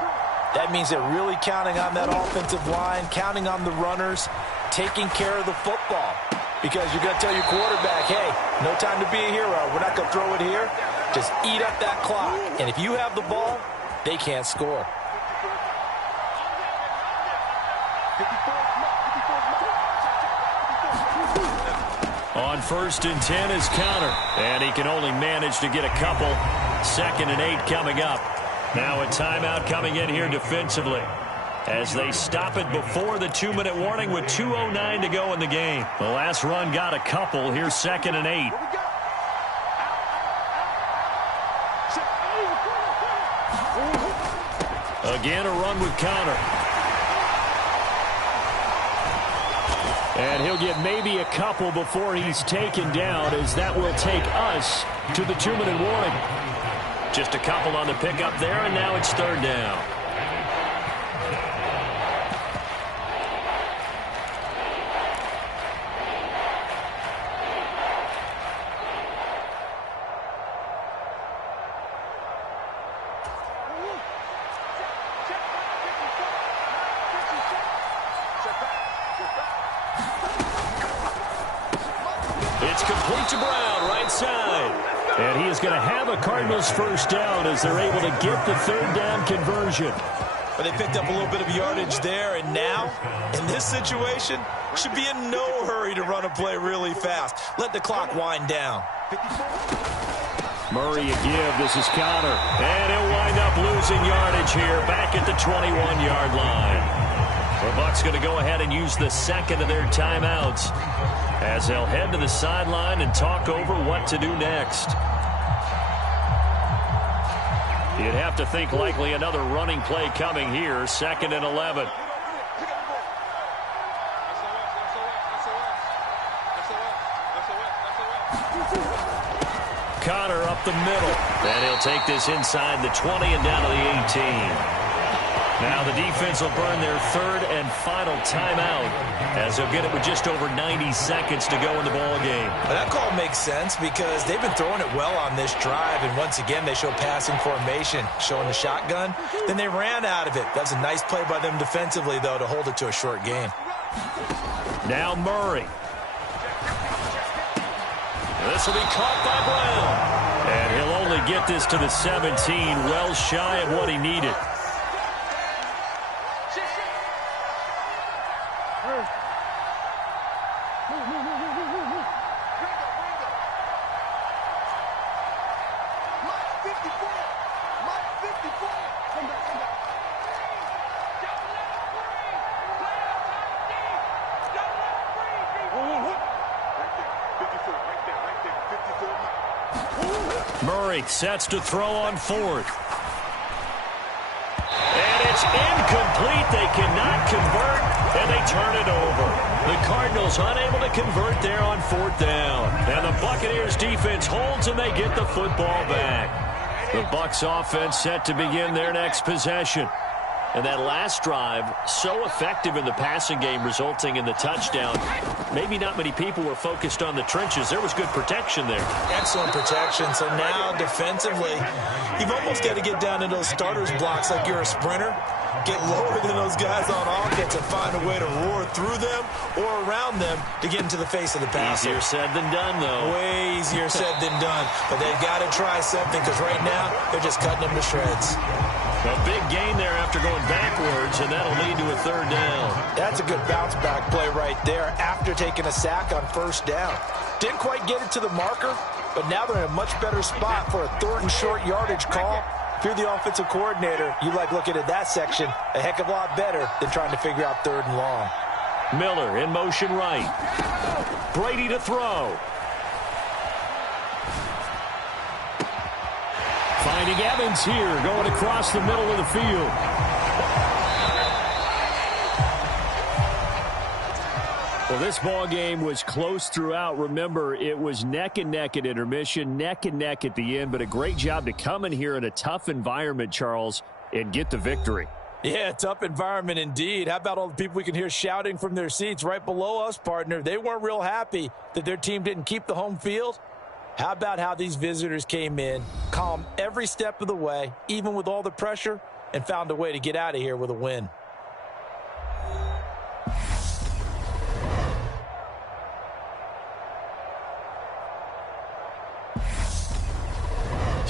That means they're really counting on that offensive line, counting on the runners, taking care of the football. Because you're going to tell your quarterback, hey, no time to be a hero. We're not going to throw it here. Just eat up that clock. And if you have the ball, they can't score. On first and 10 is Conner. And he can only manage to get a couple. 2nd and 8 coming up. Now a timeout coming in here defensively, as they stop it before the 2-minute warning with 2:09 to go in the game. The last run got a couple. Here's 2nd and 8. Again, a run with Conner. And he'll get maybe a couple before he's taken down, as that will take us to the 2-minute warning. Just a couple on the pickup there, and now it's third down. It's complete to Brown, right side. And he is going to have a Cardinals first down as they're able to get the third down conversion. But they picked up a little bit of yardage there, and now, in this situation, should be in no hurry to run a play really fast. Let the clock wind down. Murray a give. This is Conner. And he'll wind up losing yardage here back at the 21-yard line. The Bucs going to go ahead and use the second of their timeouts, as they'll head to the sideline and talk over what to do next. You'd have to think likely another running play coming here. 2nd and 11. Conner up the middle. And he'll take this inside the 20 and down to the 18. Now the defense will burn their third and final timeout, as they'll get it with just over 90 seconds to go in the ball game. Well, that call makes sense because they've been throwing it well on this drive, and once again they show passing formation, showing the shotgun. Then they ran out of it. That was a nice play by them defensively, though, to hold it to a short game. Now Murray. This will be caught by Brown. And he'll only get this to the 17, well shy of what he needed. Murray sets to throw on fourth. And it's incomplete. They cannot convert, and they turn it over. The Cardinals unable to convert there on fourth down. And the Buccaneers defense holds, and they get the football back. The Bucs offense set to begin their next possession. And that last drive, so effective in the passing game, resulting in the touchdown. Maybe not many people were focused on the trenches. There was good protection there. Excellent protection. So now defensively, you've almost got to get down in those starters blocks like you're a sprinter. Get lower than those guys on offense and find a way to roar through them or around them to get into the face of the passer. Easier said than done, though. Way easier said than done. But they've got to try something, because right now they're just cutting them to shreds. A big gain there after going backwards, and that'll lead to a third down. That's a good bounce-back play right there after taking a sack on first down. Didn't quite get it to the marker, but now they're in a much better spot for a third and short yardage call. If you're the offensive coordinator, you like looking at that section a heck of a lot better than trying to figure out third and long. Miller in motion right. Brady to throw. Finding Evans here, going across the middle of the field. Well, this ball game was close throughout. Remember, it was neck and neck at intermission, neck and neck at the end, but a great job to come in here in a tough environment, Charles, and get the victory. Yeah, tough environment indeed. How about all the people we can hear shouting from their seats right below us, partner? They weren't real happy that their team didn't keep the home field. How about how these visitors came in, calm every step of the way, even with all the pressure, and found a way to get out of here with a win.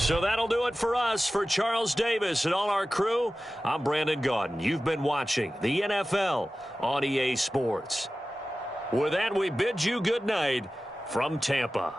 So that'll do it for us. For Charles Davis and all our crew, I'm Brandon Gaudin. You've been watching the NFL on EA Sports. With that, we bid you good night from Tampa.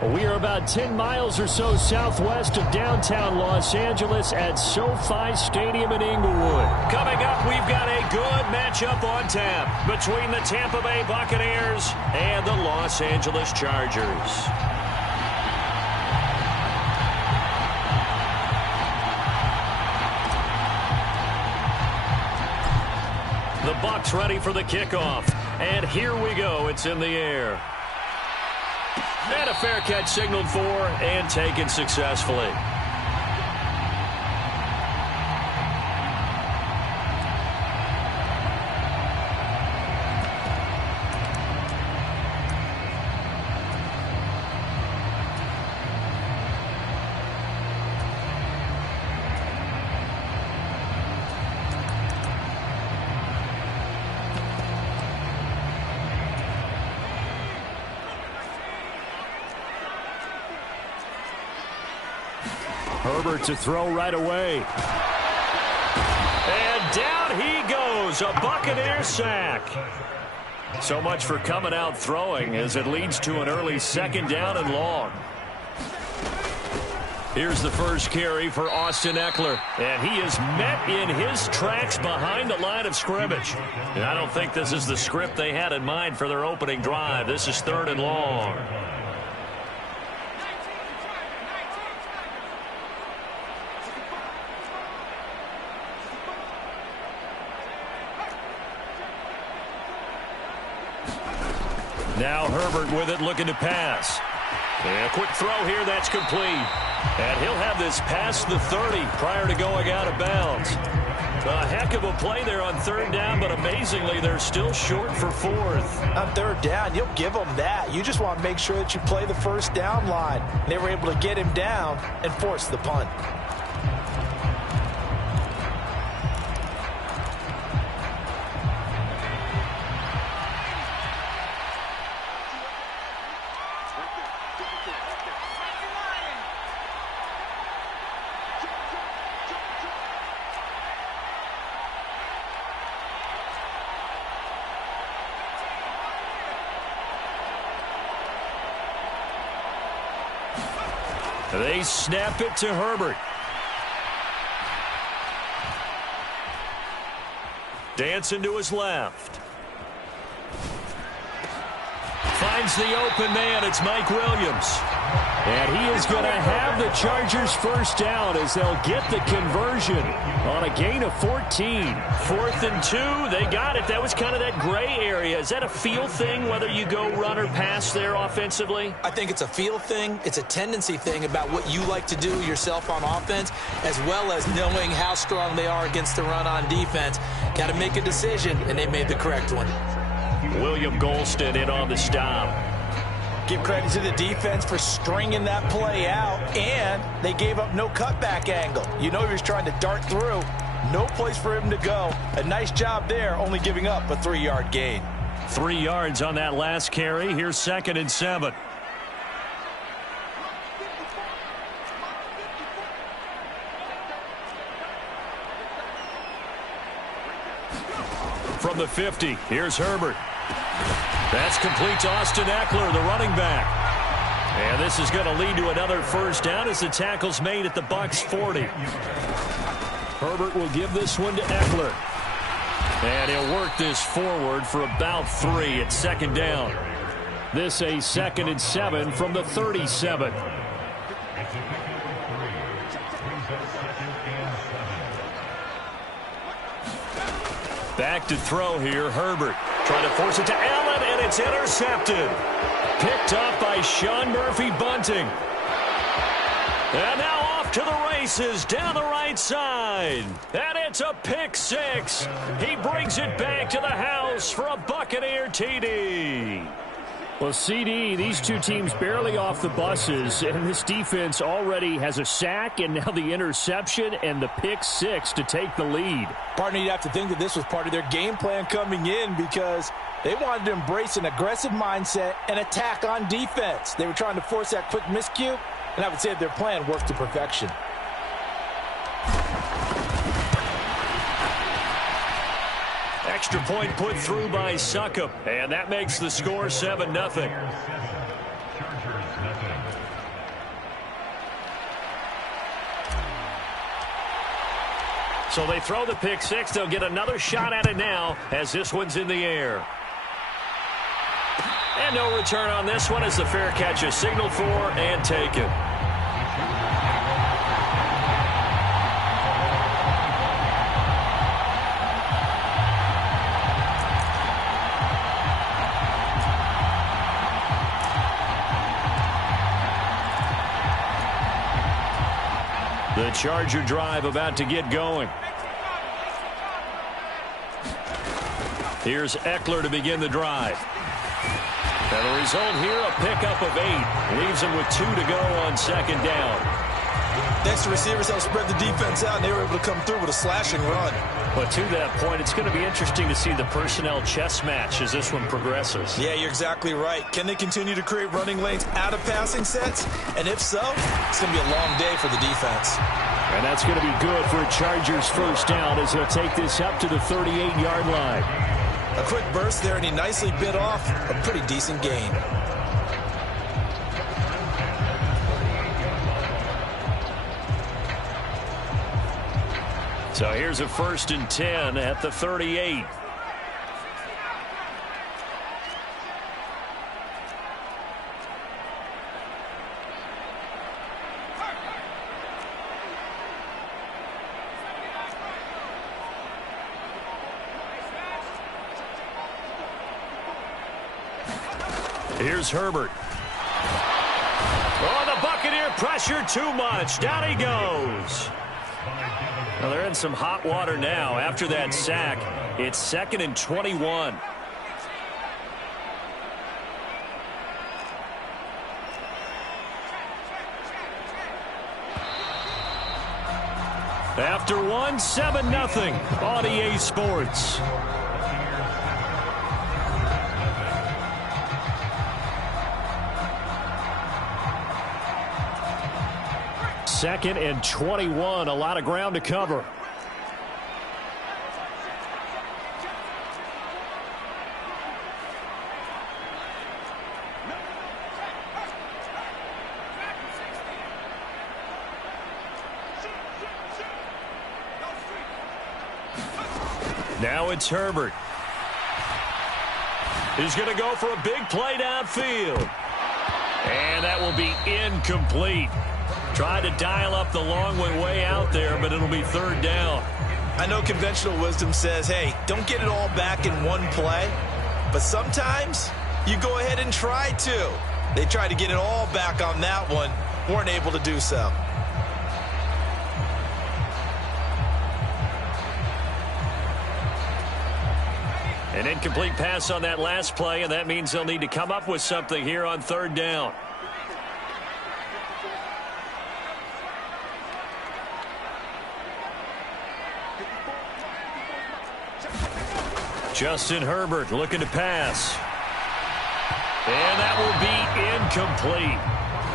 We are about 10 miles or so southwest of downtown Los Angeles at SoFi Stadium in Inglewood. Coming up, we've got a good matchup on tap between the Tampa Bay Buccaneers and the Los Angeles Chargers. The Bucs ready for the kickoff. And here we go. It's in the air. And a fair catch signaled for and taken successfully. Herbert to throw right away. And down he goes. A Buccaneer sack. So much for coming out throwing as it leads to an early second down and long. Here's the first carry for Austin Ekeler. And he is met in his tracks behind the line of scrimmage. And I don't think this is the script they had in mind for their opening drive. This is 3rd and long. Now Herbert with it, looking to pass. And a quick throw here, that's complete. And he'll have this past the 30 prior to going out of bounds. A heck of a play there on 3rd down, but amazingly, they're still short for 4th. On 3rd down, you'll give them that. You just want to make sure that you play the first down line. They were able to get him down and force the punt. They snap it to Herbert. Dancing to his left. Finds the open man. It's Mike Williams. And he is going to have the Chargers first down as they'll get the conversion on a gain of 14. 4th and 2. They got it. That was kind of that gray area. Is that a feel thing, whether you go run or pass there offensively? I think it's a feel thing. It's a tendency thing about what you like to do yourself on offense, as well as knowing how strong they are against the run on defense. Got to make a decision, and they made the correct one. William Golston in on the stop. Give credit to the defense for stringing that play out, and they gave up no cutback angle. You know he was trying to dart through. No place for him to go. A nice job there, only giving up a 3-yard gain. 3 yards on that last carry. Here's 2nd and 7. From the 50, here's Herbert. That's complete to Austin Ekeler, the running back. And this is going to lead to another first down as the tackle's made at the Bucs 40. Herbert will give this one to Ekeler. And he'll work this forward for about 3 at 2nd down. This a 2nd and 7 from the 37. Back to throw here, Herbert. Trying to force it to Allen, and it's intercepted. Picked up by Sean Murphy-Bunting. And now off to the races down the right side. And it's a pick 6. He brings it back to the house for a Buccaneer TD. Well, CD, these two teams barely off the buses, and this defense already has a sack and now the interception and the pick 6 to take the lead. Partner, you'd have to think that this was part of their game plan coming in because they wanted to embrace an aggressive mindset and attack on defense. They were trying to force that quick miscue, and I would say that their plan worked to perfection. Extra point put through by Succop, and that makes the score 7-0. So they throw the pick six. They'll get another shot at it now as this one's in the air. And no return on this one as the fair catch is signaled for and taken. The Charger drive about to get going. Here's Eckler to begin the drive. And the result here, a pickup of 8. Leaves him with 2 to go on second down. Thanks to receivers, they'll spread the defense out, and they were able to come through with a slashing run. But to that point, it's going to be interesting to see the personnel chess match as this one progresses. Yeah, you're exactly right. Can they continue to create running lanes out of passing sets? And if so, it's going to be a long day for the defense. And that's going to be good for a Chargers first down as they'll take this up to the 38-yard line. A quick burst there, and he nicely bit off a pretty decent gain. So here's a 1st and 10 at the 38. Here's Herbert. Oh, the Buccaneer pressure too much. Down he goes. Well, they're in some hot water now. After that sack, it's 2nd and 21. After one, 7-0 on EA Sports. Second and 21, a lot of ground to cover. Now it's Herbert. He's going to go for a big play downfield. And that will be incomplete. Tried to dial up the long way out there, but it'll be 3rd down. I know conventional wisdom says, hey, don't get it all back in one play. But sometimes you go ahead and try to. They tried to get it all back on that one. Weren't able to do so. An incomplete pass on that last play, and that means they'll need to come up with something here on 3rd down. Justin Herbert looking to pass. And that will be incomplete.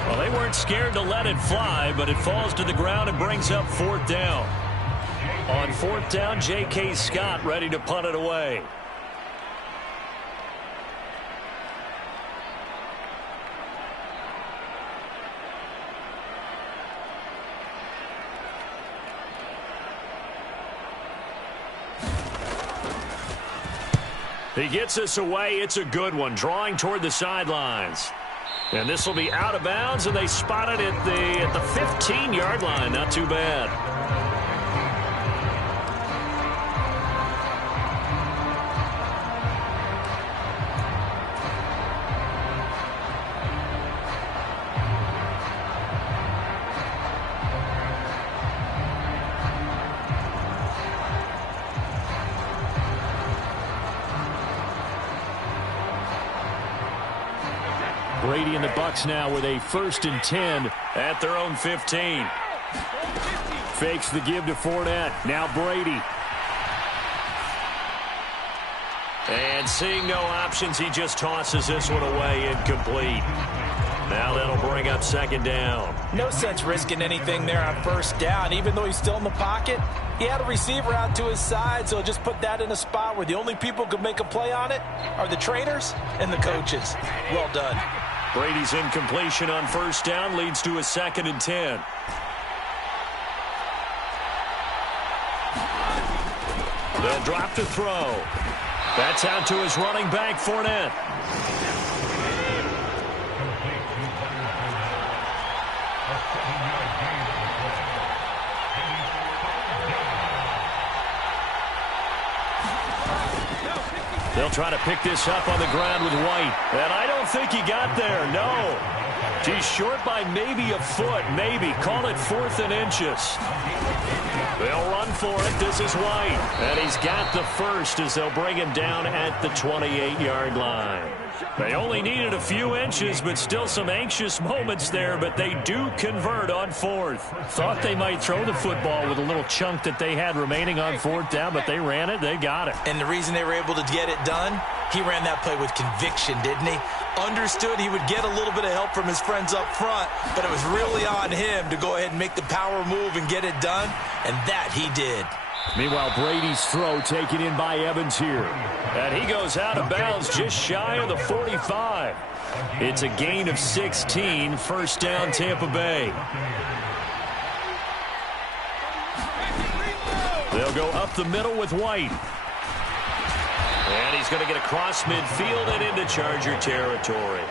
Well, they weren't scared to let it fly, but it falls to the ground and brings up 4th down. On 4th down, J.K. Scott ready to punt it away. He gets us away. It's a good one, drawing toward the sidelines. And this will be out of bounds, and they spot it at the 15-yard line. Not too bad. Brady and the Bucs now with a 1st and 10 at their own 15. Fakes the give to Fournette. Now Brady. And seeing no options, he just tosses this one away, incomplete. Now that'll bring up 2nd down. No sense risking anything there on 1st down. Even though he's still in the pocket, he had a receiver out to his side, so just put that in a spot where the only people who can make a play on it are the trainers and the coaches. Well done. Brady's incompletion on 1st down leads to a 2nd and 10. They'll drop to throw. That's out to his running back, Fournette. They'll try to pick this up on the ground with White. And I don't think he got there, no. He's short by maybe a foot, maybe. Call it 4th and inches. They'll run for it. This is White. And he's got the first as they'll bring him down at the 28-yard line. They only needed a few inches, but still some anxious moments there, but they do convert on 4th. Thought they might throw the football with a little chunk that they had remaining on 4th down, but they ran it, they got it. And the reason they were able to get it done, he ran that play with conviction, didn't he? Understood he would get a little bit of help from his friends up front, but it was really on him to go ahead and make the power move and get it done, and that he did. Meanwhile, Brady's throw taken in by Evans here. And he goes out of bounds just shy of the 45. It's a gain of 16, first down Tampa Bay. They'll go up the middle with White. And he's going to get across midfield and into Charger territory.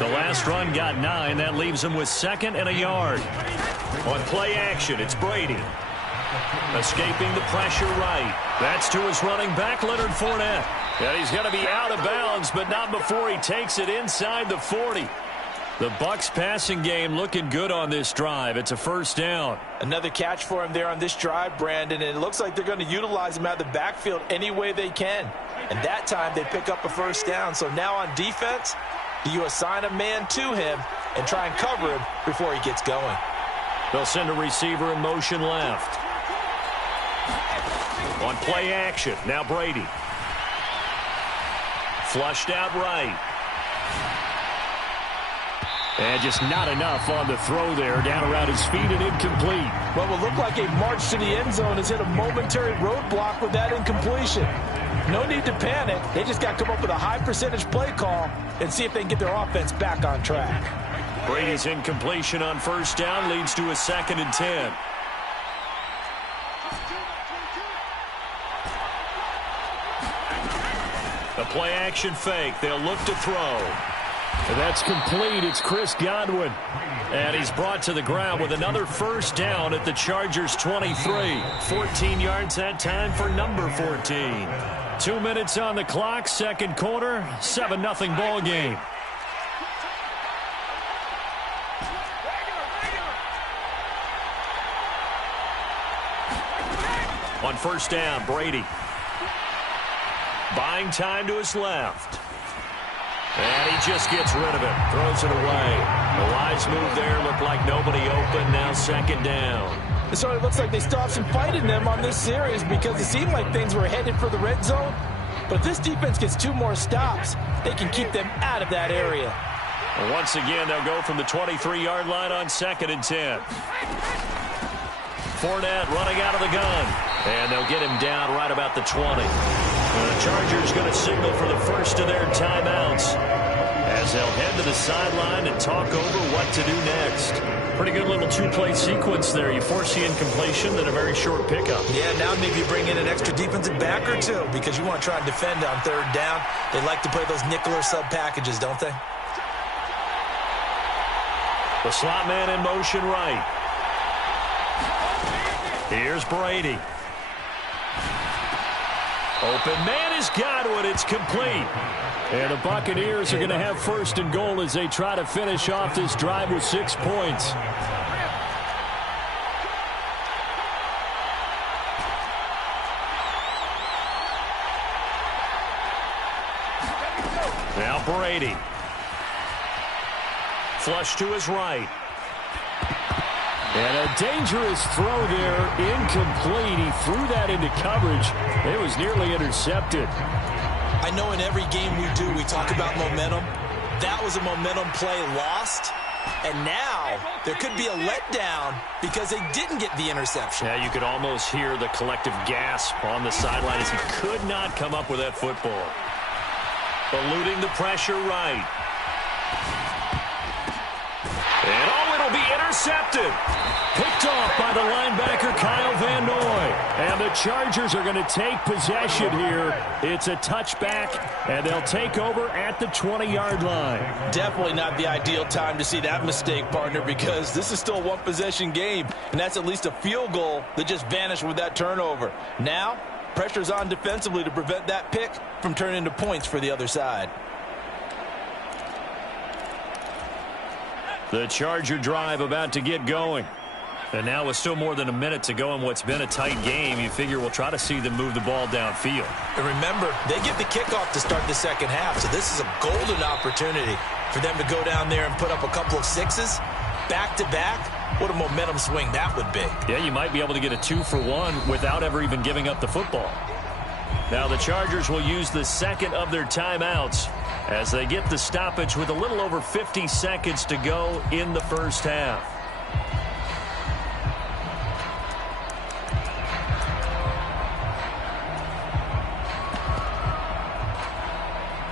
The last run got 9. That leaves him with 2nd and a yard. On play action, it's Brady. Escaping the pressure right. That's to his running back, Leonard Fournette. And he's going to be out of bounds, but not before he takes it inside the 40. The Bucs passing game looking good on this drive. It's a first down. Another catch for him there on this drive, Brandon, and it looks like they're going to utilize him out of the backfield any way they can. And that time they pick up a first down. So now on defense, do you assign a man to him and try and cover him before he gets going? They'll send a receiver in motion left. On play action, now Brady. Flushed out right. And just not enough on the throw there, down around his feet and incomplete. What will look like a march to the end zone has hit a momentary roadblock with that incompletion. No need to panic. They just got to come up with a high percentage play call and see if they can get their offense back on track. Brady's incompletion on first down leads to a 2nd and 10. A play action fake. They'll look to throw. And that's complete. It's Chris Godwin. And he's brought to the ground with another first down at the Chargers 23. 14 yards that time for number 14. 2 minutes on the clock, second quarter, 7-0 ball game. On first down, Brady. Buying time to his left. And he just gets rid of it. Throws it away. The wise move there. Looked like nobody open. Now 2nd down. So it looks like they still have some fight in them on this series because it seemed like things were headed for the red zone. But if this defense gets 2 more stops, they can keep them out of that area. And once again, they'll go from the 23-yard line on 2nd and 10. Fournette running out of the gun. And they'll get him down right about the 20. The Chargers going to signal for the first of their timeouts as they'll head to the sideline and talk over what to do next. Pretty good little 2-play sequence there. You force the incompletion, then a very short pickup. Yeah, now maybe you bring in an extra defensive back or 2 because you want to try and defend on 3rd down. They like to play those nickel or sub packages, don't they? The slot man in motion right. Here's Brady. Open man is Godwin. It's complete. And the Buccaneers are going to have 1st and goal as they try to finish off this drive with 6 points. Now Brady. Flush to his right. And a dangerous throw there, incomplete. He threw that into coverage. It was nearly intercepted. I know in every game we do, we talk about momentum. That was a momentum play lost. And now there could be a letdown because they didn't get the interception. Yeah, you could almost hear the collective gasp on the sideline as he could not come up with that football. Eluding the pressure right. And it'll be intercepted. intercepted. Picked off by the linebacker Kyle Van Noy. And the Chargers are going to take possession here. It's a touchback, and they'll take over at the 20-yard line. Definitely not the ideal time to see that mistake, partner, because this is still a one-possession game, and that's at least a field goal that just vanished with that turnover. Now, pressure's on defensively to prevent that pick from turning into points for the other side. The Charger drive about to get going. And now with still more than a minute to go in what's been a tight game, you figure we'll try to see them move the ball downfield. And remember, they get the kickoff to start the second half, so this is a golden opportunity for them to go down there and put up a couple of sixes back-to-back. What a momentum swing that would be. Yeah, you might be able to get a 2-for-1 without ever even giving up the football. Now the Chargers will use the second of their timeouts as they get the stoppage with a little over 50 seconds to go in the first half.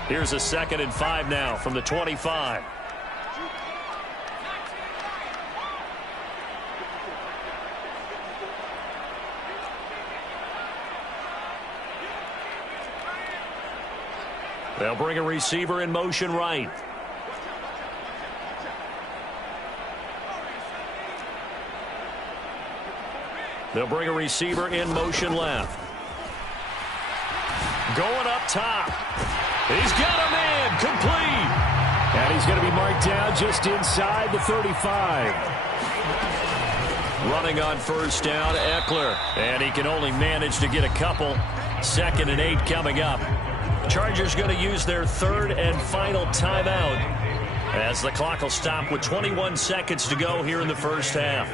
Here's a 2nd and 5 now from the 25. They'll bring a receiver in motion right. They'll bring a receiver in motion left. Going up top. He's got a man complete. And he's going to be marked down just inside the 35. Running on first down, Eckler. And he can only manage to get a couple. 2nd and 8 coming up. Chargers going to use their 3rd and final timeout as the clock will stop with 21 seconds to go here in the first half.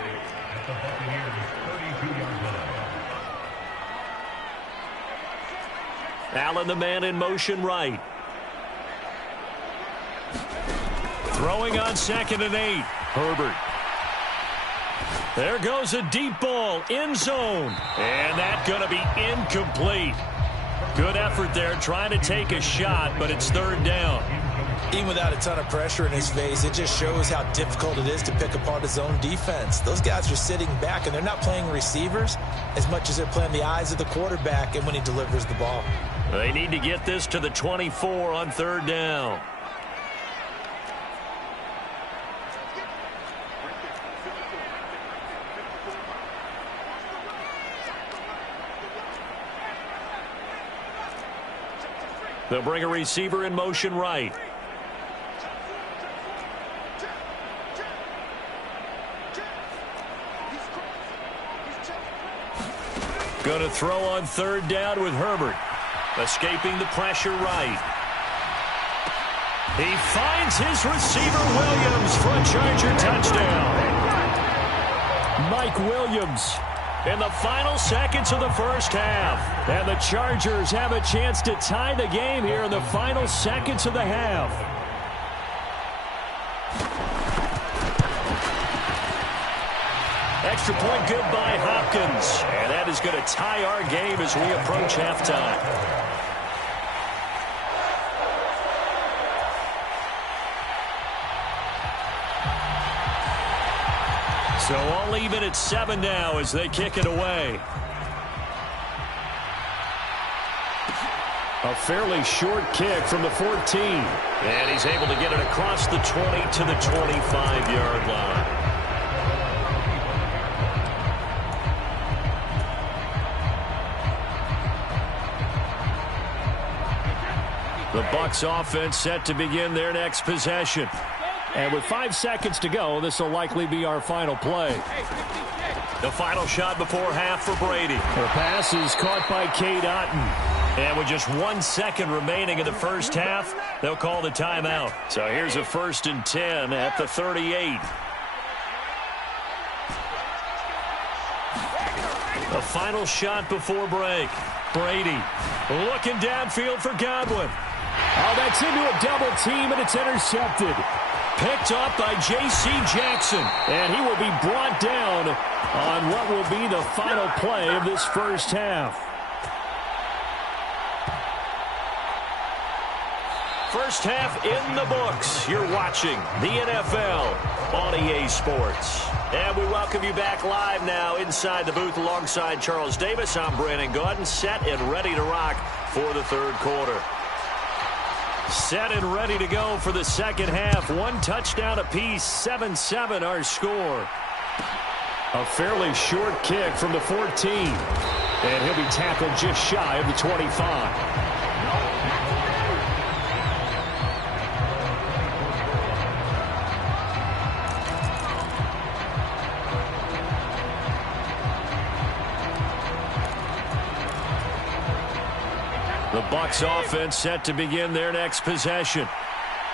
Allen, the man in motion right. Throwing on 2nd and 8. Herbert. There goes a deep ball, end zone. And that's going to be incomplete. Good effort there, trying to take a shot, but it's 3rd down. Even without a ton of pressure in his face, it just shows how difficult it is to pick apart his own defense. Those guys are sitting back, and they're not playing receivers as much as they're playing the eyes of the quarterback and when he delivers the ball. They need to get this to the 24 on 3rd down. They'll bring a receiver in motion right. Going to throw on 3rd down with Herbert. Escaping the pressure right. He finds his receiver Williams for a Charger touchdown. Mike Williams in the final seconds of the first half. And the Chargers have a chance to tie the game here in the final seconds of the half. Extra point good by Hopkins. And that is going to tie our game as we approach halftime. So all even at 7 now as they kick it away. A fairly short kick from the 14. And he's able to get it across the 20 to the 25-yard line. The Bucs offense set to begin their next possession. And with 5 seconds to go, this will likely be our final play. The final shot before half for Brady. The pass is caught by Cade Otton. And with just 1 second remaining in the first half, they'll call the timeout. So here's a 1st and 10 at the 38. The final shot before break. Brady looking downfield for Godwin. Oh, that's into a double team, and it's intercepted. Picked up by J.C. Jackson. And he will be brought down on what will be the final play of this first half. First half in the books. You're watching the NFL on EA Sports. And we welcome you back live now inside the booth alongside Charles Davis. I'm Brandon Gaudin, set and ready to rock for the third quarter. Set and ready to go for the second half. One touchdown apiece, 7-7 our score. A fairly short kick from the 14. And he'll be tackled just shy of the 25. The Bucs offense set to begin their next possession.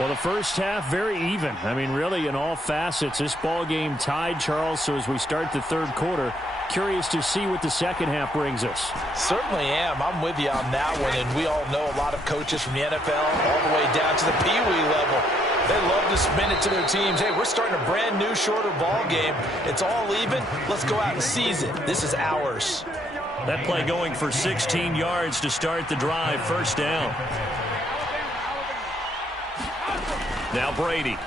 Well, the first half, very even. I mean, really, in all facets, this ball game tied, Charles. So as we start the third quarter, curious to see what the second half brings us. Certainly am. I'm with you on that one. And we all know a lot of coaches from the NFL all the way down to the Pee-wee level. They love to spin it to their teams. Hey, we're starting a brand new, shorter ball game. It's all even. Let's go out and seize it. This is ours. That play going for 16 yards to start the drive. First down. Now Brady.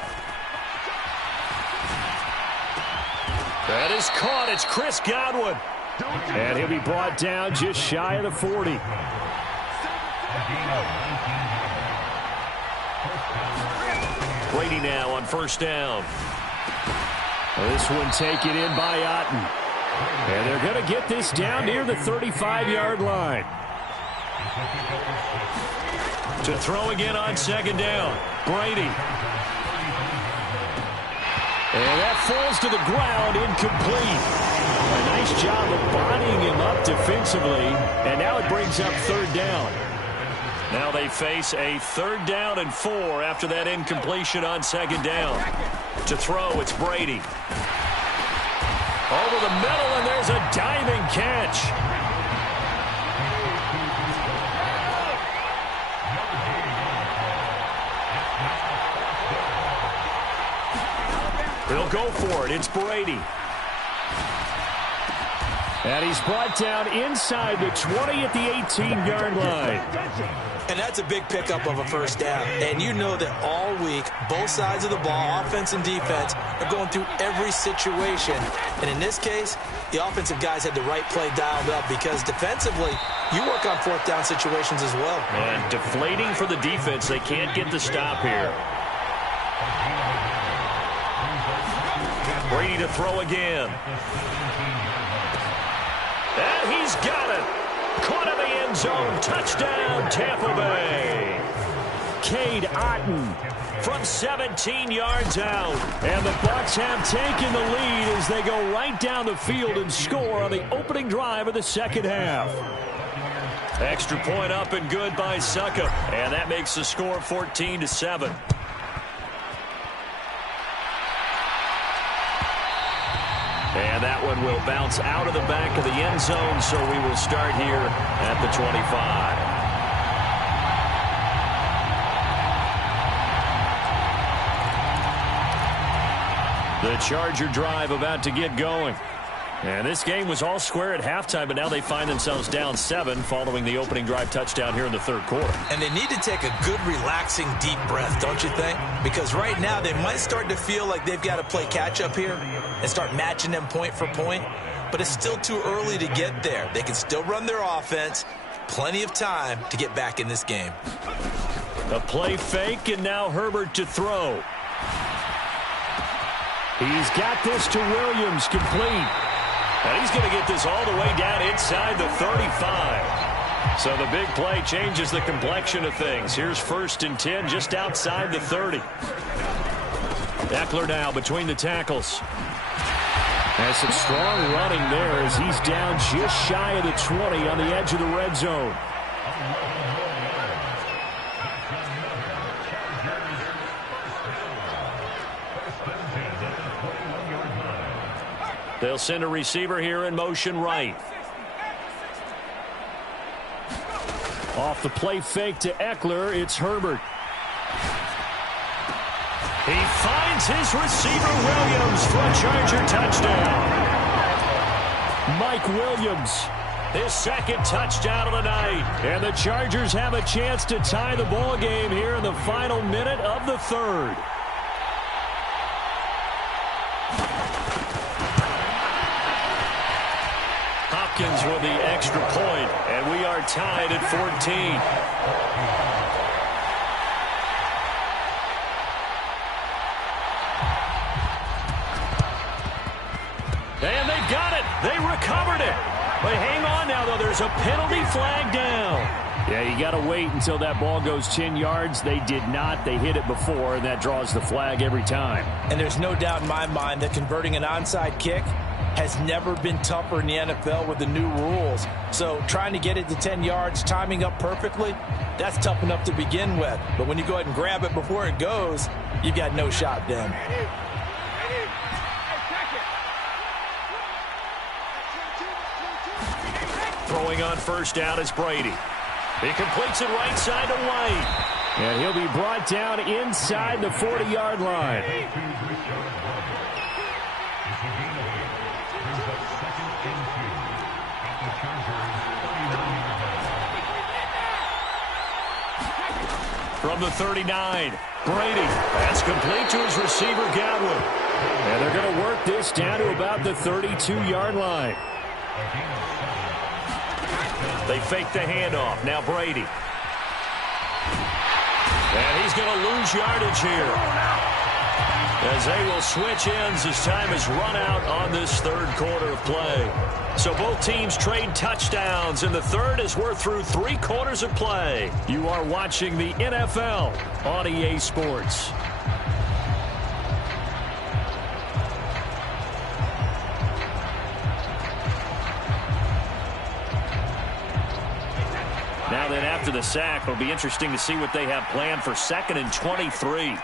That is caught. It's Chris Godwin. And he'll be brought down just shy of the 40. Brady now on first down. This one taken in by Otten. And they're going to get this down near the 35-yard line. To throw again on second down. Brady. And that falls to the ground, incomplete. A nice job of bodying him up defensively. And now it brings up third down. Now they face a 3rd down and 4 after that incompletion on second down. To throw, it's Brady. Over the middle, and there's a diving catch. They'll go for it. It's Brady. And he's brought down inside the 20 at the 18-yard line. And that's a big pickup of a first down. And you know that all week, both sides of the ball, offense and defense, are going through every situation. And in this case, the offensive guys had the right play dialed up because defensively, you work on fourth down situations as well. And deflating for the defense. They can't get the stop here. Brady to throw again. And he's got it. Caught in the end zone. Touchdown, Tampa Bay. Cade Otten from 17 yards out. And the Bucs have taken the lead as they go right down the field and score on the opening drive of the second half. Extra point up and good by Succop. And that makes the score 14-7. And that one will bounce out of the back of the end zone, so we will start here at the 25. The Charger drive about to get going. And this game was all square at halftime, but now they find themselves down 7 following the opening drive touchdown here in the third quarter. And they need to take a good, relaxing, deep breath, don't you think? Because right now they might start to feel like they've got to play catch-up here and start matching them point for point. But it's still too early to get there. They can still run their offense. Plenty of time to get back in this game. A play fake, and now Herbert to throw. He's got this to Williams, complete. And he's going to get this all the way down inside the 35. So the big play changes the complexion of things. Here's 1st and 10 just outside the 30. Ekeler now between the tackles. Has some strong running there as he's down just shy of the 20 on the edge of the red zone. They'll send a receiver here in motion right. Off the play fake to Ekeler, it's Herbert. He finds his receiver Williams for a Charger touchdown. Mike Williams his second touchdown of the night. And the Chargers have a chance to tie the ball game here in the final minute of the third. Hopkins with the extra point, and we are tied at 14. And they got it. They recovered it. But hang on now, though. There's a penalty flag down. Yeah, you got to wait until that ball goes 10 yards. They did not. They hit it before, and that draws the flag every time. And there's no doubt in my mind that converting an onside kick has never been tougher in the NFL with the new rules. So trying to get it to 10 yards, timing up perfectly, that's tough enough to begin with. But when you go ahead and grab it before it goes, you've got no shot then. Throwing on first down is Brady. He completes it right side to White. And he'll be brought down inside the 40-yard line. From the 39, Brady. That's complete to his receiver, Godwin. And they're going to work this down to about the 32-yard line. They fake the handoff. Now Brady. And he's going to lose yardage here, as they will switch ends as time has run out on this third quarter of play. So both teams trade touchdowns in the third as we're through 3 quarters of play. You are watching the NFL on EA Sports. Now then, after the sack, it'll be interesting to see what they have planned for 2nd and 23.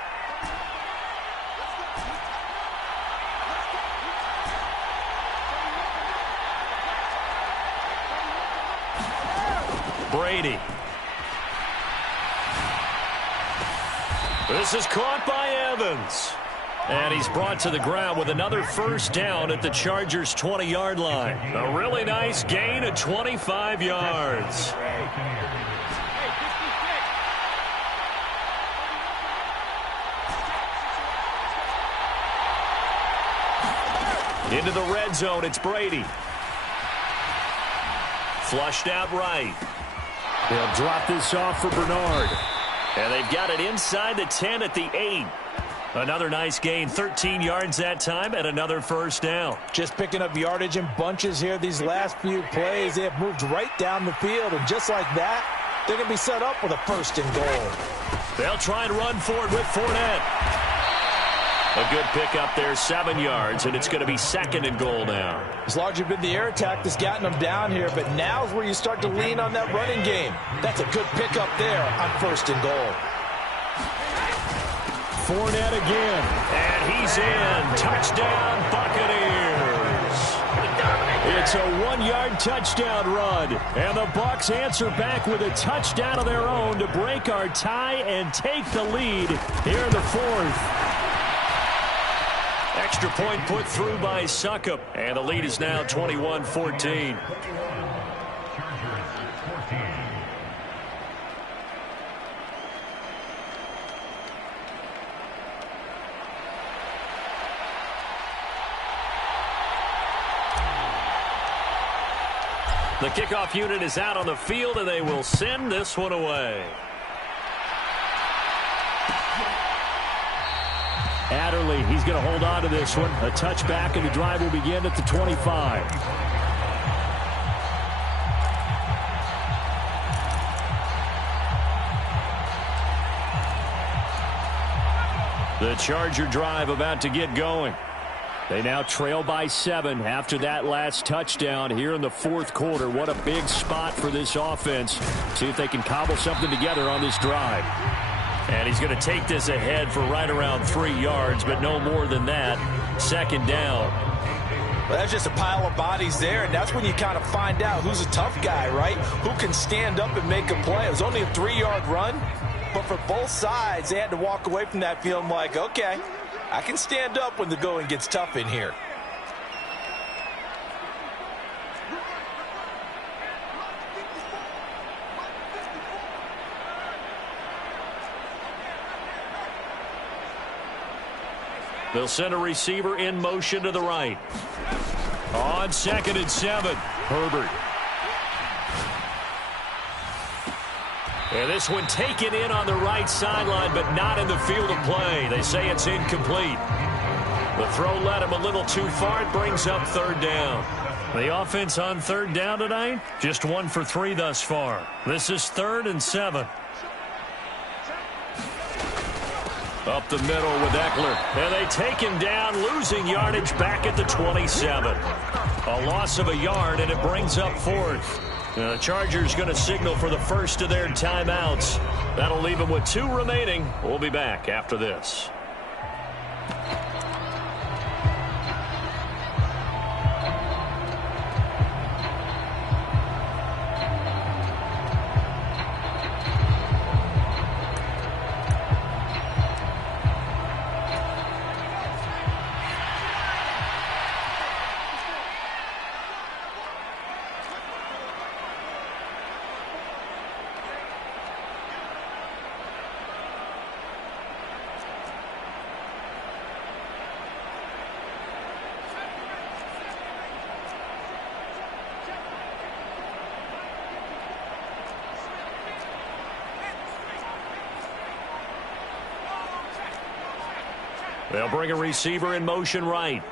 Brady. This is caught by Evans. And he's brought to the ground with another first down at the Chargers' 20-yard line. A really nice gain of 25 yards. Into the red zone, it's Brady. Flushed out right. They'll drop this off for Bernard. And they've got it inside the 10 at the 8. Another nice gain, 13 yards that time, and another first down. Just picking up yardage in bunches here these last few plays. They have moved right down the field, and just like that, they're going to be set up with a first and goal. They'll try and run forward with Fournette. A good pickup there, 7 yards, and it's going to be 2nd and goal now. It's largely been the air attack that's gotten them down here, but now's where you start to lean on that running game. That's a good pickup there on 1st and goal. Fournette again. And he's in. Touchdown, Buccaneers. It's a 1-yard touchdown run. And the Bucs answer back with a touchdown of their own to break our tie and take the lead here in the 4th. Extra point put through by Succop. And the lead is now 21-14. The kickoff unit is out on the field, and they will send this one away. Adderley, he's going to hold on to this one. A touchback, and the drive will begin at the 25. The Charger drive about to get going. They now trail by 7 after that last touchdown here in the 4th quarter. What a big spot for this offense. See if they can cobble something together on this drive. And he's going to take this ahead for right around 3 yards, but no more than that. 2nd down. Well, that's just a pile of bodies there, and that's when you kind of find out who's a tough guy, right? Who can stand up and make a play. It was only a 3-yard run, but for both sides, they had to walk away from that feeling like, okay, I can stand up when the going gets tough in here. They'll send a receiver in motion to the right. On 2nd and 7, Herbert. And this one taken in on the right sideline, but not in the field of play. They say it's incomplete. The throw led him a little too far. It brings up 3rd down. The offense on 3rd down tonight, just 1 for 3 thus far. This is 3rd and 7. Up the middle with Eckler. And they take him down, losing yardage back at the 27. A loss of a yard, and it brings up 4th. The Chargers going to signal for the first of their timeouts. That'll leave them with 2 remaining. We'll be back after this. They'll bring a receiver in motion right.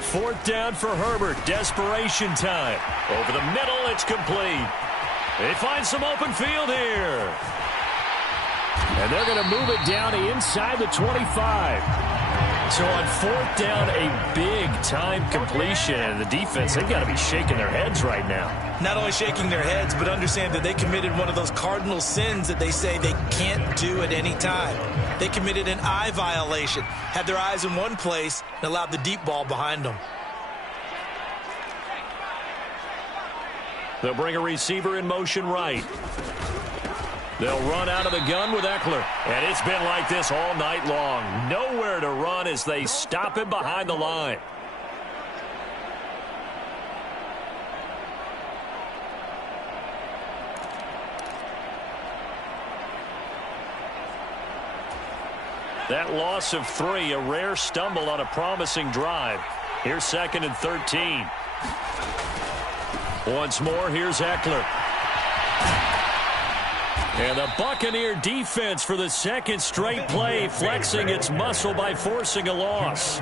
4th down for Herbert. Desperation time. Over the middle, it's complete. They find some open field here. And they're going to move it down inside the 25. So on 4th down, a big-time completion. And the defense, they've got to be shaking their heads right now. Not only shaking their heads, but understand that they committed one of those cardinal sins that they say they can't do at any time. They committed an eye violation, had their eyes in one place, and allowed the deep ball behind them. They'll bring a receiver in motion right. They'll run out of the gun with Eckler. And it's been like this all night long. Nowhere to run as they stop him behind the line. That loss of 3, a rare stumble on a promising drive. Here's 2nd and 13. Once more, here's Eckler. And the Buccaneer defense for the 2nd straight play, flexing its muscle by forcing a loss.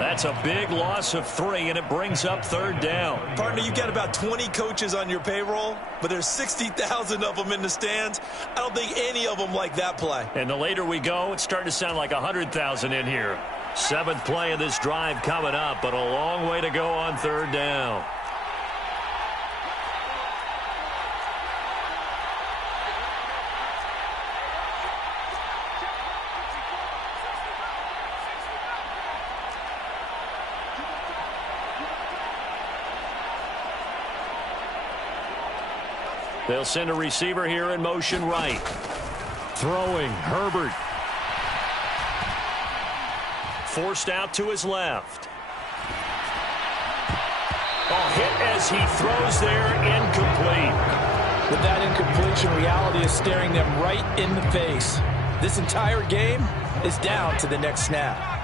That's a big loss of 3, and it brings up 3rd down. Partner, you've got about 20 coaches on your payroll, but there's 60,000 of them in the stands. I don't think any of them like that play. And the later we go, it's starting to sound like 100,000 in here. 7th play of this drive coming up, but a long way to go on 3rd down. They'll send a receiver here in motion right. Throwing, Herbert. Forced out to his left. Oh, hit as he throws there, incomplete. With that incompletion, reality is staring them right in the face. This entire game is down to the next snap.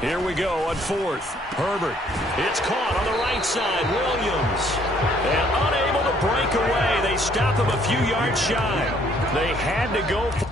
Here we go on 4th. Herbert. It's caught on the right side. Williams. And unable to break away. They stop him a few yards shy. They had to go for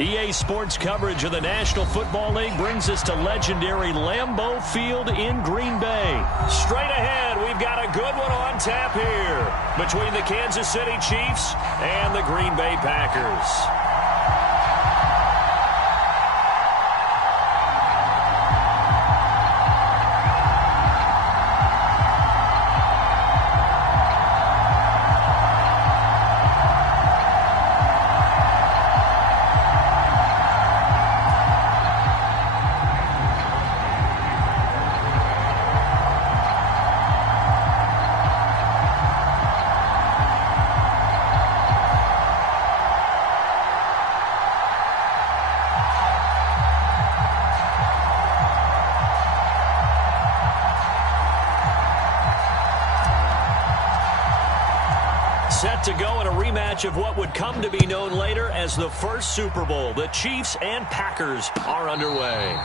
EA Sports coverage of the National Football League brings us to legendary Lambeau Field in Green Bay. Straight ahead, we've got a good one on tap here between the Kansas City Chiefs and the Green Bay Packers. Set to go in a rematch of what would come to be known later as the first Super Bowl. The Chiefs and Packers are underway.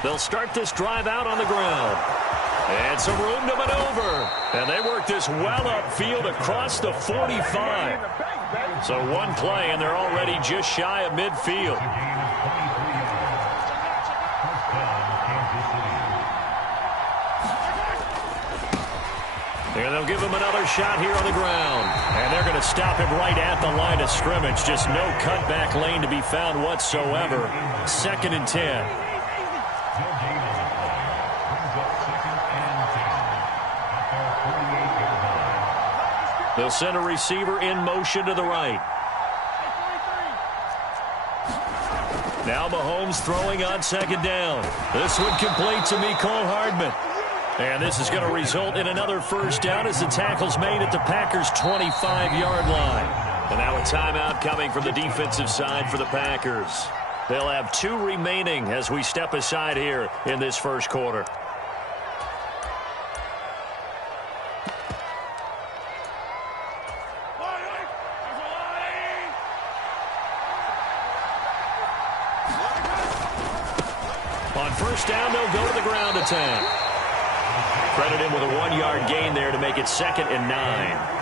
They'll start this drive out on the ground. And some room to maneuver. And they work this well upfield across the 45. So one play, and they're already just shy of midfield. And they'll give him another shot here on the ground. And they're going to stop him right at the line of scrimmage. Just no cutback lane to be found whatsoever. 2nd and 10. They'll send a receiver in motion to the right. Now Mahomes throwing on 2nd down. This one complete to Mecole Hardman. And this is going to result in another first down as the tackle's made at the Packers' 25-yard line. And now a timeout coming from the defensive side for the Packers. They'll have 2 remaining as we step aside here in this first quarter. On first down, they'll go to the ground attack. Credit him with a 1-yard gain there to make it 2nd and 9.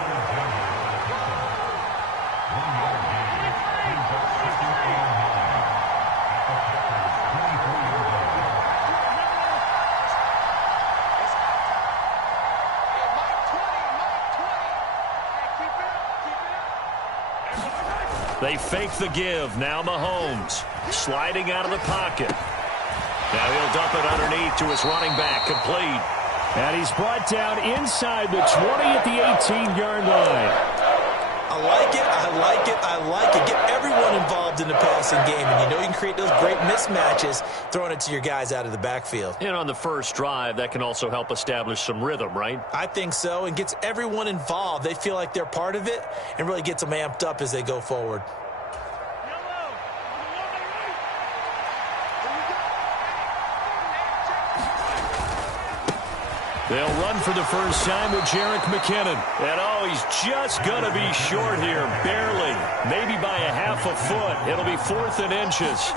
They fake the give. Now Mahomes sliding out of the pocket. Now he'll dump it underneath to his running back, complete. And he's brought down inside the 20 at the 18-yard line. I like it, I like it, I like it. Get everyone involved in the passing game, and you know you can create those great mismatches throwing it to your guys out of the backfield. And on the first drive, that can also help establish some rhythm, right? I think so, and gets everyone involved. They feel like they're part of it and really gets them amped up as they go forward. They'll run for the first time with Jerick McKinnon. And, oh, he's just going to be short here, barely. Maybe by a half a foot. It'll be 4th and inches.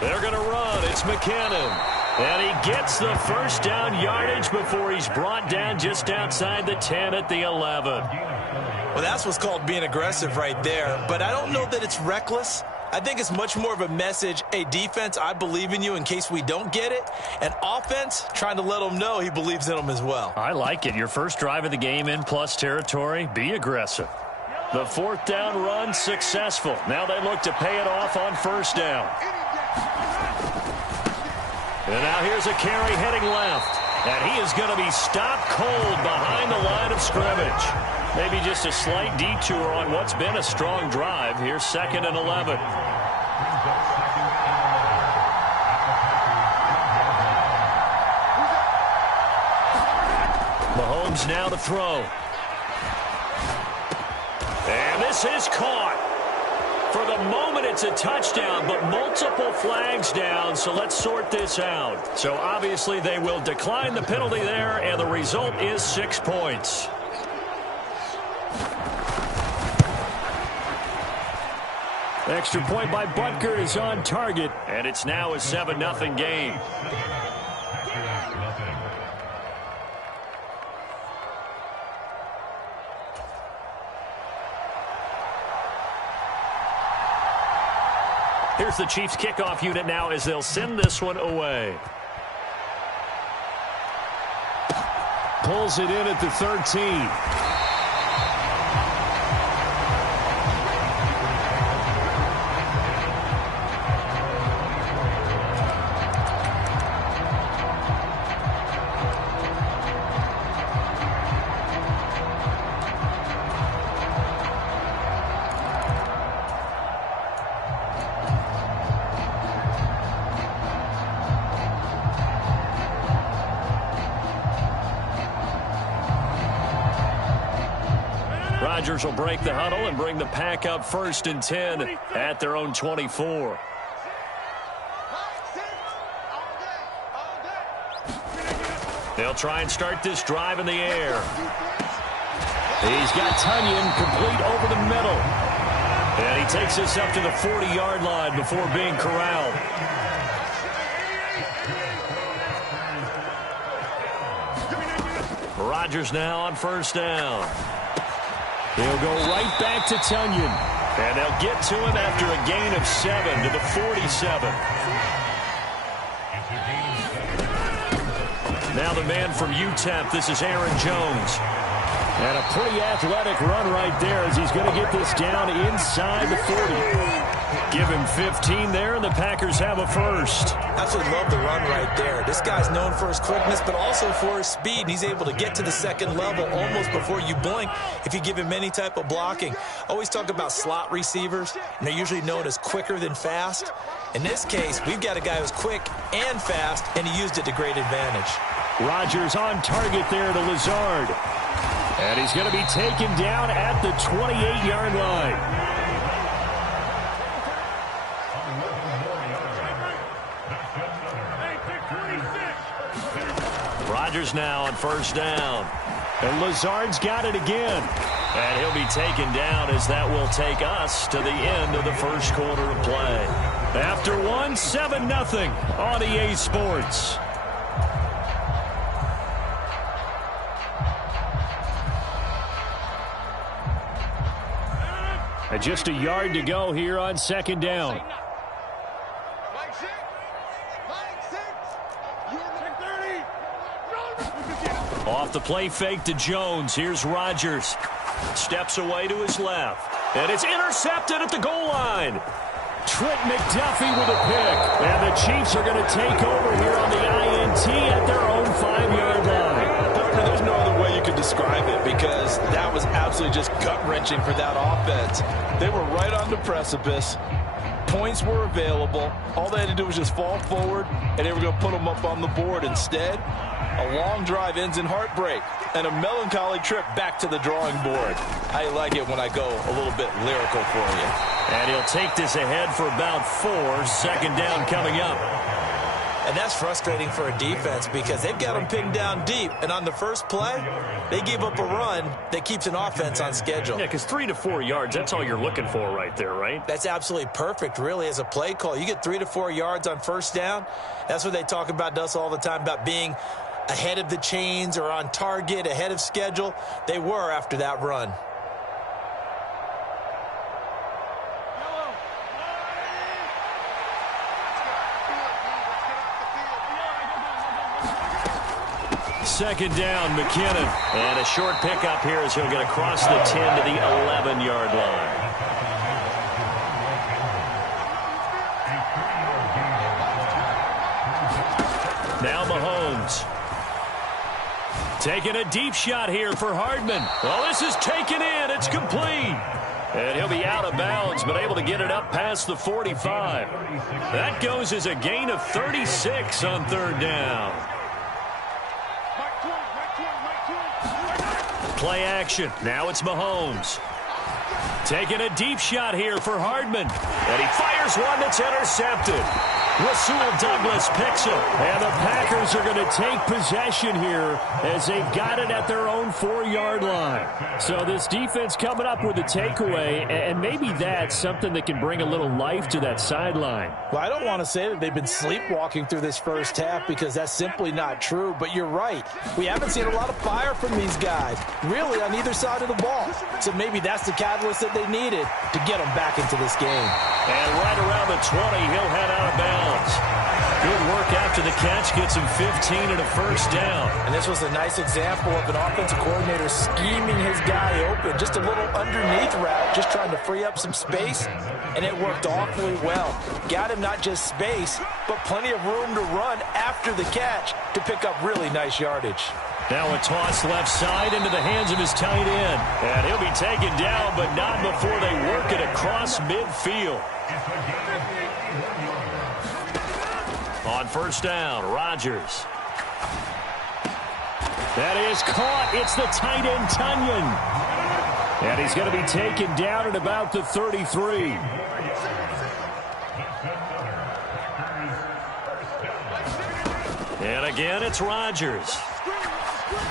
They're going to run. It's McKinnon. And he gets the first down yardage before he's brought down just outside the 10 at the 11. Well, that's what's called being aggressive right there. But I don't know that it's reckless. I think it's much more of a message, hey, defense, I believe in you in case we don't get it. And offense, trying to let them know he believes in them as well. I like it. Your first drive of the game in plus territory, be aggressive. The 4th down run successful. Now they look to pay it off on first down. And now here's a carry heading left. And he is going to be stopped cold behind the line of scrimmage. Maybe just a slight detour on what's been a strong drive. Here's 2nd and 11. Mahomes now to throw. And this is caught. For the moment, it's a touchdown, but multiple flags down, so let's sort this out. So obviously they will decline the penalty there, and the result is 6 points. Extra point by Butker is on target. And it's now a 7-0 game. Here's the Chiefs kickoff unit now as they'll send this one away. Pulls it in at the 13. Rodgers will break the huddle and bring the pack up 1st and 10 at their own 24. They'll try and start this drive in the air. He's got Tonyan complete over the middle. And he takes this up to the 40-yard line before being corralled. Rodgers now on 1st down. He'll go right back to Tonyan. And they'll get to him after a gain of 7 to the 47. Now the man from UTEP, this is Aaron Jones. And a pretty athletic run right there as he's going to get this down inside the 40. Give him 15 there, and the Packers have a first. Absolutely love the run right there. This guy's known for his quickness, but also for his speed. And he's able to get to the second level almost before you blink if you give him any type of blocking. Always talk about slot receivers, and they're usually known as quicker than fast. In this case, we've got a guy who's quick and fast, and he used it to great advantage. Rodgers on target there to Lazard. And he's going to be taken down at the 28-yard line. Rodgers now on 1st down. And Lazard's got it again. And he'll be taken down as that will take us to the end of the first quarter of play. After one, 7-0 on EA Sports. And just a yard to go here on 2nd down. Off the play fake to Jones. Here's Rodgers. Steps away to his left. And it's intercepted at the goal line. Trent McDuffie with a pick. And the Chiefs are going to take over here on the INT at their own 5-yard line. Partner, there's no other way you could describe it because that was absolutely just gut-wrenching for that offense. They were right on the precipice. Points were available. All they had to do was just fall forward, and they were going to put them up on the board. Instead, a long drive ends in heartbreak and a melancholy trip back to the drawing board. I like it when I go a little bit lyrical for you. And he'll take this ahead for about 4. 2nd down coming up. And that's frustrating for a defense because they've got them pinned down deep. And on the first play, they give up a run that keeps an offense on schedule. Yeah, because 3 to 4 yards, that's all you're looking for right there, right? That's absolutely perfect, really, as a play call. You get 3 to 4 yards on 1st down. That's what they talk about us all the time, about being ahead of the chains or on target, ahead of schedule. They were after that run. Second down, McKinnon. And a short pickup here as he'll get across the 10 to the 11-yard line. Now Mahomes. Taking a deep shot here for Hardman. Well, this is taken in. It's complete. And he'll be out of bounds, but able to get it up past the 45. That goes as a gain of 36 on 3rd down. Play action. Now it's Mahomes. Taking a deep shot here for Hardman. And he fires one that's intercepted. Rasul Douglas picks him. And the Packers are going to take possession here as they've got it at their own 4-yard line. So this defense coming up with a takeaway, and maybe that's something that can bring a little life to that sideline. Well, I don't want to say that they've been sleepwalking through this first half because that's simply not true, but you're right. We haven't seen a lot of fire from these guys, really, on either side of the ball. So maybe that's the catalyst that they needed to get them back into this game. And right around the 20, he'll head out of bounds. Good work after the catch, gets him 15 and a first down. And this was a nice example of an offensive coordinator scheming his guy open. Just a little underneath route, just trying to free up some space, and it worked awfully well. Got him not just space, but plenty of room to run after the catch to pick up really nice yardage. Now a toss left side into the hands of his tight end. And he'll be taken down, but not before they work it across midfield. On first down, Rodgers. That is caught. It's the tight end, Tunyon. And he's going to be taken down at about the 33. And again, it's Rodgers.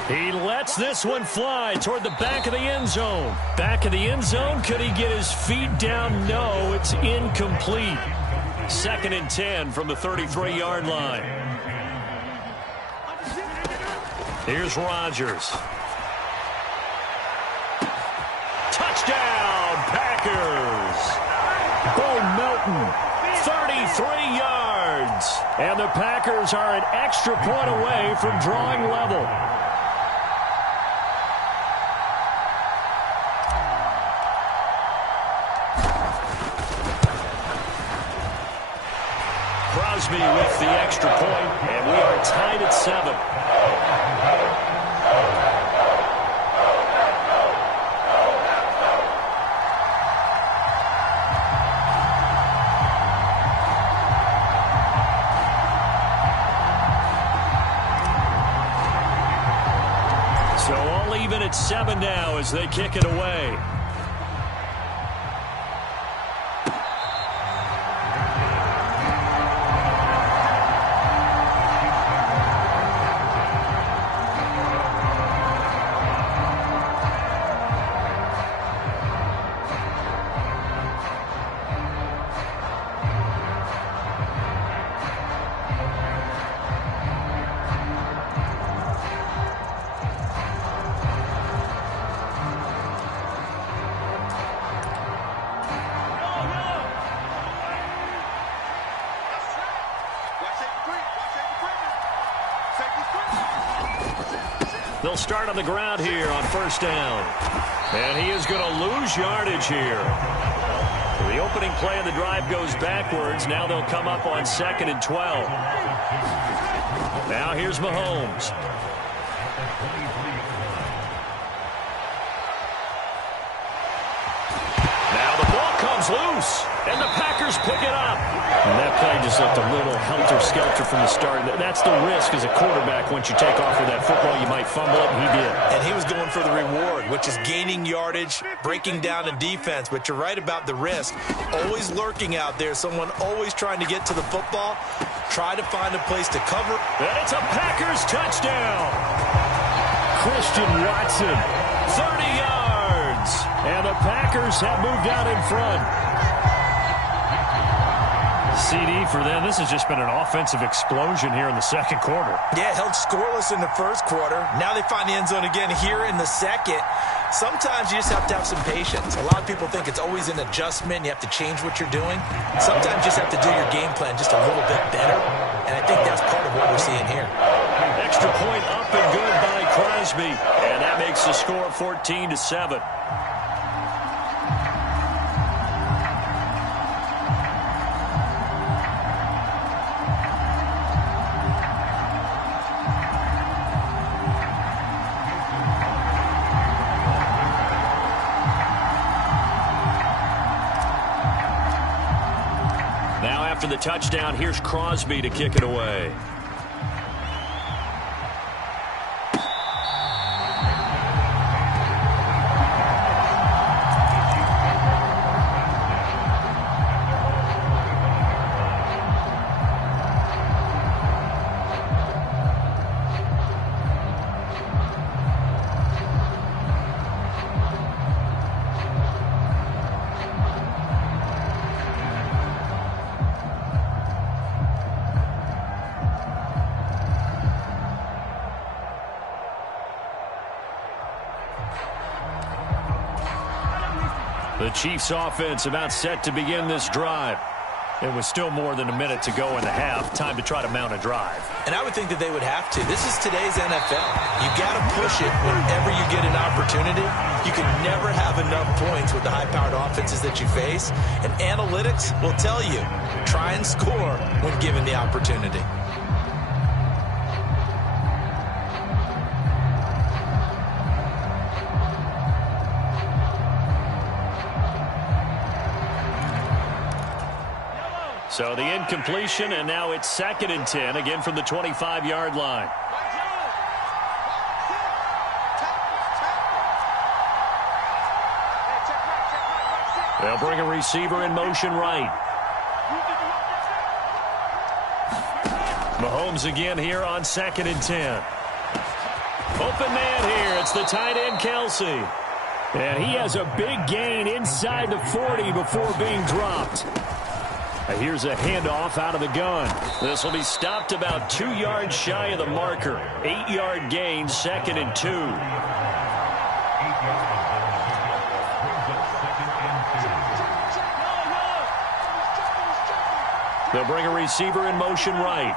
He lets this one fly toward the back of the end zone. Back of the end zone. Could he get his feet down? No, it's incomplete. 2nd and 10 from the 33-yard line. Here's Rodgers. Touchdown, Packers. Bo Melton, 33 yards. And the Packers are an extra point away from drawing level. Crosby with the extra point, and we are tied at 7. So all even at 7 now as they kick it away. They'll start on the ground here on first down. And he is going to lose yardage here. The opening play of the drive goes backwards. Now they'll come up on 2nd and 12. Now here's Mahomes. Now the ball comes loose, and the Packers pick it up. And that play just looked a little helter-skelter from the start. That's the risk as a quarterback. Once you take off with that football, you might fumble it, and he did. And he was going for the reward, which is gaining yardage, breaking down in defense. But you're right about the risk. Always lurking out there, someone always trying to get to the football. Try to find a place to cover. And it's a Packers touchdown. Christian Watson, 30 yards. And the Packers have moved out in front. CD for them. This has just been an offensive explosion here in the second quarter. Yeah, held scoreless in the first quarter. Now they find the end zone again here in the second. Sometimes you just have to have some patience. A lot of people think it's always an adjustment. You have to change what you're doing. Sometimes you just have to do your game plan just a little bit better. And I think that's part of what we're seeing here. Extra point up and good by Crosby. And that makes the score 14-7. After the touchdown, here's Crosby to kick it away. The Chiefs offense about set to begin this drive. It was still more than a minute to go in the half. Time to try to mount a drive. And I would think that they would have to. This is today's NFL. You got to push it whenever you get an opportunity. You can never have enough points with the high-powered offenses that you face. And analytics will tell you, try and score when given the opportunity. So the incompletion, and now it's 2nd and 10, again from the 25-yard line. They'll bring a receiver in motion right. Mahomes again here on 2nd and 10. Open man here. It's the tight end, Kelce. And he has a big gain inside the 40 before being dropped. Here's a handoff out of the gun. This will be stopped about 2 yards shy of the marker. 8-yard gain, 2nd and 2. They'll bring a receiver in motion right.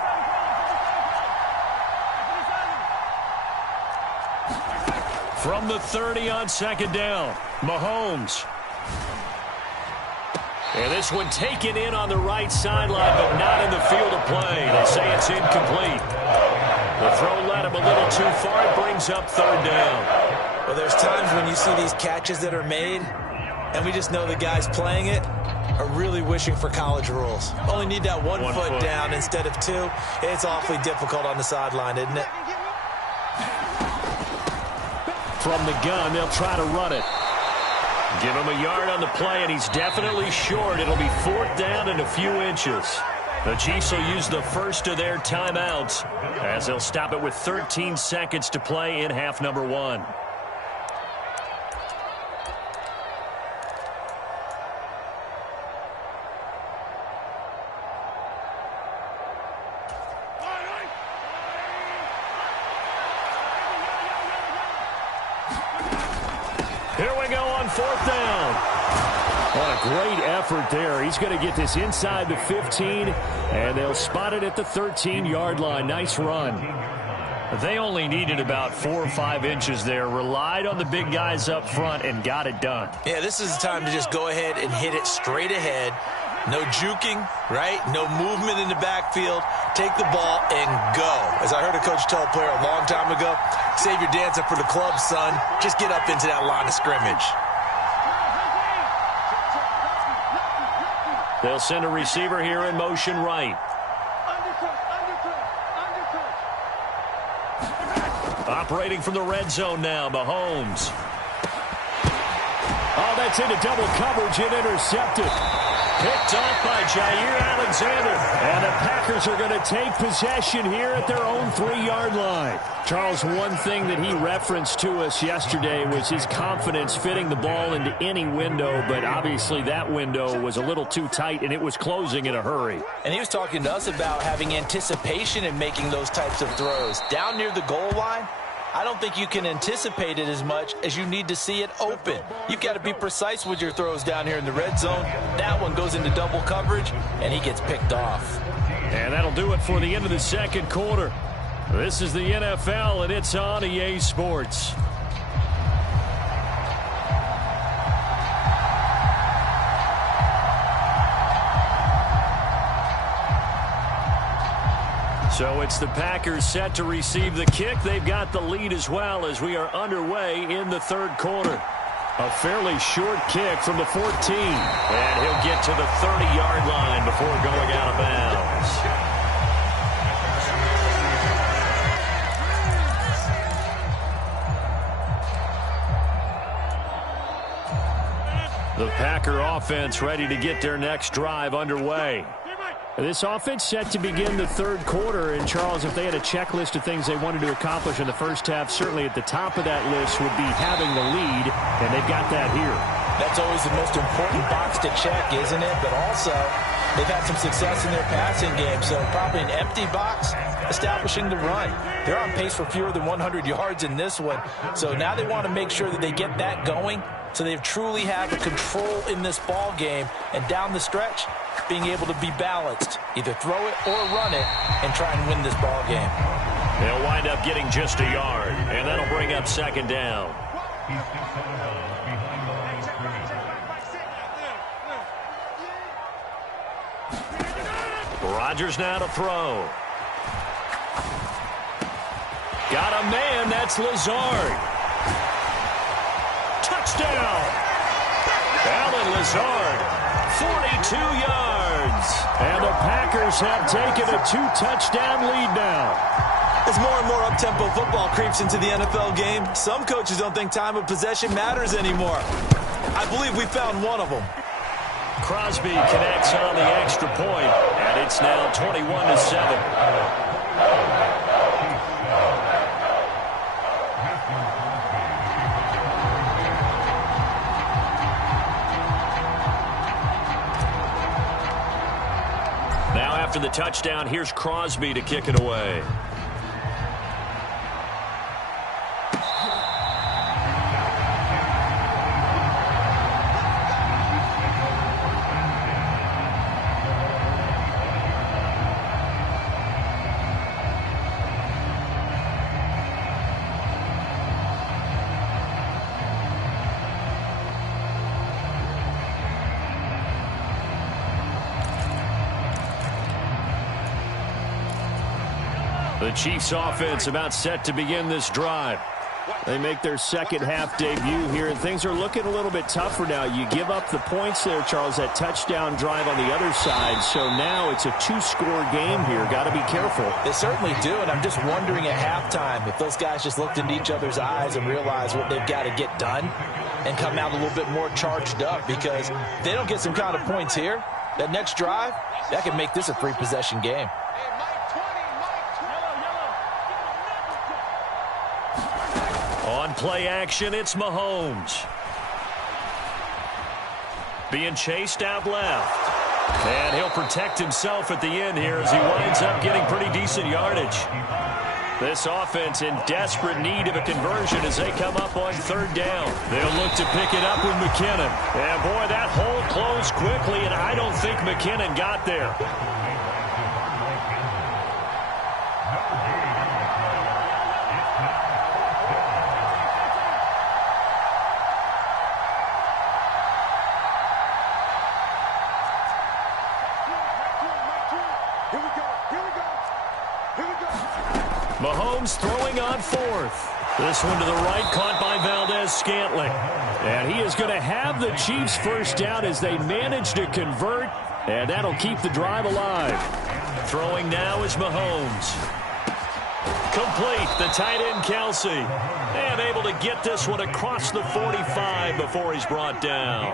From the 30 on 2nd down, Mahomes. And this one taken in on the right sideline, but not in the field of play. They say it's incomplete. The throw led him a little too far. It brings up 3rd down. Well, there's times when you see these catches that are made, and we just know the guys playing it are really wishing for college rules. Only need that one foot down instead of 2. It's awfully difficult on the sideline, isn't it? From the gun, they'll try to run it. Give him a yard on the play, and he's definitely short. It'll be 4th down and a few inches. The Chiefs will use the first of their timeouts as they'll stop it with 13 seconds to play in half number 1. Here we go on 4th down. What a great effort there. He's going to get this inside the 15, and they'll spot it at the 13-yard line. Nice run. They only needed about 4 or 5 inches there. Relied on the big guys up front and got it done. Yeah, this is the time to just go ahead and hit it straight ahead. No juking, right? No movement in the backfield. Take the ball and go. As I heard a coach tell a player a long time ago, save your dancing for the club, son. Just get up into that line of scrimmage. They'll send a receiver here in motion right. Operating from the red zone now, Mahomes. Oh, that's into double coverage and intercepted. Picked off by Jair Alexander. And the Packers are going to take possession here at their own 3-yard line. Charles, one thing that he referenced to us yesterday was his confidence fitting the ball into any window, but obviously that window was a little too tight, and it was closing in a hurry. And he was talking to us about having anticipation in making those types of throws. Down near the goal line, I don't think you can anticipate it as much as you need to see it open. You've got to be precise with your throws down here in the red zone. That one goes into double coverage, and he gets picked off. And that'll do it for the end of the second quarter. This is the NFL, and it's on EA Sports. So it's the Packers set to receive the kick. They've got the lead as well as we are underway in the third quarter. A fairly short kick from the 14. And he'll get to the 30-yard line before going out of bounds. The Packer offense ready to get their next drive underway. This offense set to begin the third quarter. And, Charles, if they had a checklist of things they wanted to accomplish in the first half, certainly at the top of that list would be having the lead, and they've got that here. That's always the most important box to check, isn't it? But also, they've had some success in their passing game, so probably an empty box establishing the run. They're on pace for fewer than 100 yards in this one, so now they want to make sure that they get that going so they truly have a control in this ball game, and down the stretch, being able to be balanced, either throw it or run it, and try and win this ball game. They'll wind up getting just a yard, and that'll bring up second down. Rodgers now to throw. Got a man, that's Lazard. Touchdown! Allen Lazard, 42 yards. And the Packers have taken a 2-touchdown lead now. As more and more up-tempo football creeps into the NFL game, some coaches don't think time of possession matters anymore. I believe we found one of them. Crosby connects on the extra point, and it's now 21-7. Now after the touchdown, here's Crosby to kick it away. The Chiefs offense about set to begin this drive. They make their second half debut here, and things are looking a little bit tougher now. You give up the points there, Charles, that touchdown drive on the other side. So now it's a two-score game here. Got to be careful. They certainly do, and I'm just wondering at halftime if those guys just looked into each other's eyes and realized what they've got to get done and come out a little bit more charged up, because if they don't get some kind of points here, that next drive, that could make this a three-possession game. On play action, it's Mahomes. Being chased out left. And he'll protect himself at the end here as he winds up getting pretty decent yardage. This offense in desperate need of a conversion as they come up on third down. They'll look to pick it up with McKinnon. And boy, that hole closed quickly, and I don't think McKinnon got there. Mahomes throwing on fourth. This one to the right, caught by Valdez-Scantling. And he is going to have the Chiefs first down as they manage to convert, and that'll keep the drive alive. Throwing now is Mahomes. Complete, the tight end Kelsey. And able to get this one across the 45 before he's brought down.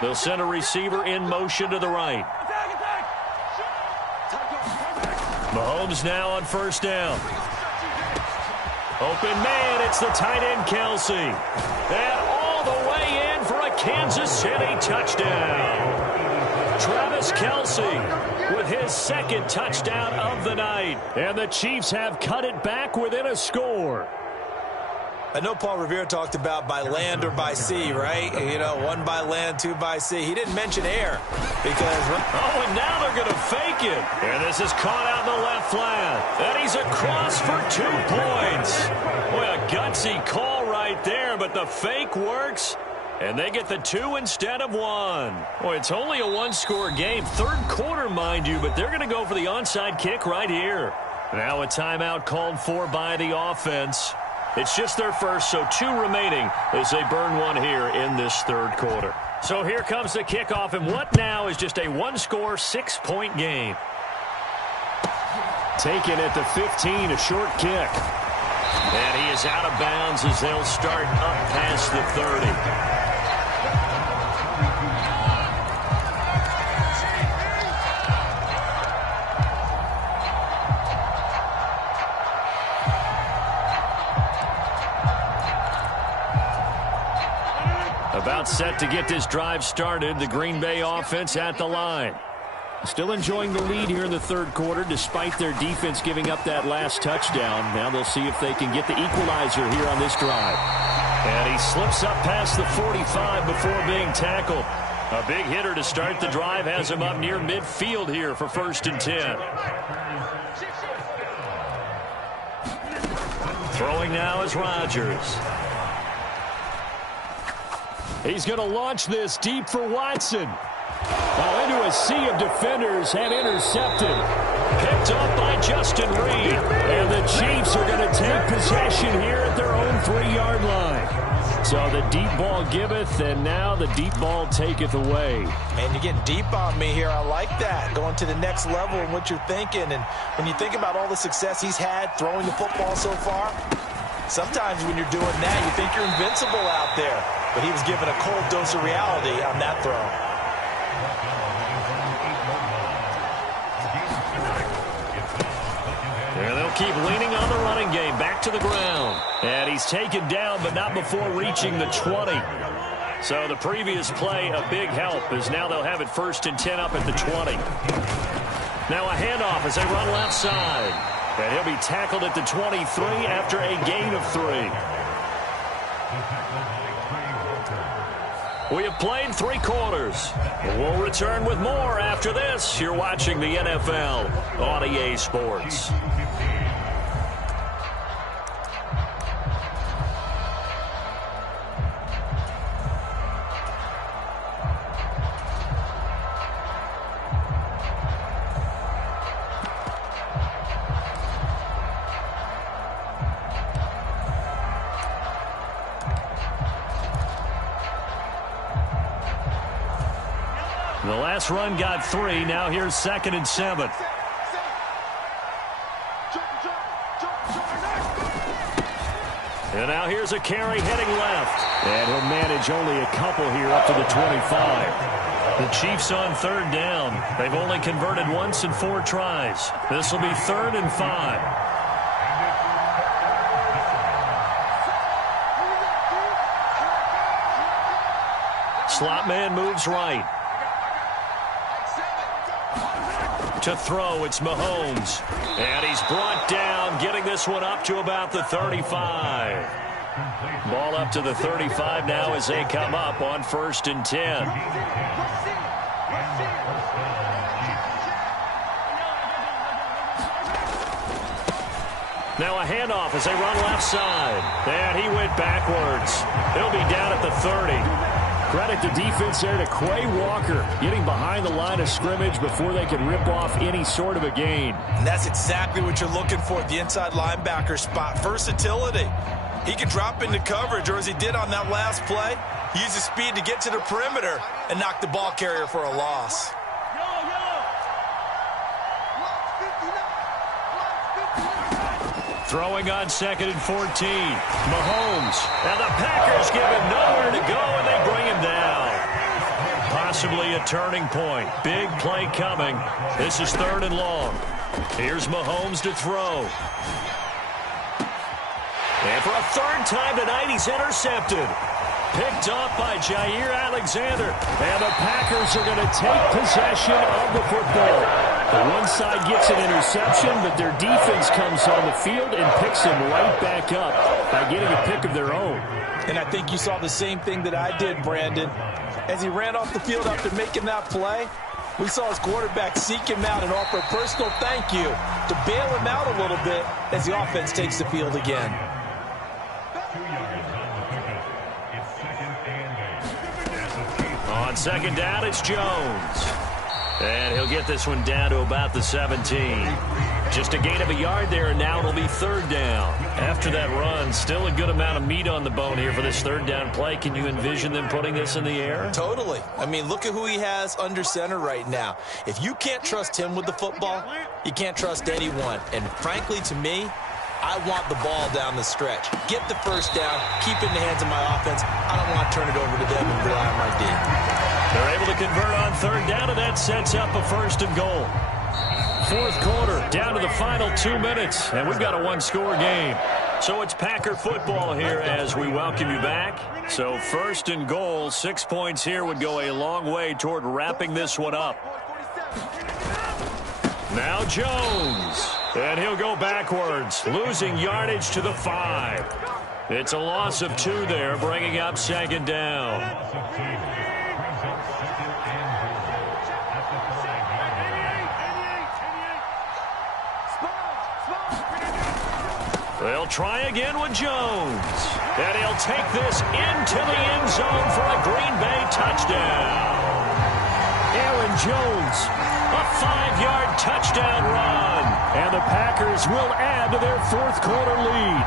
They'll send a receiver in motion to the right. Mahomes now on first down. Open man, it's the tight end Kelsey. And all the way in for a Kansas City touchdown. Travis Kelce with his second touchdown of the night. And the Chiefs have cut it back within a score. I know Paul Revere talked about by land or by sea, right? You know, one by land, two by sea. He didn't mention air because... Oh, and now they're going to fake it. And this is caught out in the left flat. And he's across for 2 points. Boy, a gutsy call right there, but the fake works. And they get the 2 instead of 1. Boy, it's only a one-score game. Third quarter, mind you, but they're going to go for the onside kick right here. Now a timeout called for by the offense. It's just their first, so 2 remaining as they burn one here in this third quarter. So here comes the kickoff, and what now is just a one-score, 6-point game. Taken at the 15, a short kick. And he is out of bounds as they'll start up past the 30. About set to get this drive started. The Green Bay offense at the line. Still enjoying the lead here in the third quarter despite their defense giving up that last touchdown. Now they'll see if they can get the equalizer here on this drive. And he slips up past the 45 before being tackled. A big hitter to start the drive has him up near midfield here for 1st and 10. Throwing now is Rodgers. He's going to launch this deep for Watson. Into a sea of defenders and intercepted. Picked up by Justin Reed. And the Chiefs are going to take possession here at their own 3-yard line. So the deep ball giveth, and now the deep ball taketh away. Man, you're getting deep on me here. I like that. Going to the next level in what you're thinking. And when you think about all the success he's had throwing the football so far, sometimes when you're doing that, you think you're invincible out there. But he was given a cold dose of reality on that throw. And they'll keep leaning on the running game. Back to the ground. And he's taken down, but not before reaching the 20. So the previous play, a big help, as now they'll have it 1st and 10 up at the 20. Now a handoff as they run left side. And he'll be tackled at the 23 after a gain of 3. We have played 3 quarters. We'll return with more after this. You're watching the NFL on EA Sports. The last run got 3. Now here's 2nd and 7. And now here's a carry heading left. And he'll manage only a couple here up to the 25. The Chiefs on 3rd down. They've only converted once in 4 tries. This will be 3rd and 5. Slot man moves right. To throw, it's Mahomes. And he's brought down, getting this one up to about the 35. Ball up to the 35 now as they come up on 1st and 10. Now a handoff as they run left side. And he went backwards. He'll be down at the 30. Credit the defense there to Quay Walker, getting behind the line of scrimmage before they can rip off any sort of a gain. And that's exactly what you're looking for at the inside linebacker spot. Versatility. He can drop into coverage, or as he did on that last play, he used his speed to get to the perimeter and knock the ball carrier for a loss. Throwing on 2nd and 14. Mahomes. And the Packers give him nowhere to go, and they bring him down. Possibly a turning point. Big play coming. This is 3rd and long. Here's Mahomes to throw. And for a 3rd time tonight, he's intercepted. Picked up by Jair Alexander. And the Packers are going to take possession of the football. The one side gets an interception, but their defense comes on the field and picks him right back up by getting a pick of their own. And I think you saw the same thing that I did, Brandon. As he ran off the field after making that play, we saw his quarterback seek him out and offer a personal thank you to bail him out a little bit as the offense takes the field again. On 2nd down, it's Jones. And he'll get this one down to about the 17. Just a gain of a yard there, and now it'll be 3rd down. After that run, still a good amount of meat on the bone here for this 3rd down play. Can you envision them putting this in the air? Totally. I mean, look at who he has under center right now. If you can't trust him with the football, you can't trust anyone. And frankly, to me, I want the ball down the stretch. Get the 1st down, keep it in the hands of my offense. I don't want to turn it over to them and rely on my D. They're able to convert on 3rd down, and that sets up a 1st and goal. 4th quarter, down to the final 2 minutes, and we've got a 1-score game. So it's Packer football here as we welcome you back. So 1st and goal, 6 points here would go a long way toward wrapping this one up. Now Jones, and he'll go backwards, losing yardage to the 5. It's a loss of 2 there, bringing up 2nd down. They'll try again with Jones. And he'll take this into the end zone for a Green Bay touchdown. Aaron Jones, a 5-yard touchdown run. And the Packers will add to their 4th quarter lead.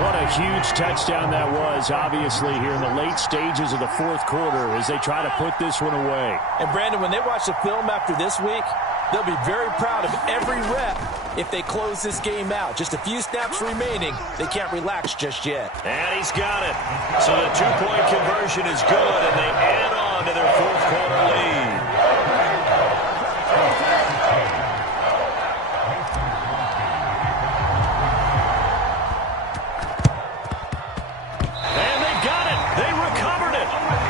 What a huge touchdown that was, obviously, here in the late stages of the 4th quarter as they try to put this one away. And, Brandon, when they watch the film after this week, they'll be very proud of every rep if they close this game out. Just a few snaps remaining. They can't relax just yet. And he's got it. So the 2-point conversion is good, and they add on to their 4th quarter lead. And they got it. They recovered it.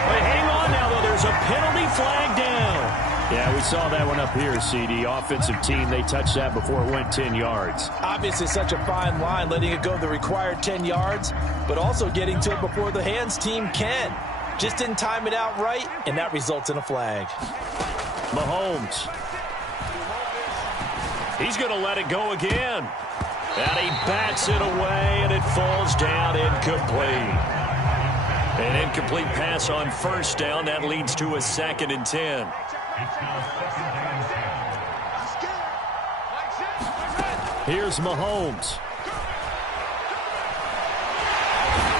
But hang on now, though. There's a penalty flag down. Yeah, we saw that one up here, CD. Offensive team, they touched that before it went 10 yards. Obviously such a fine line, letting it go the required 10 yards, but also getting to it before the hands team can. Just didn't time it out right, and that results in a flag. Mahomes. He's going to let it go again. And he bats it away, and it falls down incomplete. An incomplete pass on 1st down. That leads to a 2nd and 10. Here's Mahomes.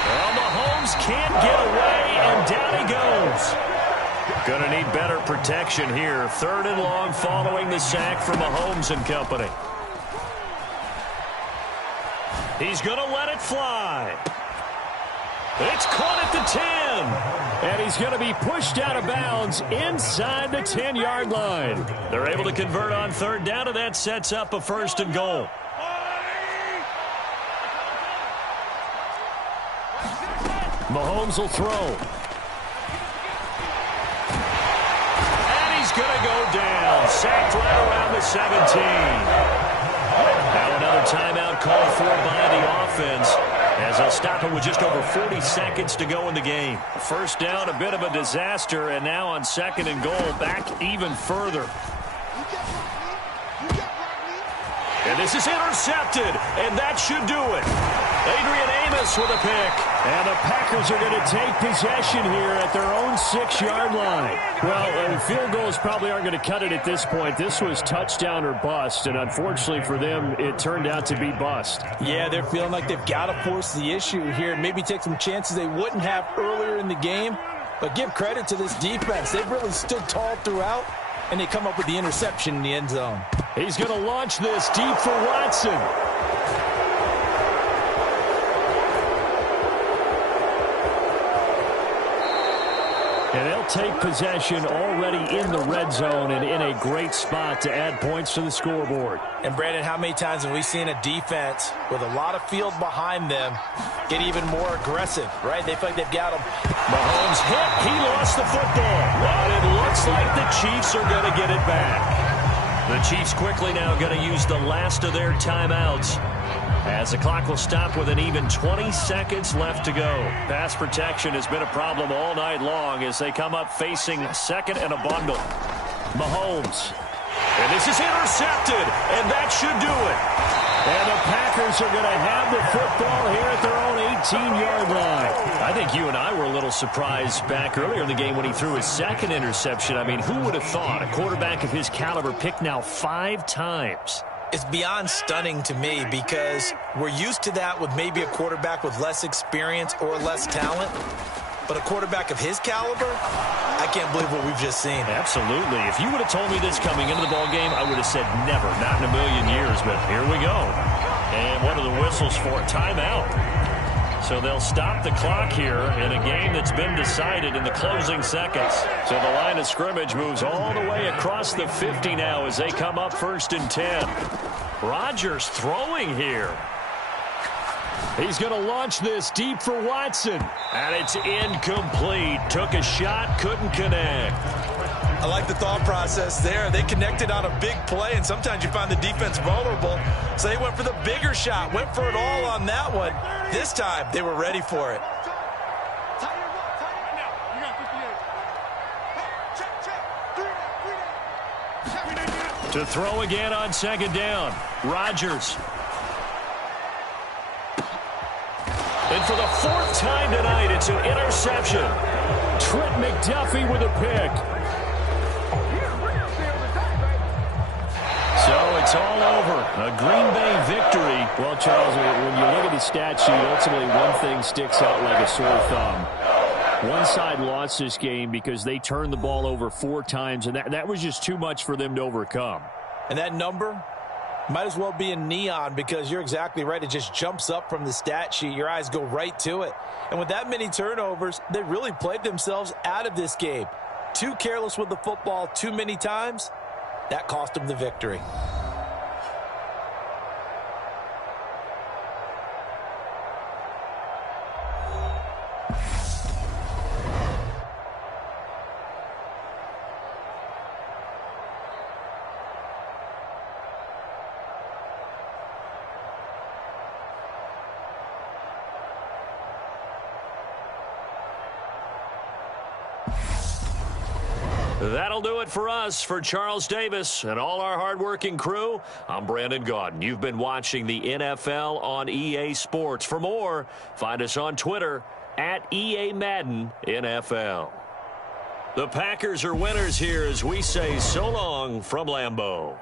Well, Mahomes can't get away, and down he goes. Going to need better protection here. 3rd and long following the sack from Mahomes and company. He's going to let it fly. It's caught at the 10. And he's going to be pushed out of bounds inside the 10-yard line. They're able to convert on 3rd down, and that sets up a 1st and goal. Mahomes will throw. And he's going to go down. Sacked right around the 17. Now another timeout called for by the offense, as they'll stop it with just over 40 seconds to go in the game. 1st down, a bit of a disaster, and now on 2nd and goal, back even further. And this is intercepted, and that should do it. Adrian Amos with a pick. And the Packers are going to take possession here at their own 6-yard line. Well, field goals probably aren't going to cut it at this point. This was touchdown or bust, and unfortunately for them, it turned out to be bust. Yeah, they're feeling like they've got to force the issue here and maybe take some chances they wouldn't have earlier in the game. But give credit to this defense. They've really stood tall throughout, and they come up with the interception in the end zone. He's going to launch this deep for Watson. And they'll take possession already in the red zone and in a great spot to add points to the scoreboard. And, Brandon, how many times have we seen a defense with a lot of field behind them get even more aggressive, right? They feel like they've got them. Mahomes hit. He lost the football. But it looks like the Chiefs are going to get it back. The Chiefs quickly now going to use the last of their timeouts, as the clock will stop with an even 20 seconds left to go. Pass protection has been a problem all night long as they come up facing 2nd and a bundle. Mahomes. And this is intercepted, and that should do it. And the Packers are going to have the football here at their own 18-yard line. I think you and I were a little surprised back earlier in the game when he threw his 2nd interception. I mean, who would have thought a quarterback of his caliber picked now 5 times? It's beyond stunning to me because we're used to that with maybe a quarterback with less experience or less talent. But a quarterback of his caliber, I can't believe what we've just seen. Absolutely. If you would have told me this coming into the ballgame, I would have said never, not in a million years. But here we go. And what are the whistles for? Timeout. So they'll stop the clock here in a game that's been decided in the closing seconds. So the line of scrimmage moves all the way across the 50 now as they come up 1st and 10. Rodgers throwing here. He's going to launch this deep for Watson. And it's incomplete. Took a shot, couldn't connect. I like the thought process there. They connected on a big play, and sometimes you find the defense vulnerable. So they went for the bigger shot, went for it all on that one. This time, they were ready for it. To throw again on second down. Rodgers. And for the fourth time tonight, it's an interception. Trent McDuffie with a pick. So it's all over. A Green Bay victory. Well, Charles, when you look at the stat sheet, ultimately one thing sticks out like a sore thumb. One side lost this game because they turned the ball over 4 times, and that was just too much for them to overcome. And that number might as well be in neon because you're exactly right. It just jumps up from the stat sheet. Your eyes go right to it. And with that many turnovers, they really played themselves out of this game. Too careless with the football too many times. That cost them the victory. That'll do it for us. For Charles Davis and all our hardworking crew, I'm Brandon Gaudin. You've been watching the NFL on EA Sports. For more, find us on Twitter at EA Madden NFL. The Packers are winners here as we say so long from Lambeau.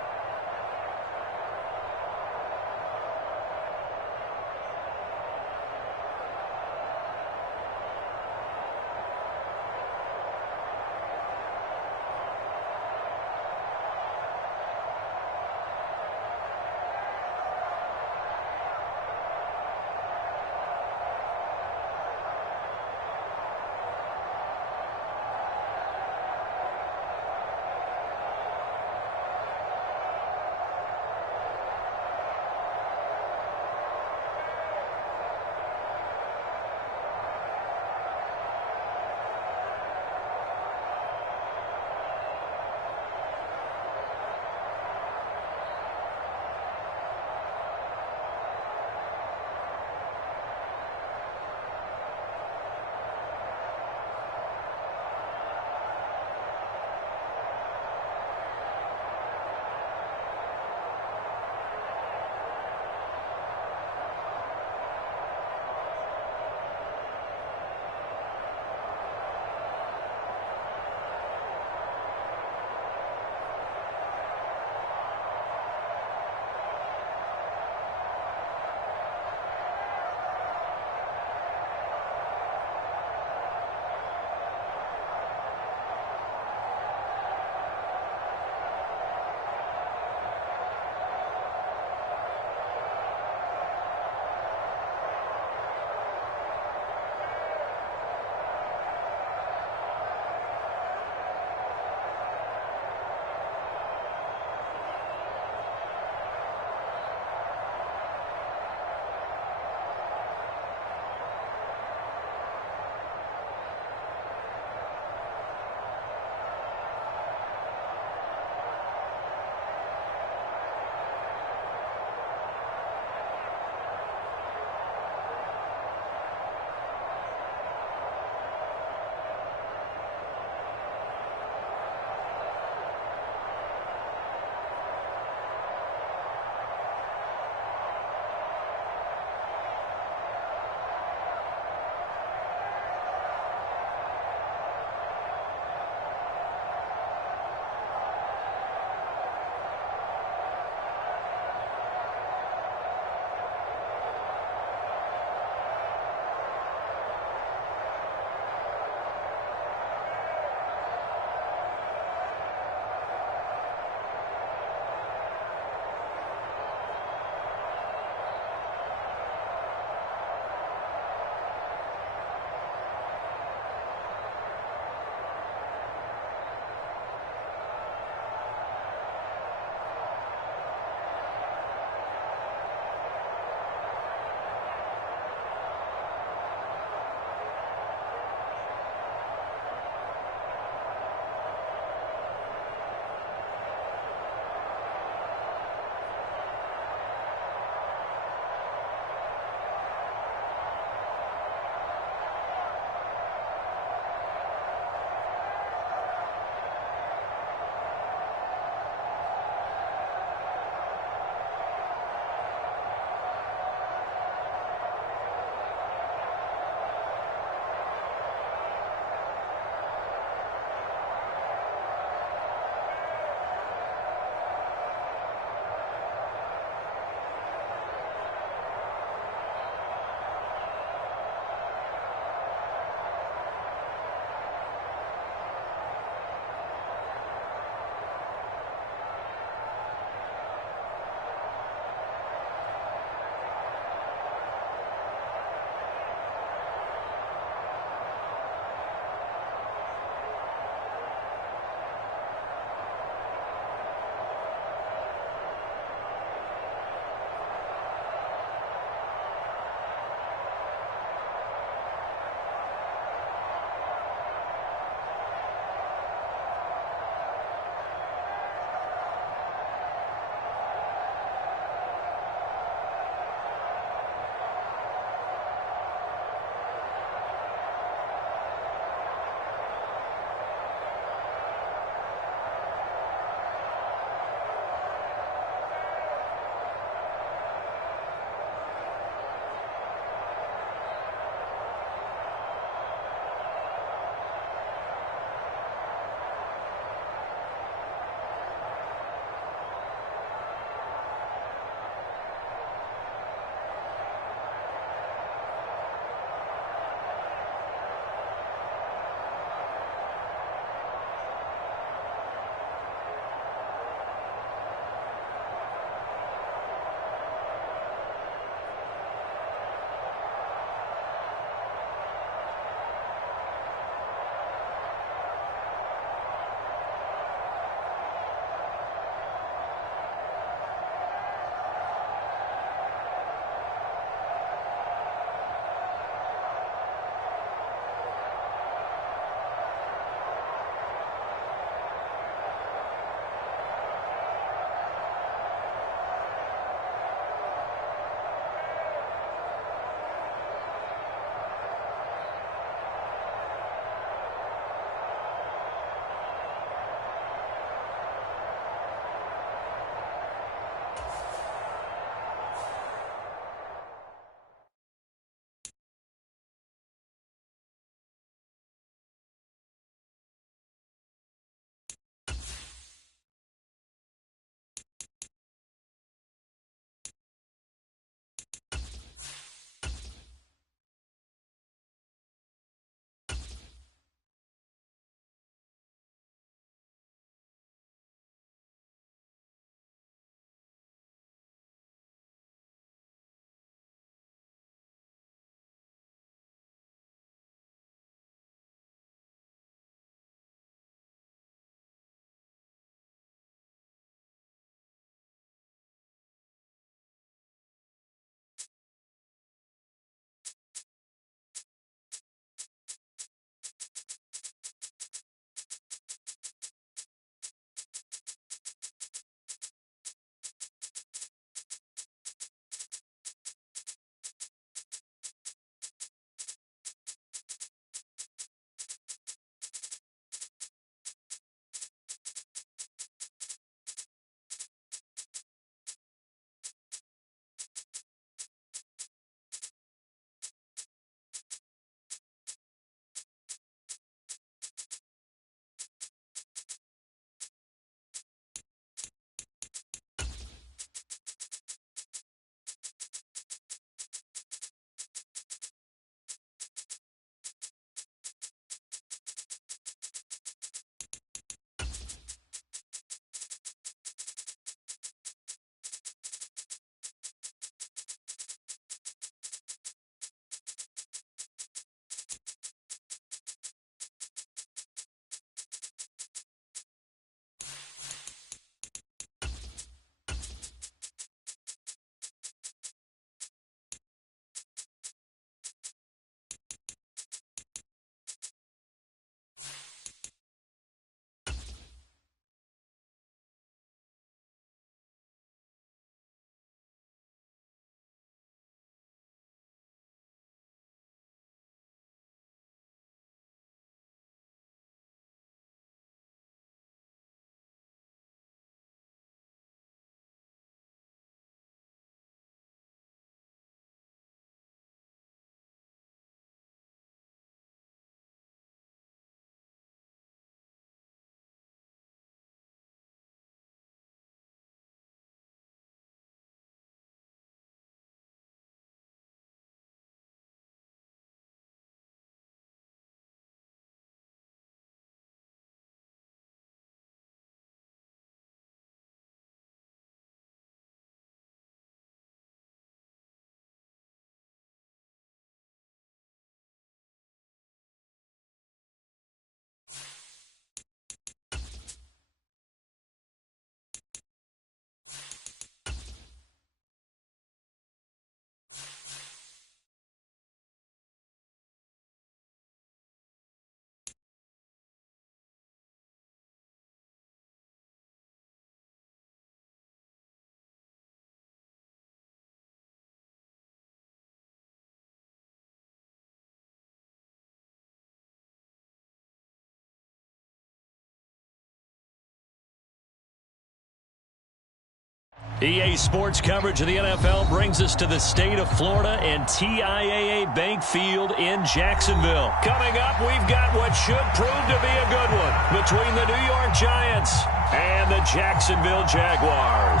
EA Sports coverage of the NFL brings us to the state of Florida and TIAA Bank Field in Jacksonville. Coming up, we've got what should prove to be a good one between the New York Giants and the Jacksonville Jaguars.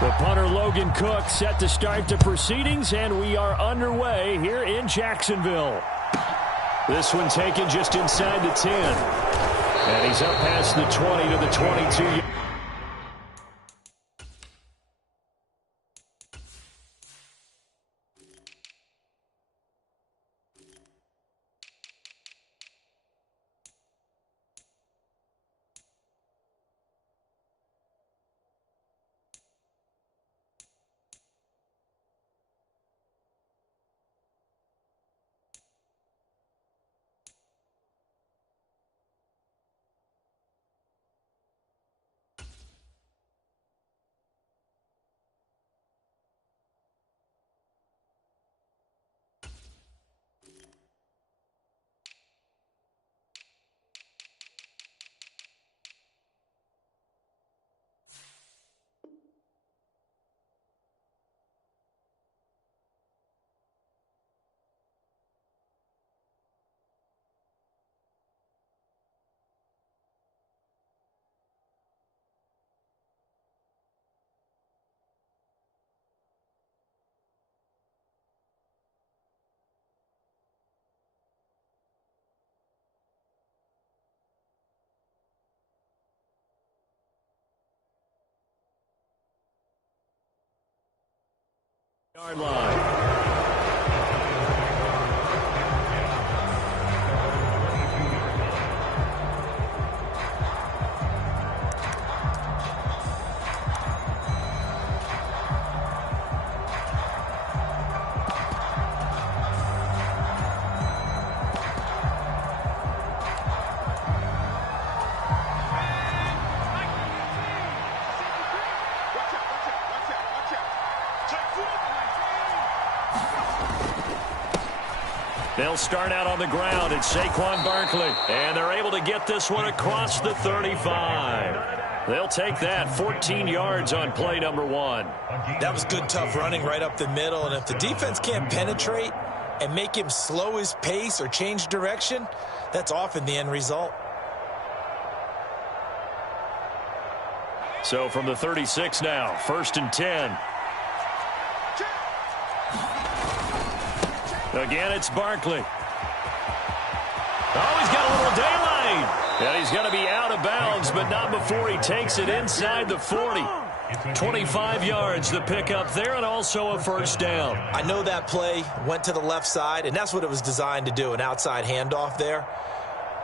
The punter Logan Cook set to start the proceedings, and we are underway here in Jacksonville. This one taken just inside the 10. And he's up past the 20 to the 22. Yard line. They'll start out on the ground. It's Saquon Barkley. And they're able to get this one across the 35. They'll take that 14 yards on play number 1. That was good, tough running right up the middle. And if the defense can't penetrate and make him slow his pace or change direction, that's often the end result. So from the 36 now, 1st and 10. Again, it's Barkley. Oh, he's got a little daylight. And he's going to be out of bounds, but not before he takes it inside the 40. 25 yards the pickup there, and also a first down. I know that play went to the left side, and that's what it was designed to do, an outside handoff there.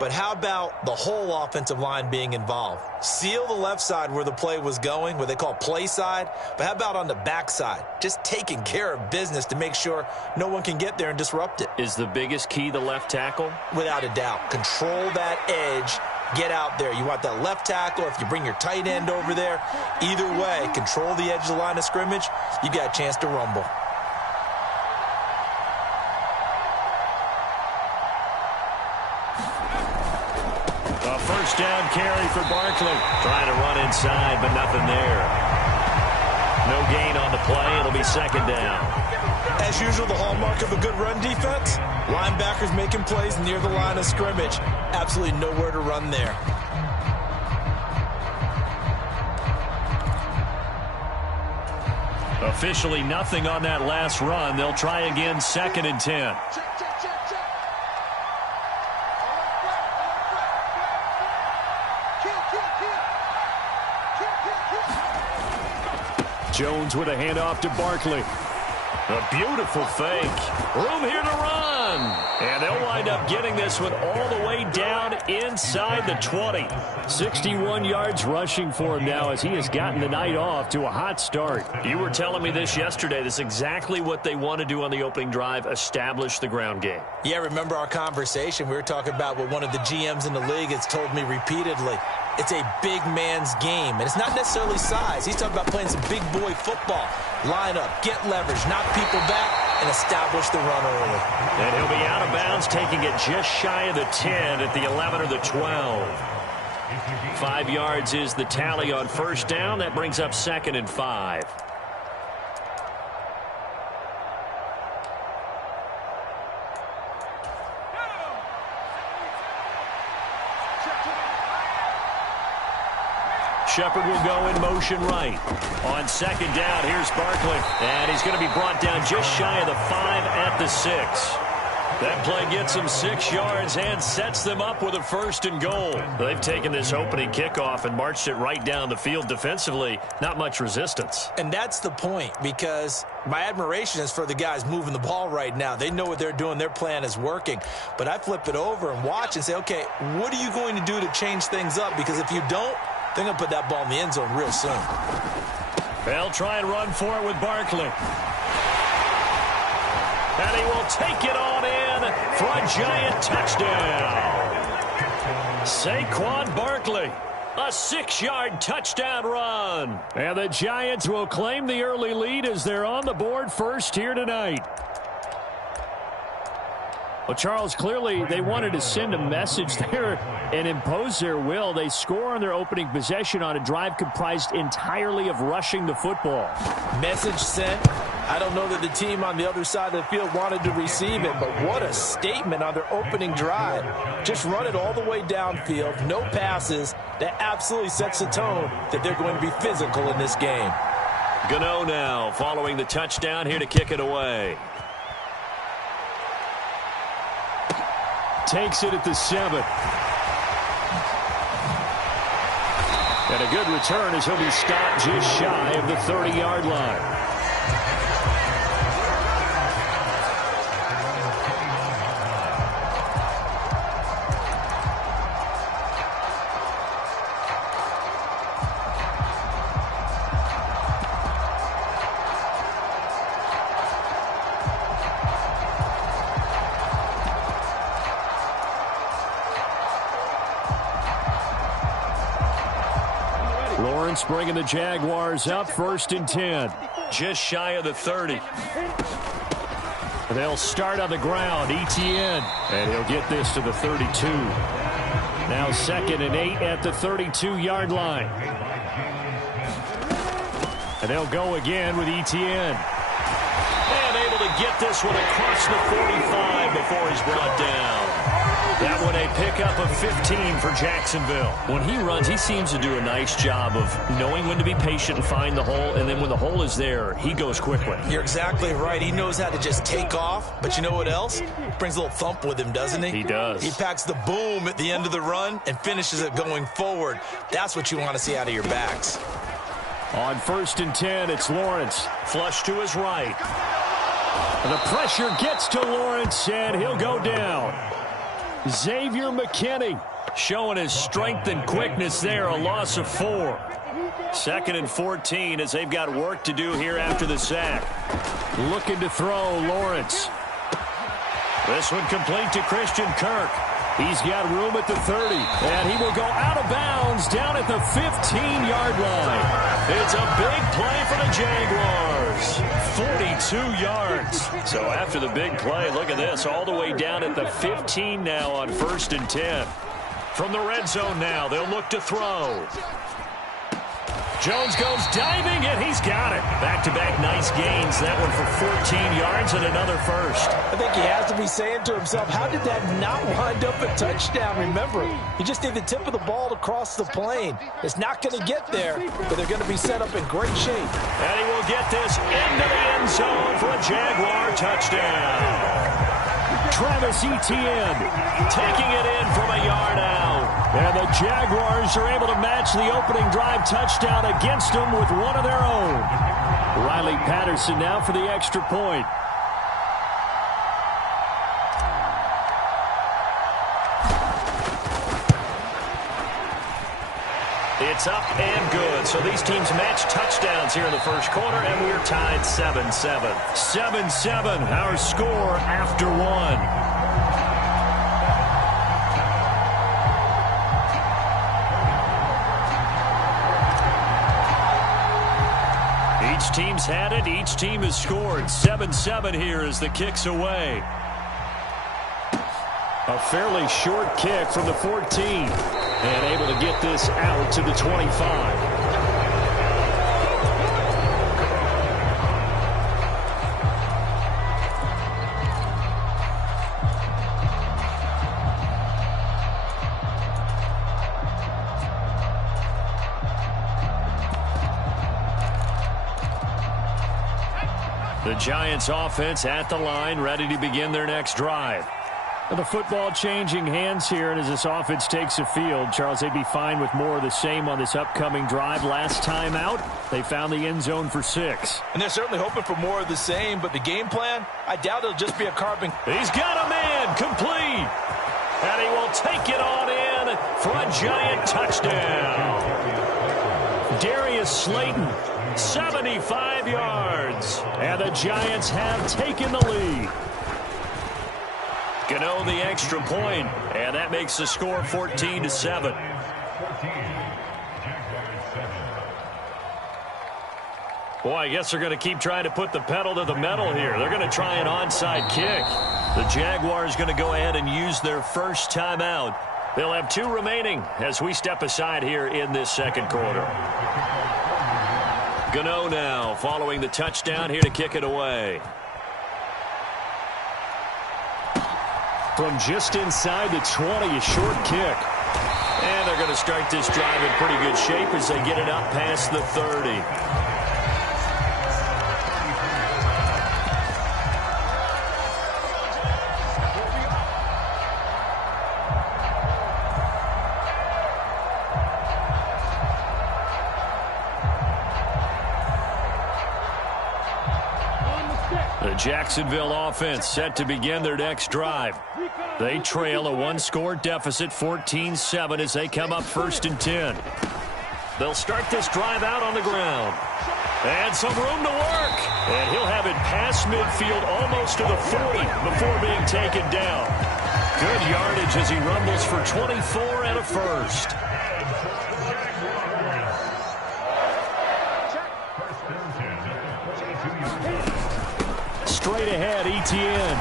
But how about the whole offensive line being involved? Seal the left side where the play was going, what they call play side. But how about on the back side? Just taking care of business to make sure no one can get there and disrupt it. Is the biggest key the left tackle? Without a doubt. Control that edge. Get out there. You want that left tackle. If you bring your tight end over there, either way, control the edge of the line of scrimmage. You got a chance to rumble. First down carry for Barkley. Trying to run inside, but nothing there. No gain on the play. It'll be second down. As usual, the hallmark of a good run defense, linebackers making plays near the line of scrimmage. Absolutely nowhere to run there. Officially nothing on that last run. They'll try again, 2nd and 10. Jones with a handoff to Barkley. A beautiful fake. Room here to run. And they'll wind up getting this one all the way down inside the 20. 61 yards rushing for him now as he has gotten the night off to a hot start. You were telling me this yesterday. This is exactly what they want to do on the opening drive, establish the ground game. Yeah, remember our conversation. We were talking about what one of the GMs in the league has told me repeatedly. It's a big man's game, and it's not necessarily size. He's talking about playing some big boy football. Line up, get leverage, knock people back, and establish the run early. And he'll be out of bounds, taking it just shy of the 10 at the 11 or the 12. 5 yards is the tally on first down. That brings up 2nd and 5. Shepard will go in motion right. On 2nd down, here's Barkley. And he's going to be brought down just shy of the 5 at the 6. That play gets them 6 yards and sets them up with a 1st and goal. They've taken this opening kickoff and marched it right down the field defensively. Not much resistance. And that's the point, because my admiration is for the guys moving the ball right now. They know what they're doing. Their plan is working. But I flip it over and watch and say, okay, what are you going to do to change things up? Because if you don't, they're going to put that ball in the end zone real soon. They'll try and run for it with Barkley. And he will take it on in for a giant touchdown. Saquon Barkley, a 6-yard touchdown run. And the Giants will claim the early lead as they're on the board first here tonight. Well, Charles, clearly they wanted to send a message there and impose their will. They score on their opening possession on a drive comprised entirely of rushing the football. Message sent. I don't know that the team on the other side of the field wanted to receive it, but what a statement on their opening drive. Just run it all the way downfield, no passes. That absolutely sets the tone that they're going to be physical in this game. Gano now following the touchdown, here to kick it away. Takes it at the 7. And a good return as he'll be stopped just shy of the 30-yard line. Lawrence bringing the Jaguars up 1st and 10. Just shy of the 30. They'll start on the ground. Etienne. And he'll get this to the 32. Now 2nd and 8 at the 32-yard line. And they'll go again with Etienne. And able to get this one across the 45 before he's brought down. That one a pickup of 15 for Jacksonville. When he runs, he seems to do a nice job of knowing when to be patient and find the hole, and then when the hole is there, he goes quickly. You're exactly right. He knows how to just take off, but you know what else? Brings a little thump with him, doesn't he? He does. He packs the boom at the end of the run and finishes it going forward. That's what you want to see out of your backs. On 1st and 10, it's Lawrence. Flush to his right. And the pressure gets to Lawrence, and he'll go down. Xavier McKinney showing his strength and quickness there, a loss of 4. 2nd and 14 as they've got work to do here after the sack. Looking to throw, Lawrence. This one complete to Christian Kirk. He's got room at the 30, and he will go out of bounds down at the 15-yard line. It's a big play for the Jaguars. 42 yards. So after the big play, look at this, all the way down at the 15 now on 1st and 10. From the red zone now, they'll look to throw. Jones goes diving, and he's got it. Back-to-back nice gains. That one for 14 yards and another first. I think he has to be saying to himself, how did that not wind up a touchdown? Remember, you just need the tip of the ball to cross the plane. It's not going to get there, but they're going to be set up in great shape. And he will get this into the end zone for a Jaguar touchdown. Travis Etienne taking it in from a yard out. And the Jaguars are able to match the opening drive touchdown against them with one of their own. Riley Patterson now for the extra point. It's up and good. So these teams match touchdowns here in the first quarter, and we're tied 7-7. 7-7, our score after one. Each team's had it. Each team has scored. 7-7 here as the kick's away. A fairly short kick from the 14. And able to get this out to the 25. The Giants offense at the line, ready to begin their next drive. The football changing hands here, and as this offense takes the field, Charles, they'd be fine with more of the same on this upcoming drive. Last time out, they found the end zone for 6. And they're certainly hoping for more of the same, but the game plan, I doubt it'll just be a carbon. He's got a man, complete. And he will take it on in for a Giant touchdown. Darius Slayton, 75 yards. And the Giants have taken the lead. Gano the extra point, and that makes the score 14-7. Boy, I guess they're going to keep trying to put the pedal to the metal here. They're going to try an onside kick. The Jaguars going to go ahead and use their first timeout. They'll have 2 remaining as we step aside here in this second quarter. Gano now following the touchdown here to kick it away. From just inside the 20, a short kick. And they're going to start this drive in pretty good shape as they get it up past the 30. The Jacksonville offense set to begin their next drive. They trail a 1-score deficit, 14-7, as they come up 1st and 10. They'll start this drive out on the ground. And some room to work. And he'll have it past midfield almost to the 40 before being taken down. Good yardage as he rumbles for 24 and a first. Straight ahead, Etienne.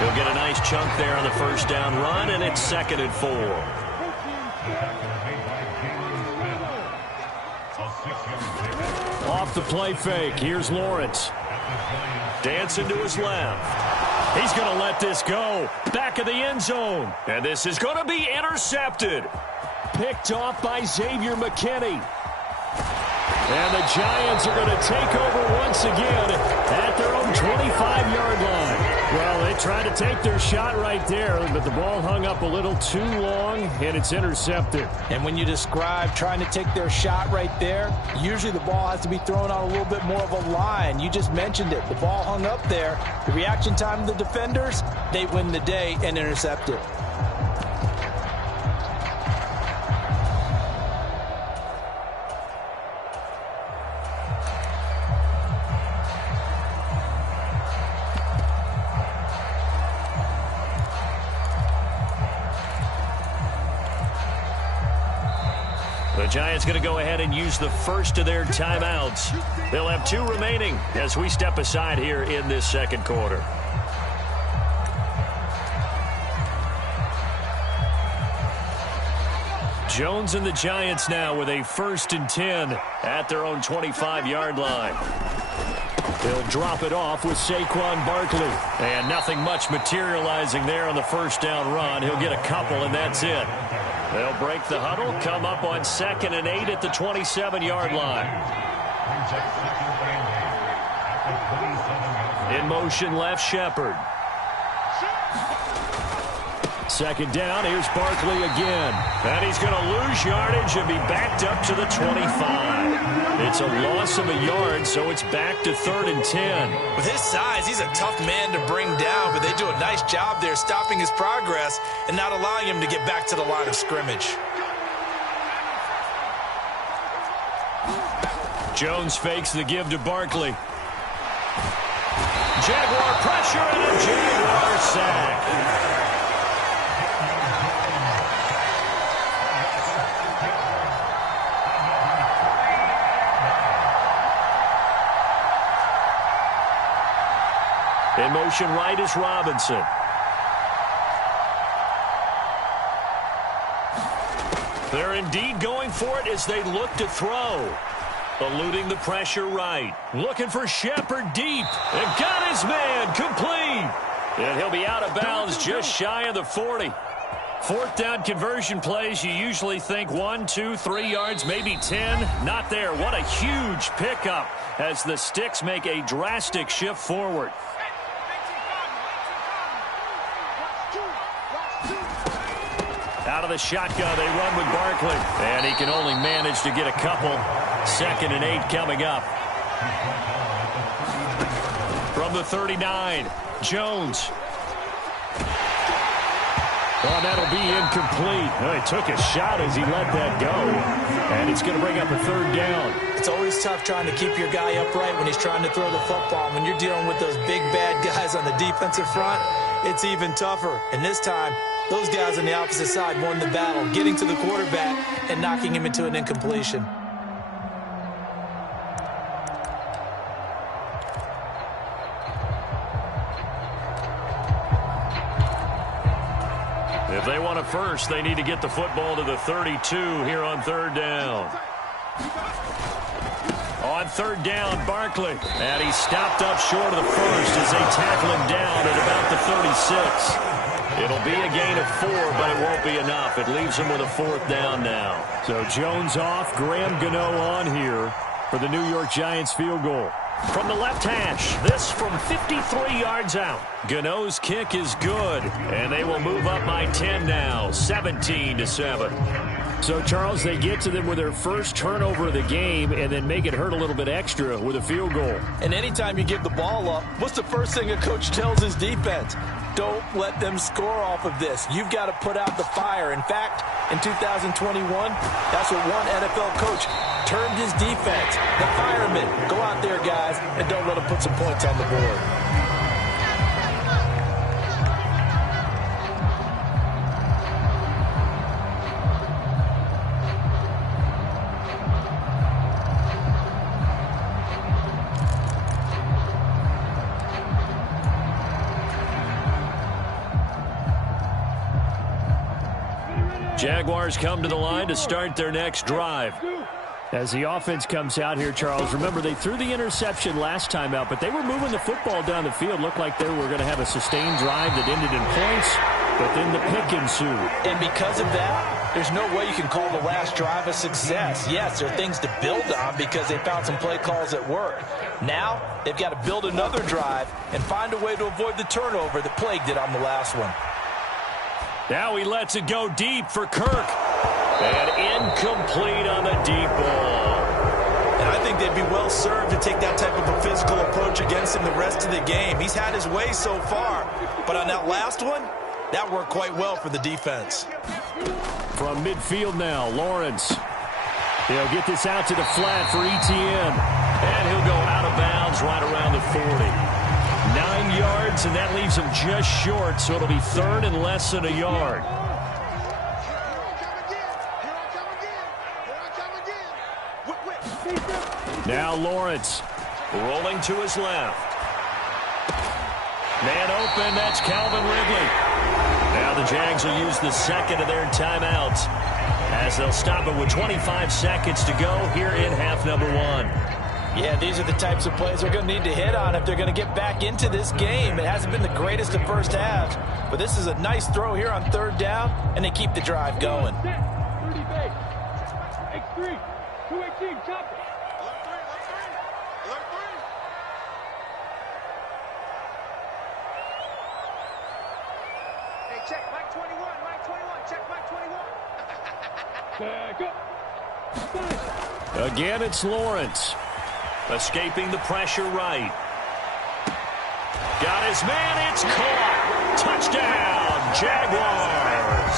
He'll get a nice chunk there on the first down run, and it's 2nd and 4. Off the play fake, here's Lawrence. Dancing to his left. He's going to let this go. Back of the end zone. And this is going to be intercepted. Picked off by Xavier McKinney. And the Giants are going to take over once again at their own 25-yard line. Well, they tried to take their shot right there, but the ball hung up a little too long, and it's intercepted. And when you describe trying to take their shot right there, usually the ball has to be thrown on a little bit more of a line. You just mentioned it. The ball hung up there. The reaction time of the defenders, they win the day and intercept it. The Giants going to go ahead and use the first of their timeouts. They'll have 2 remaining as we step aside here in this second quarter. Jones and the Giants now with a 1st and 10 at their own 25-yard line. They'll drop it off with Saquon Barkley. And nothing much materializing there on the first down run. He'll get a couple, and that's it. They'll break the huddle, come up on 2nd and 8 at the 27-yard line. In motion, left Shepard. 2nd down, here's Barkley again. And he's going to lose yardage and be backed up to the 25. It's a loss of a yard, so it's back to 3rd and 10. With his size, he's a tough man to bring down, but they do a nice job there stopping his progress and not allowing him to get back to the line of scrimmage. Jones fakes the give to Barkley. Jaguar pressure and a Jaguar sack. In motion right is Robinson. They're indeed going for it as they look to throw. Eluding the pressure right. Looking for Shepard deep. And got his man complete. And he'll be out of bounds just shy of the 40. Fourth down conversion plays, you usually think 1, 2, 3 yards, maybe 10. Not there. What a huge pickup as the Sticks make a drastic shift forward. Out of the shotgun, they run with Barkley. And he can only manage to get a couple. 2nd and 8 coming up. From the 39, Jones. Oh, that'll be incomplete. Oh, he took a shot as he let that go. And it's going to bring up a 3rd down. It's always tough trying to keep your guy upright when he's trying to throw the football. When you're dealing with those big, bad guys on the defensive front, it's even tougher. And this time, those guys on the opposite side won the battle, getting to the quarterback and knocking him into an incompletion. If they want a first, they need to get the football to the 32 here on 3rd down. On 3rd down, Barkley. And he stopped up short of the first as they tackle him down at about the 36. It'll be a gain of 4, but it won't be enough. It leaves him with a 4th down now. So Jones off, Graham Gano on here for the New York Giants field goal. From the left hash, this from 53 yards out. Gano's kick is good, and they will move up by 10 now, 17-7. So, Charles, they get to them with their first turnover of the game and then make it hurt a little bit extra with a field goal. And anytime you give the ball up, what's the first thing a coach tells his defense? Don't let them score off of this. You've got to put out the fire. In fact, in 2021, that's what one NFL coach termed his defense. The firemen. Go out there, guys, and don't let them put some points on the board. Jaguars come to the line to start their next drive. As the offense comes out here, Charles, remember they threw the interception last time out, but they were moving the football down the field. Looked like they were going to have a sustained drive that ended in points, but then the pick ensued. And because of that, there's no way you can call the last drive a success. Yes, there are things to build on because they found some play calls that work. Now, they've got to build another drive and find a way to avoid the turnover that plagued it on the last one. Now he lets it go deep for Kirk. And incomplete on the deep ball. And I think they'd be well served to take that type of a physical approach against him the rest of the game. He's had his way so far. But on that last one, that worked quite well for the defense. From midfield now, Lawrence. He'll get this out to the flat for Etienne. And he'll go out of bounds right around the 40. 9 yards, and that leaves him just short, so it'll be 3rd and less than a yard. Now Lawrence. Rolling to his left. Man open, that's Calvin Ridley. Now the Jags will use the second of their timeouts as they'll stop it with 25 seconds to go here in half number 1. Yeah, these are the types of plays they're going to need to hit on if they're going to get back into this game. It hasn't been the greatest of first halves, but this is a nice throw here on 3rd down, and they keep the drive going. 30 base. X3. 218. Chop it. Alert 3. Hey, check Mike 21. Mike 21. Check Mike 21. Back up. Again, it's Lawrence. Escaping the pressure right. Got his man, it's caught. Touchdown, Jaguars.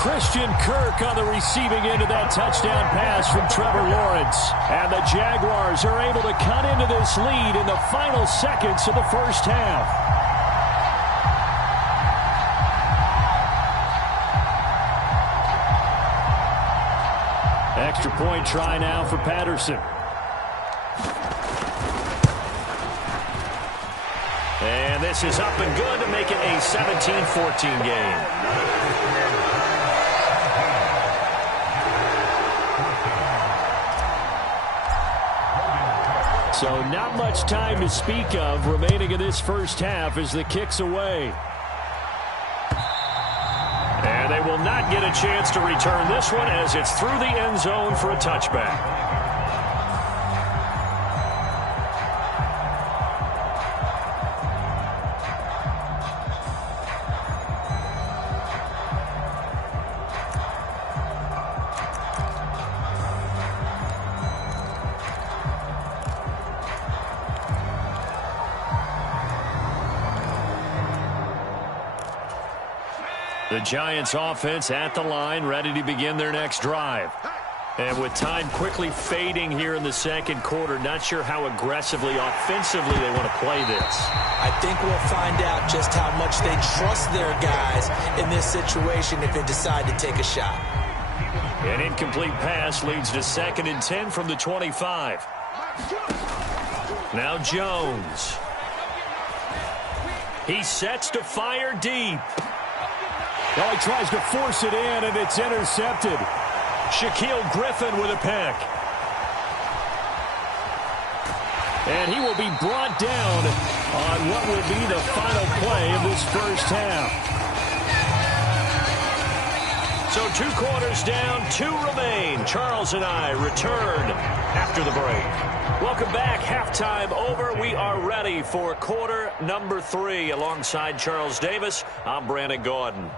Christian Kirk on the receiving end of that touchdown pass from Trevor Lawrence. And the Jaguars are able to cut into this lead in the final seconds of the first half. Extra point try now for Patterson. And pass is up and good to make it a 17-14 game. So not much time to speak of remaining in this first half as the kick's away. And they will not get a chance to return this one as it's through the end zone for a touchback. The Giants offense at the line, ready to begin their next drive. And with time quickly fading here in the second quarter, not sure how aggressively, offensively they want to play this. I think we'll find out just how much they trust their guys in this situation if they decide to take a shot. An incomplete pass leads to 2nd and 10 from the 25. Now Jones. He sets to fire deep. Well, he tries to force it in, and it's intercepted. Shaquill Griffin with a pick. And he will be brought down on what will be the final play of this first half. So 2 quarters down, 2 remain. Charles and I return after the break. Welcome back. Halftime over. We are ready for quarter number 3. Alongside Charles Davis, I'm Brandon Gaudin.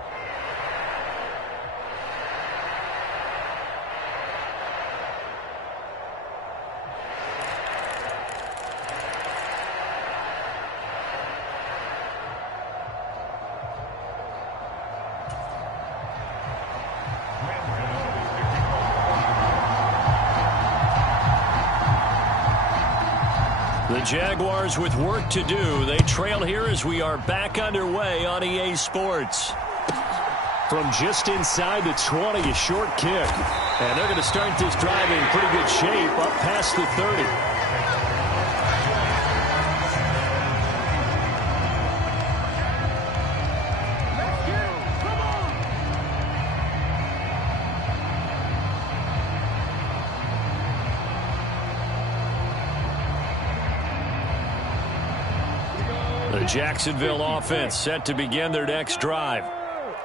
The Jaguars with work to do. They trail here as we are back underway on EA Sports. From just inside the 20, a short kick. And they're going to start this drive in pretty good shape up past the 30. The Jacksonville offense set to begin their next drive.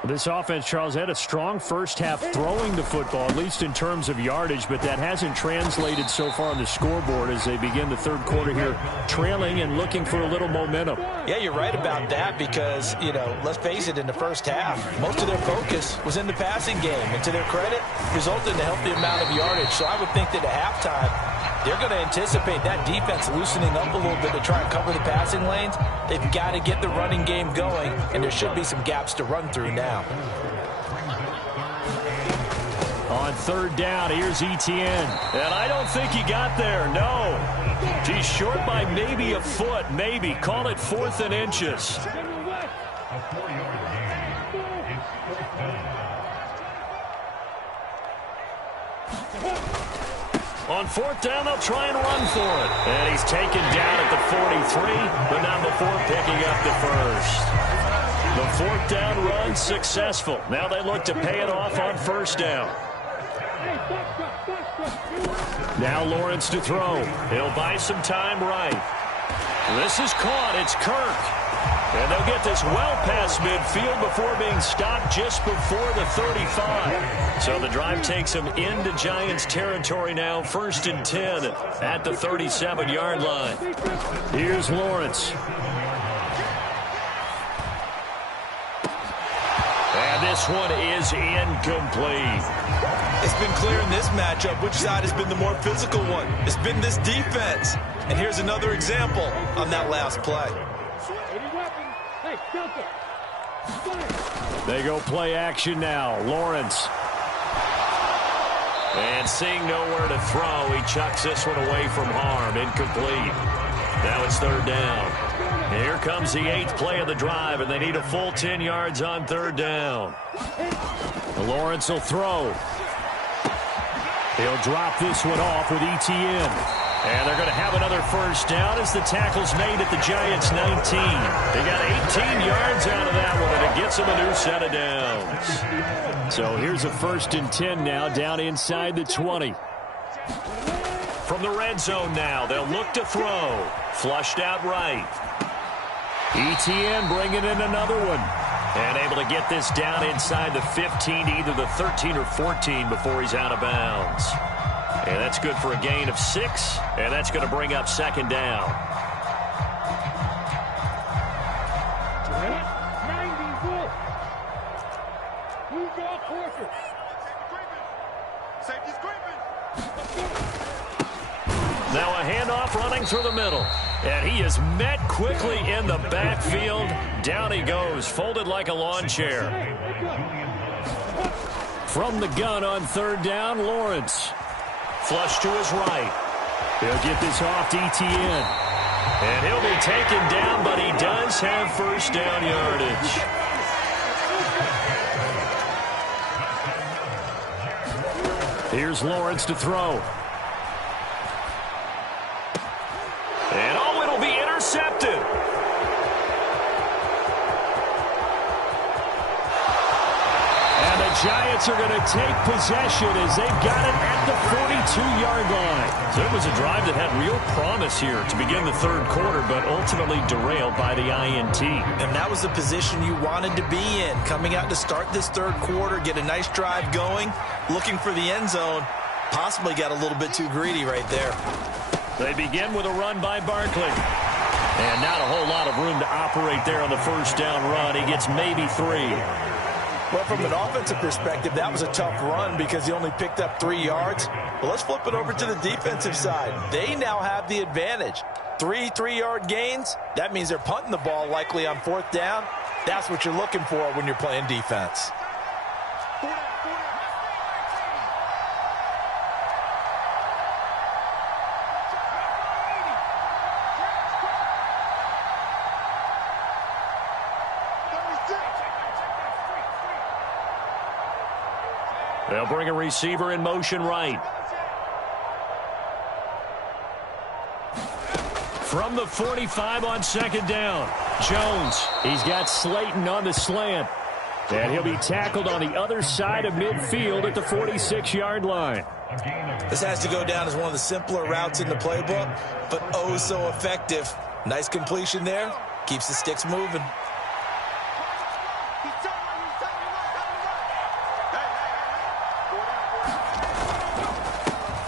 This offense, Charles, had a strong first half throwing the football, at least in terms of yardage, but that hasn't translated so far on the scoreboard as they begin the third quarter here, trailing and looking for a little momentum. Yeah, you're right about that because, let's face it, in the first half, most of their focus was in the passing game. And to their credit, resulted in a healthy amount of yardage. So I would think that at halftime, they're going to anticipate that defense loosening up a little bit to try and cover the passing lanes. They've got to get the running game going, and there should be some gaps to run through now. On third down, here's Etienne. And I don't think he got there, no. He's short by maybe a foot, maybe. Call it 4th and inches. On 4th down, they'll try and run for it. And he's taken down at the 43, but not before picking up the first. The 4th down run successful. Now they look to pay it off on 1st down. Now Lawrence to throw. He'll buy some time right. This is caught. It's Kirk. And they'll get this well past midfield before being stopped just before the 35. So the drive takes them into Giants territory now. 1st and 10 at the 37-yard line. Here's Lawrence. And this one is incomplete. It's been clear in this matchup which side has been the more physical one. It's been this defense. And here's another example on that last play. They go play action now. Lawrence. And seeing nowhere to throw, he chucks this one away from harm. Incomplete. Now it's 3rd down. And here comes the 8th play of the drive, and they need a full 10 yards on 3rd down. Lawrence will throw. He'll drop this one off with Etienne. And they're going to have another first down as the tackle's made at the Giants' 19. They got 18 yards out of that one, and it gets them a new set of downs. So here's a 1st and 10 now, down inside the 20. From the red zone now, they'll look to throw. Flushed out right. ETN bringing in another one. And able to get this down inside the 15 to either the 13 or 14 before he's out of bounds. And that's good for a gain of 6, and that's going to bring up 2nd down. Now a handoff running through the middle. And he is met quickly in the backfield. Down he goes, folded like a lawn chair. From the gun on 3rd down, Lawrence. Flush to his right. He'll get this off to ETN. And he'll be taken down, but he does have 1st down yardage. Here's Lawrence to throw. And oh, it'll be intercepted. And the Giants are going to take possession as they've got it at the 42-yard line. So it was a drive that had real promise here to begin the 3rd quarter, but ultimately derailed by the INT. And that was the position you wanted to be in. Coming out to start this 3rd quarter, get a nice drive going, looking for the end zone. Possibly got a little bit too greedy right there. They begin with a run by Barkley. And not a whole lot of room to operate there on the 1st down run. He gets maybe 3. Well, from an offensive perspective, that was a tough run because he only picked up 3 yards. Well, let's flip it over to the defensive side. They now have the advantage. 3 3-yard gains. That means they're punting the ball likely on 4th down. That's what you're looking for when you're playing defense. They'll bring a receiver in motion right. From the 45 on 2nd down, Jones. He's got Slayton on the slant. And he'll be tackled on the other side of midfield at the 46-yard line. This has to go down as one of the simpler routes in the playbook, but oh so effective. Nice completion there. Keeps the sticks moving.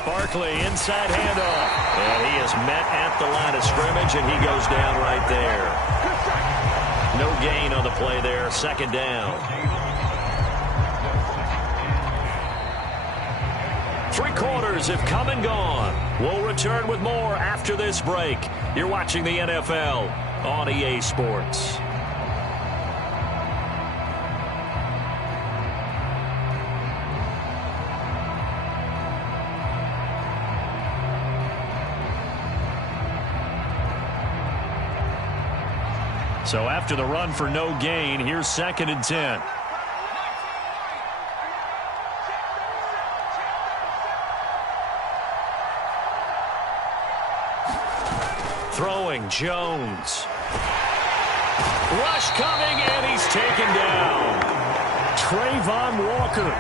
Barkley, inside handoff. And he is met at the line of scrimmage, and he goes down right there. No gain on the play there. 2nd down. 3 quarters have come and gone. We'll return with more after this break. You're watching the NFL on EA Sports. So after the run for no gain, here's 2nd and 10. Throwing, Jones. Rush coming, and he's taken down. Trayvon Walker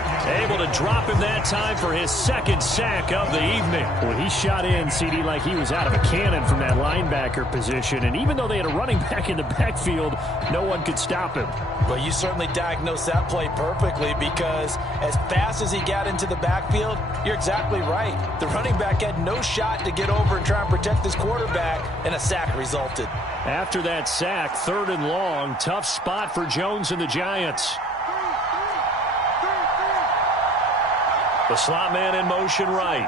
able to drop him that time for his 2nd sack of the evening. Well, he shot in, CD, like he was out of a cannon from that linebacker position. And even though they had a running back in the backfield, no one could stop him. Well, you certainly diagnosed that play perfectly because as fast as he got into the backfield, you're exactly right. The running back had no shot to get over and try and protect his quarterback, and a sack resulted. After that sack, 3rd and long, tough spot for Jones and the Giants. The slot man in motion right.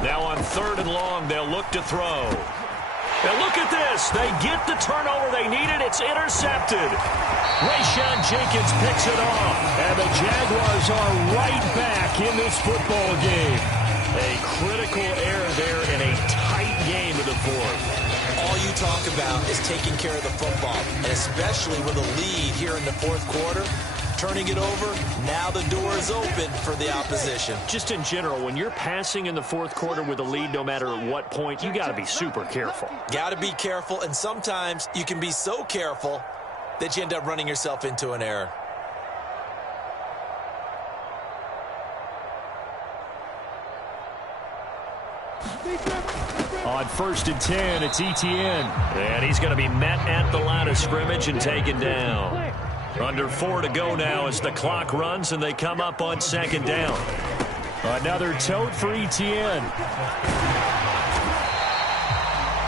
Now on 3rd and long, they'll look to throw. And look at this. They get the turnover they needed. It's intercepted. Rayshawn Jenkins picks it off. And the Jaguars are right back in this football game. A critical error there in a tight game in the 4th. All you talk about is taking care of the football, and especially with a lead here in the 4th quarter. turning it over. Now the door is open for the opposition. Just in general, when you're passing in the fourth quarter with a lead, no matter at what point, you got to be super careful. Got to be careful, and sometimes you can be so careful that you end up running yourself into an error. On 1st and 10, it's Etienne. And he's going to be met at the line of scrimmage and taken down. Under 4 to go now as the clock runs and they come up on 2nd down. Another tote for Etienne.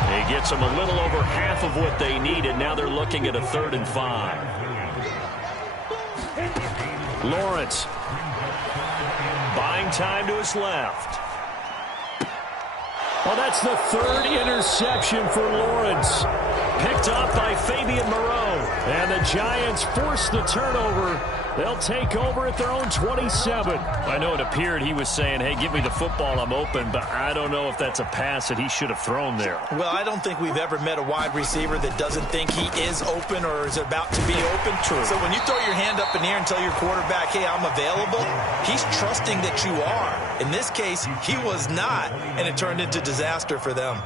He gets them a little over half of what they needed. Now they're looking at a 3rd and 5. Lawrence buying time to his left. Well, that's the 3rd interception for Lawrence. Picked up by Fabian Moreau. And the Giants force the turnover. They'll take over at their own 27. I know it appeared he was saying, hey, give me the football, I'm open, but I don't know if that's a pass that he should have thrown there. Well, I don't think we've ever met a wide receiver that doesn't think he is open or is about to be open. True. So when you throw your hand up in the air and tell your quarterback, hey, I'm available, he's trusting that you are. In this case, he was not, and it turned into disaster for them.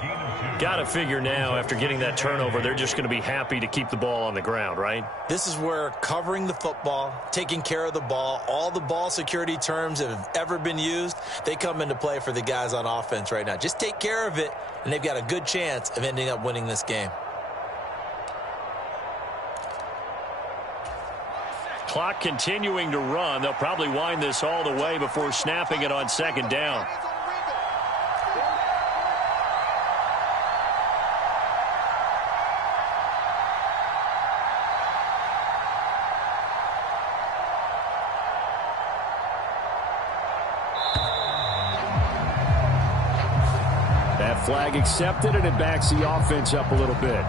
Got to figure now, after getting that turnover, they're just going to be happy to keep the ball on the ground, right? This is where covering the football, taking care of the ball, all the ball security terms that have ever been used, they come into play for the guys on offense right now. Just take care of it, and they've got a good chance of ending up winning this game. Clock continuing to run. They'll probably wind this all the way before snapping it on 2nd down. That flag accepted, and it backs the offense up a little bit.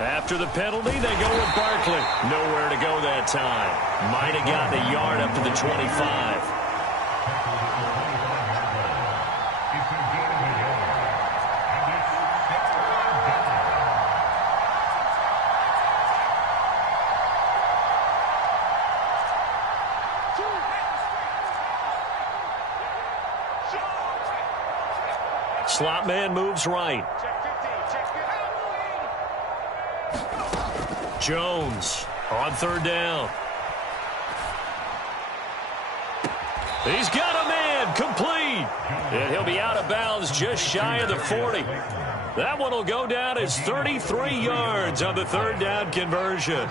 After the penalty, they go with Barkley. Nowhere to go that time. Might have gotten a yard up to the 25. Slot man moves right. Jones on 3rd down. He's got a man complete. And he'll be out of bounds just shy of the 40. That one will go down as 33 yards on the 3rd down conversion.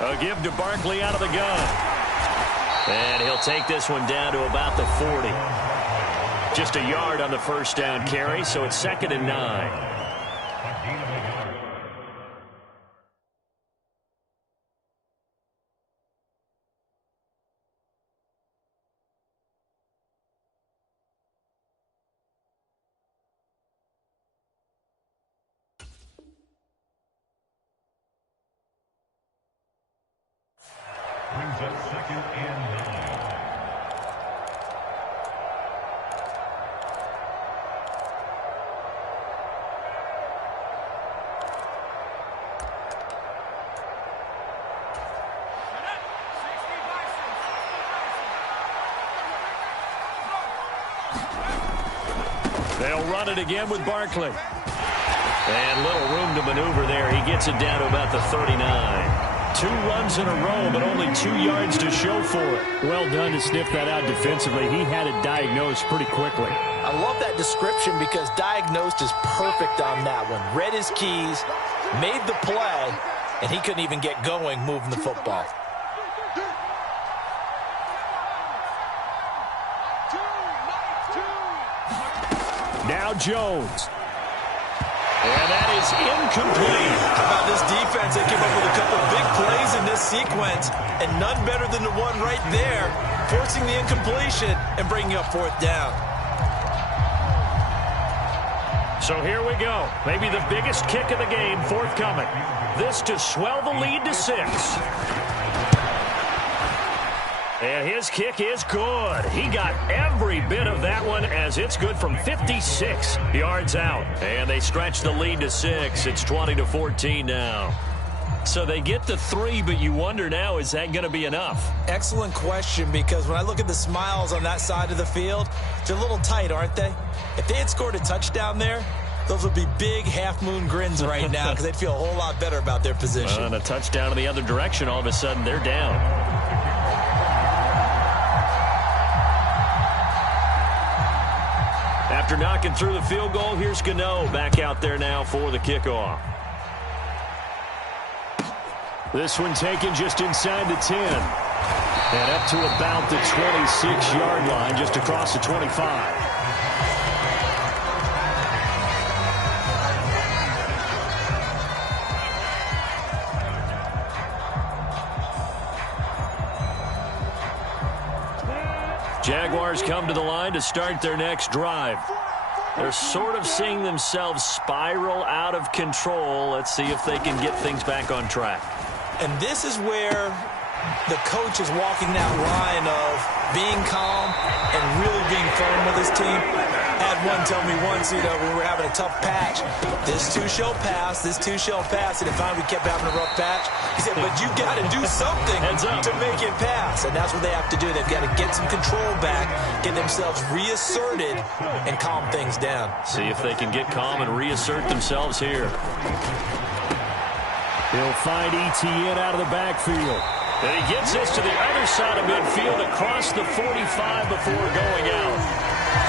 A give to Barkley out of the gun. And he'll take this one down to about the 40. Just a yard on the 1st down carry, so it's 2nd and 9. Brings up 2nd and 9. They'll run it again with Barkley. And little room to maneuver there. He gets it down to about the 39. 2 runs in a row, but only 2 yards to show for it. Well done to sniff that out defensively. He had it diagnosed pretty quickly. I love that description because diagnosed is perfect on that one. Read his keys, made the play, and he couldn't even get going moving the football. Now Jones. And that is incomplete. How about this defense? They came up with a couple big plays in this sequence, and none better than the one right there, forcing the incompletion and bringing up fourth down. So here we go. Maybe the biggest kick of the game forthcoming. This to swell the lead to 6. And his kick is good. He got every bit of that one as it's good from 56 yards out. And they stretch the lead to 6. It's 20-14 now. So they get to 3, but you wonder now, is that going to be enough? Excellent question, because when I look at the smiles on that side of the field, they're a little tight, aren't they? If they had scored a touchdown there, those would be big half-moon grins right now because they'd feel a whole lot better about their position. And a touchdown in the other direction, all of a sudden they're down. After knocking through the field goal, here's Gano back out there now for the kickoff. This one taken just inside the 10. And up to about the 26-yard line, just across the 25. Jaguars come to the line to start their next drive. They're sort of seeing themselves spiral out of control. Let's see if they can get things back on track. And this is where the coach is walking that line of being calm and really being firm with his team. I had one tell me once, when we were having a tough patch, this too shall pass, this too shall pass. And if finally we kept having a rough patch, he said, but you got to do something to make it pass. And that's what they have to do. They've got to get some control back, get themselves reasserted, and calm things down. See if they can get calm and reassert themselves here. He'll find Etienne out of the backfield. And he gets this to the other side of midfield across the 45 before going out.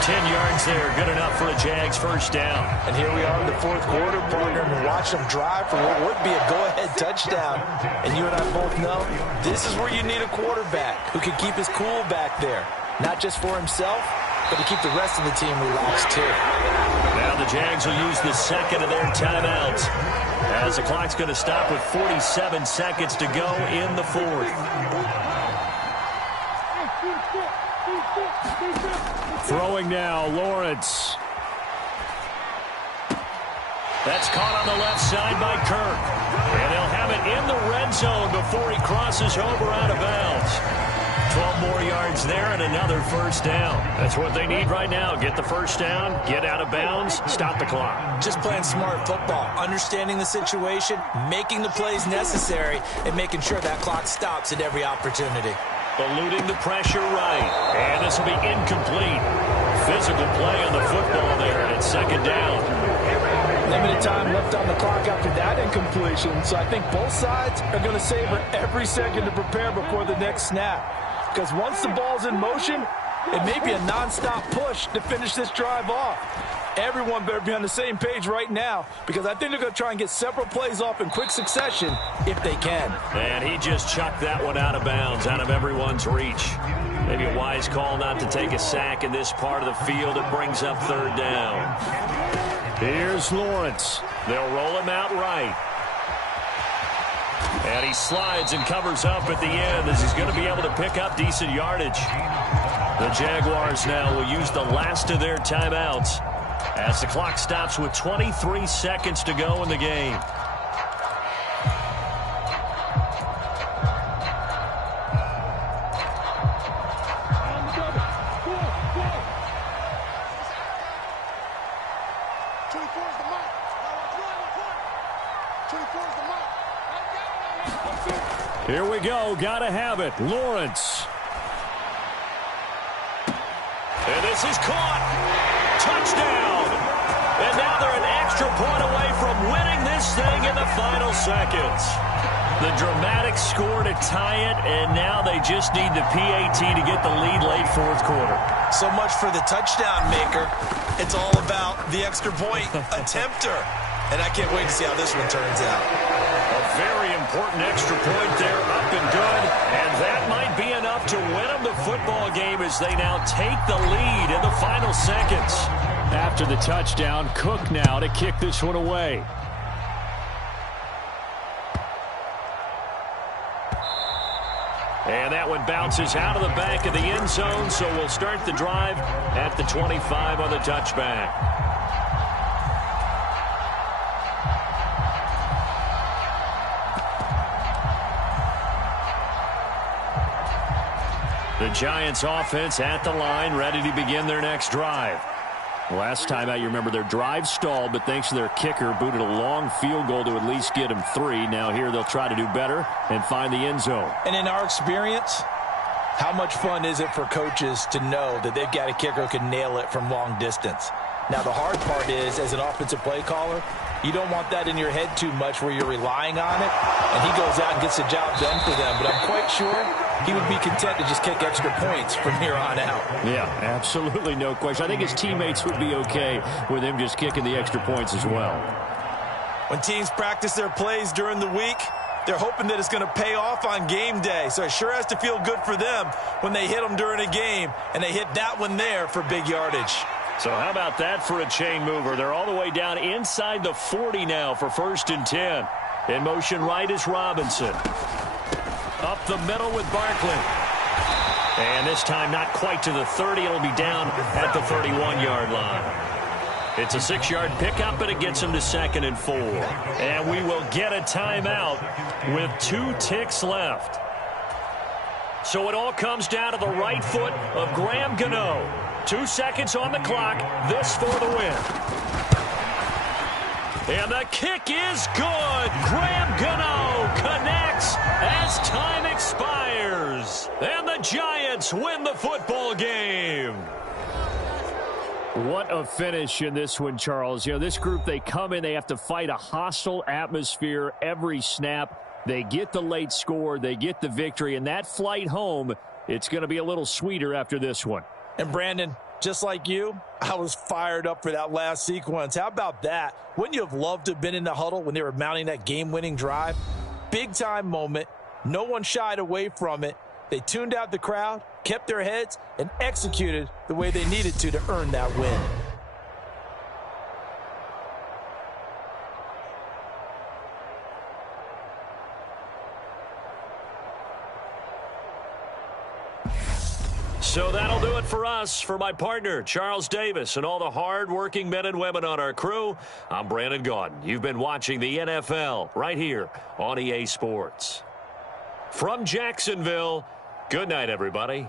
10 yards there, good enough for a Jags first down. And here we are in the fourth quarter, partner, and watch them drive for what would be a go-ahead touchdown. And you and I both know this is where you need a quarterback who can keep his cool back there. Not just for himself, but to keep the rest of the team relaxed too. Now the Jags will use the second of their timeouts, as the clock's going to stop with 47 seconds to go in the fourth. Throwing now, Lawrence. That's caught on the left side by Kirk. And they'll have it in the red zone before he crosses over out of bounds. 12 more yards there and another first down. That's what they need right now. Get the first down, get out of bounds, stop the clock. Just playing smart football, understanding the situation, making the plays necessary, and making sure that clock stops at every opportunity. Eluding the pressure right. And this will be incomplete. Physical play on the football there, and it's second down. Limited time left on the clock after that incompletion, so I think both sides are going to savor every second to prepare before the next snap. Because once the ball's in motion, it may be a nonstop push to finish this drive off. Everyone better be on the same page right now, because I think they're going to try and get several plays off in quick succession if they can. And he just chucked that one out of bounds, out of everyone's reach. Maybe a wise call not to take a sack in this part of the field. It brings up third down. Here's Lawrence. They'll roll him out right. And he slides and covers up at the end as he's going to be able to pick up decent yardage. The Jaguars now will use the last of their timeouts as the clock stops with 23 seconds to go in the game. Here we go. Gotta have it. Lawrence. And this is caught. Touchdown. And now they're an extra point away from winning this thing in the final seconds. The dramatic score to tie it, and now they just need the PAT to get the lead late fourth quarter. So much for the touchdown maker. It's all about the extra point attempter. And I can't wait to see how this one turns out. A very important extra point there, up and good. And that might be enough to win them the football game as they now take the lead in the final seconds. After the touchdown, Cook now to kick this one away. And that one bounces out of the back of the end zone, so we'll start the drive at the 25 on the touchback. The Giants offense at the line, ready to begin their next drive. Last time out, you remember their drive stalled, but thanks to their kicker, booted a long field goal to at least get them 3. Now here they'll try to do better and find the end zone. And in our experience, how much fun is it for coaches to know that they've got a kicker who can nail it from long distance? Now the hard part is, as an offensive play caller, you don't want that in your head too much where you're relying on it, and he goes out and gets the job done for them. But I'm quite sure he would be content to just kick extra points from here on out. Yeah, absolutely no question. I think his teammates would be okay with him just kicking the extra points as well. When teams practice their plays during the week, they're hoping that it's going to pay off on game day. So it sure has to feel good for them when they hit them during a game, and they hit that one there for big yardage. So how about that for a chain mover? They're all the way down inside the 40 now for 1st and 10. In motion right is Robinson. Up the middle with Barkley. And this time not quite to the 30. It'll be down at the 31-yard line. It's a 6-yard pickup, but it gets him to 2nd and 4. And we will get a timeout with 2 ticks left. So it all comes down to the right foot of Graham Gano. 2 seconds on the clock. This for the win. And the kick is good. Graham Gano connects as time expires. And the Giants win the football game. What a finish in this one, Charles. You know, this group, they come in, they have to fight a hostile atmosphere every snap. They get the late score, they get the victory, and that flight home, it's going to be a little sweeter after this one. And Brandon, just like you, I was fired up for that last sequence. How about that? Wouldn't you have loved to have been in the huddle when they were mounting that game-winning drive? Big-time moment. No one shied away from it. They tuned out the crowd, kept their heads, and executed the way they needed to earn that win. So that'll do it for us. For my partner, Charles Davis, and all the hard-working men and women on our crew, I'm Brandon Gaudin. You've been watching the NFL right here on EA Sports. From Jacksonville, good night, everybody.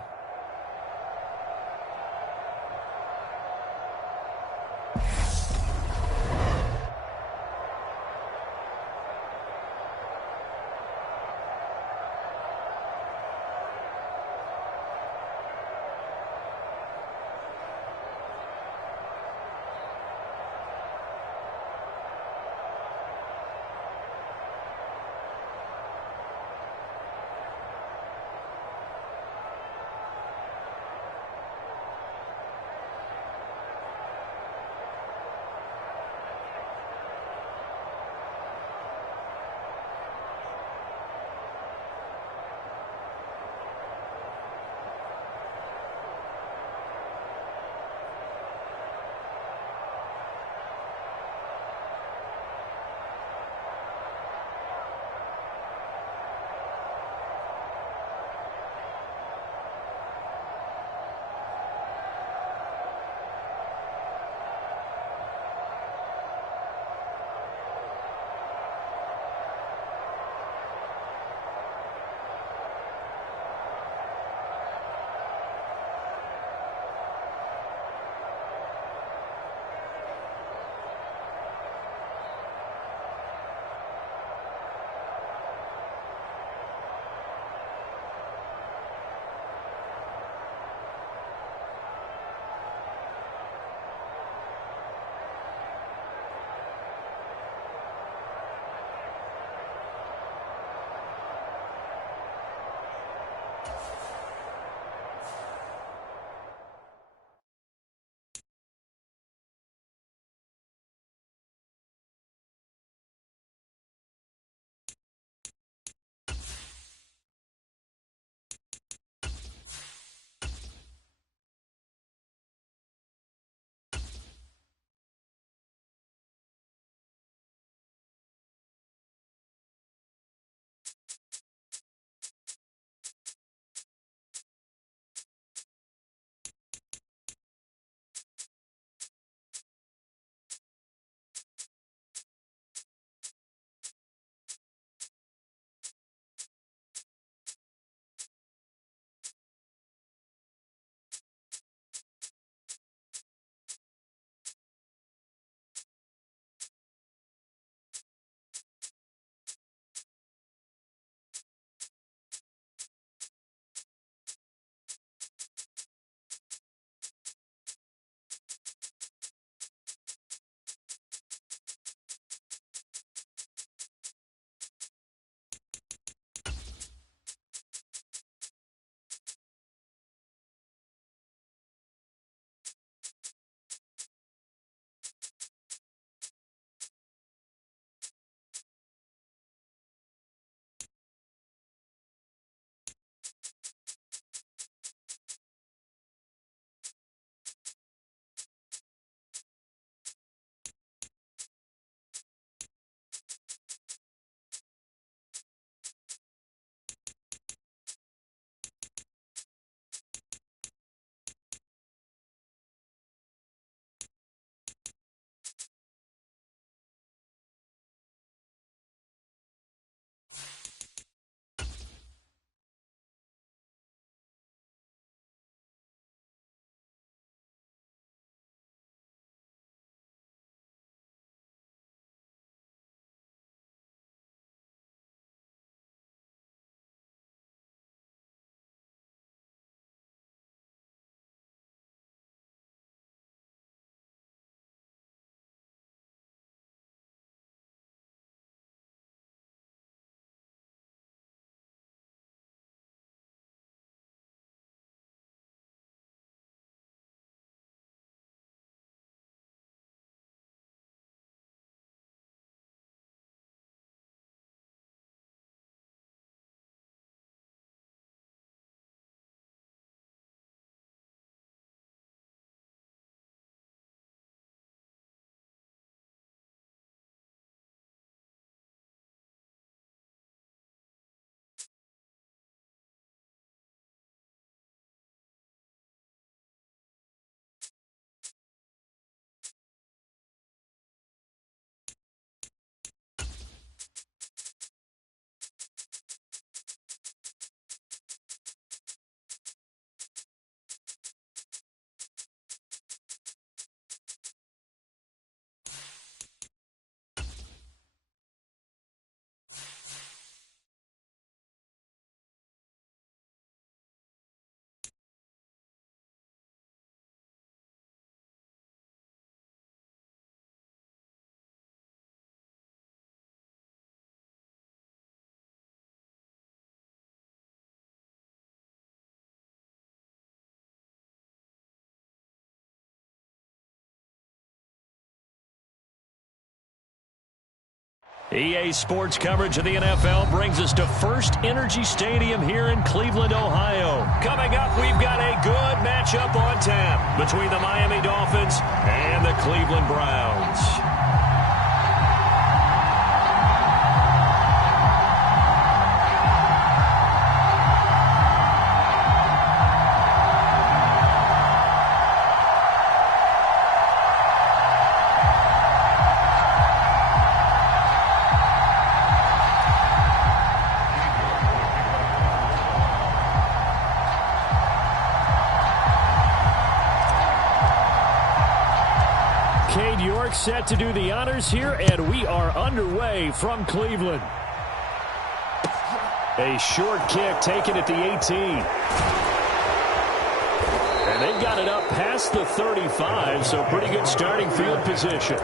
EA Sports coverage of the NFL brings us to First Energy Stadium here in Cleveland, Ohio. Coming up, we've got a good matchup on tap between the Miami Dolphins and the Cleveland Browns. Cade York set to do the honors here, and we are underway from Cleveland. A short kick taken at the 18. And they've got it up past the 35, so pretty good starting field position.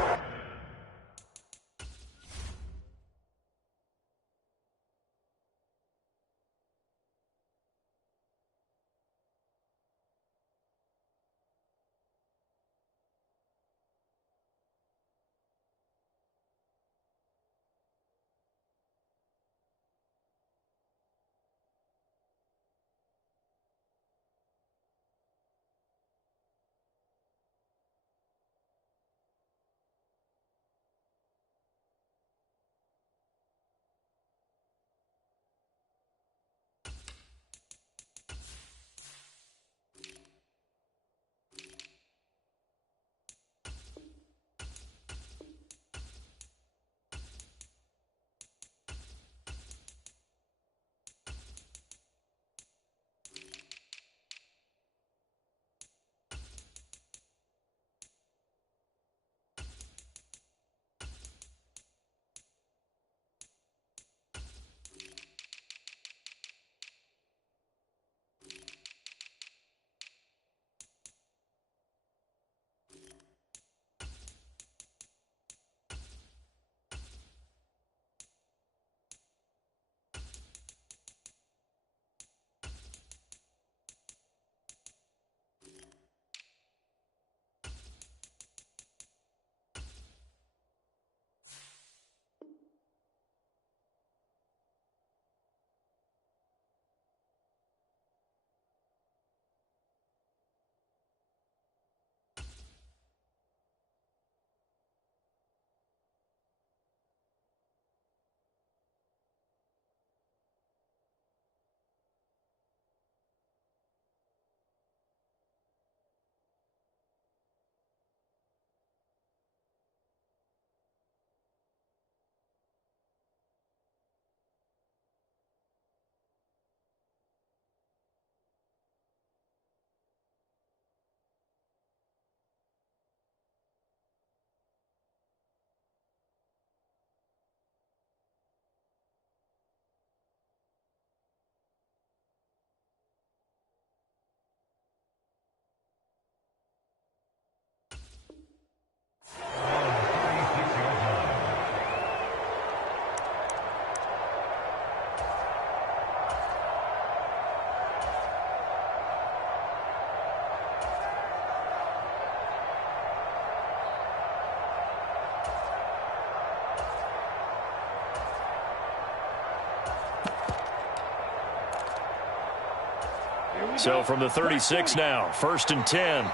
So from the 36 now, 1st and 10.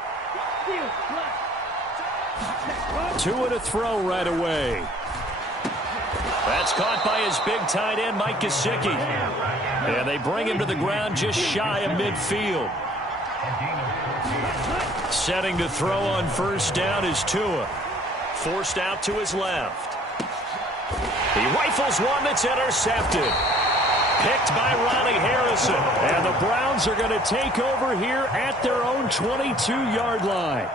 2 and a throw right away. That's caught by his big tight end, Mike Gesicki. And they bring him to the ground just shy of midfield. Setting to throw on 1st down is Tua. Forced out to his left. He rifles one that's intercepted. Picked by Ronnie Harrison. And the Browns are going to take over here at their own 22-yard line.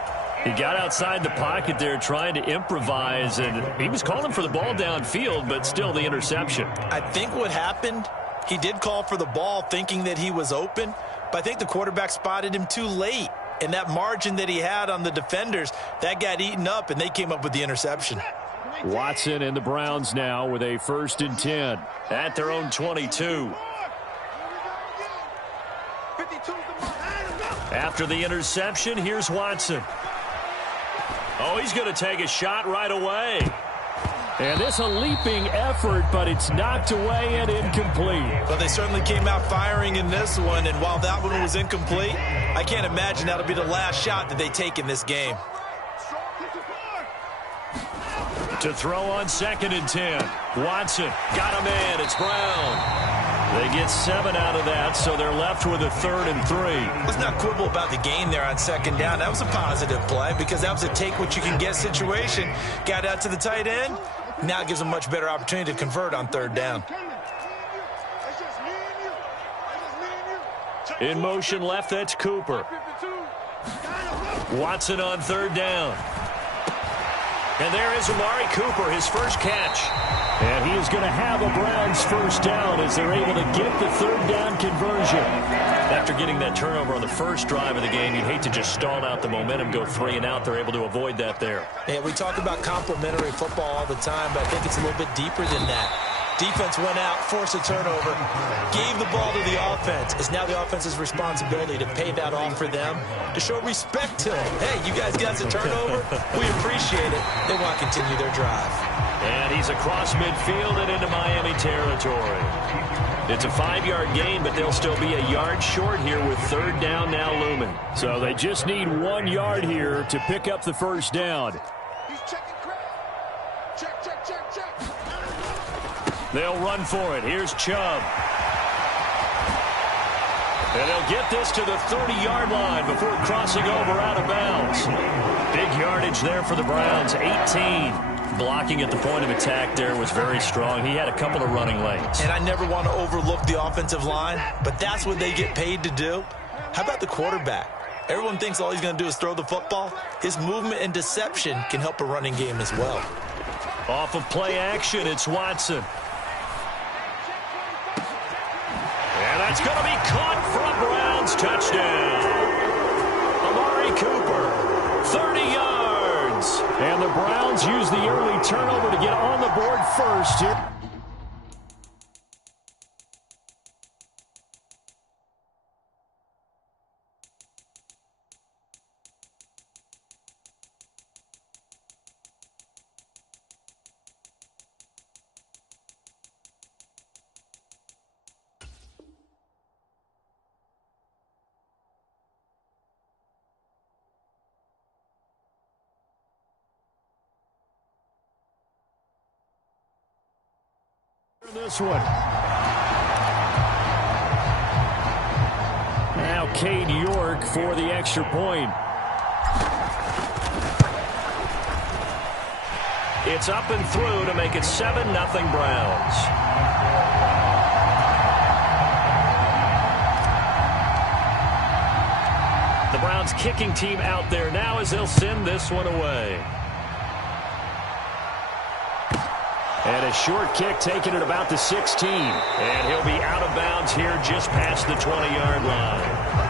He got outside the pocket there trying to improvise, and he was calling for the ball downfield, but still the interception. I think what happened, he did call for the ball thinking that he was open, but I think the quarterback spotted him too late. And that margin that he had on the defenders, that got eaten up, and they came up with the interception. Watson and the Browns now with a 1st and 10. At their own 22. After the interception, here's Watson. Oh, he's going to take a shot right away. And this a leaping effort, but it's knocked away and incomplete. But they certainly came out firing in this one, and while that one was incomplete, I can't imagine that'll be the last shot that they take in this game. To throw on 2nd and 10. Watson got him in. It's Brown. They get 7 out of that, so they're left with a 3rd and 3. Let's not quibble about the gain there on 2nd down. That was a positive play because that was a take-what-you-can-get situation. Got out to the tight end. Now it gives them a much better opportunity to convert on 3rd down. In motion left, that's Cooper. Watson on 3rd down. And there is Amari Cooper, his first catch. And he is going to have a Browns first down as they're able to get the 3rd down conversion. After getting that turnover on the first drive of the game, you'd hate to just stall out the momentum, go 3 and out. They're able to avoid that there. Yeah, we talk about complementary football all the time, but I think it's a little bit deeper than that. Defense went out, forced a turnover, gave the ball to the offense. It's now the offense's responsibility to pay that off for them, to show respect to them. Hey, you guys got a turnover? We appreciate it. They want to continue their drive. And he's across midfield and into Miami territory. It's a 5-yard gain, but they'll still be a yard short here with 3rd down now looming. So they just need 1 yard here to pick up the first down. He's checking crowd. Check, check, check, check. They'll run for it. Here's Chubb. And they'll get this to the 30-yard line before crossing over out of bounds. Big yardage there for the Browns, 18. Blocking at the point of attack there was very strong. He had a couple of running lanes. And I never want to overlook the offensive line, but that's what they get paid to do. How about the quarterback? Everyone thinks all he's going to do is throw the football. His movement and deception can help a running game as well. Off of play action, it's Watson. And that's going to be caught for a Browns touchdown. Amari Cooper, 30 yards. And the Browns use the early turnover to get on the board first here. This one. Now Cade York for the extra point. It's up and through to make it 7-0 Browns. The Browns kicking team out there now as they'll send this one away. And a short kick taken at about the 16. And he'll be out of bounds here just past the 20-yard line.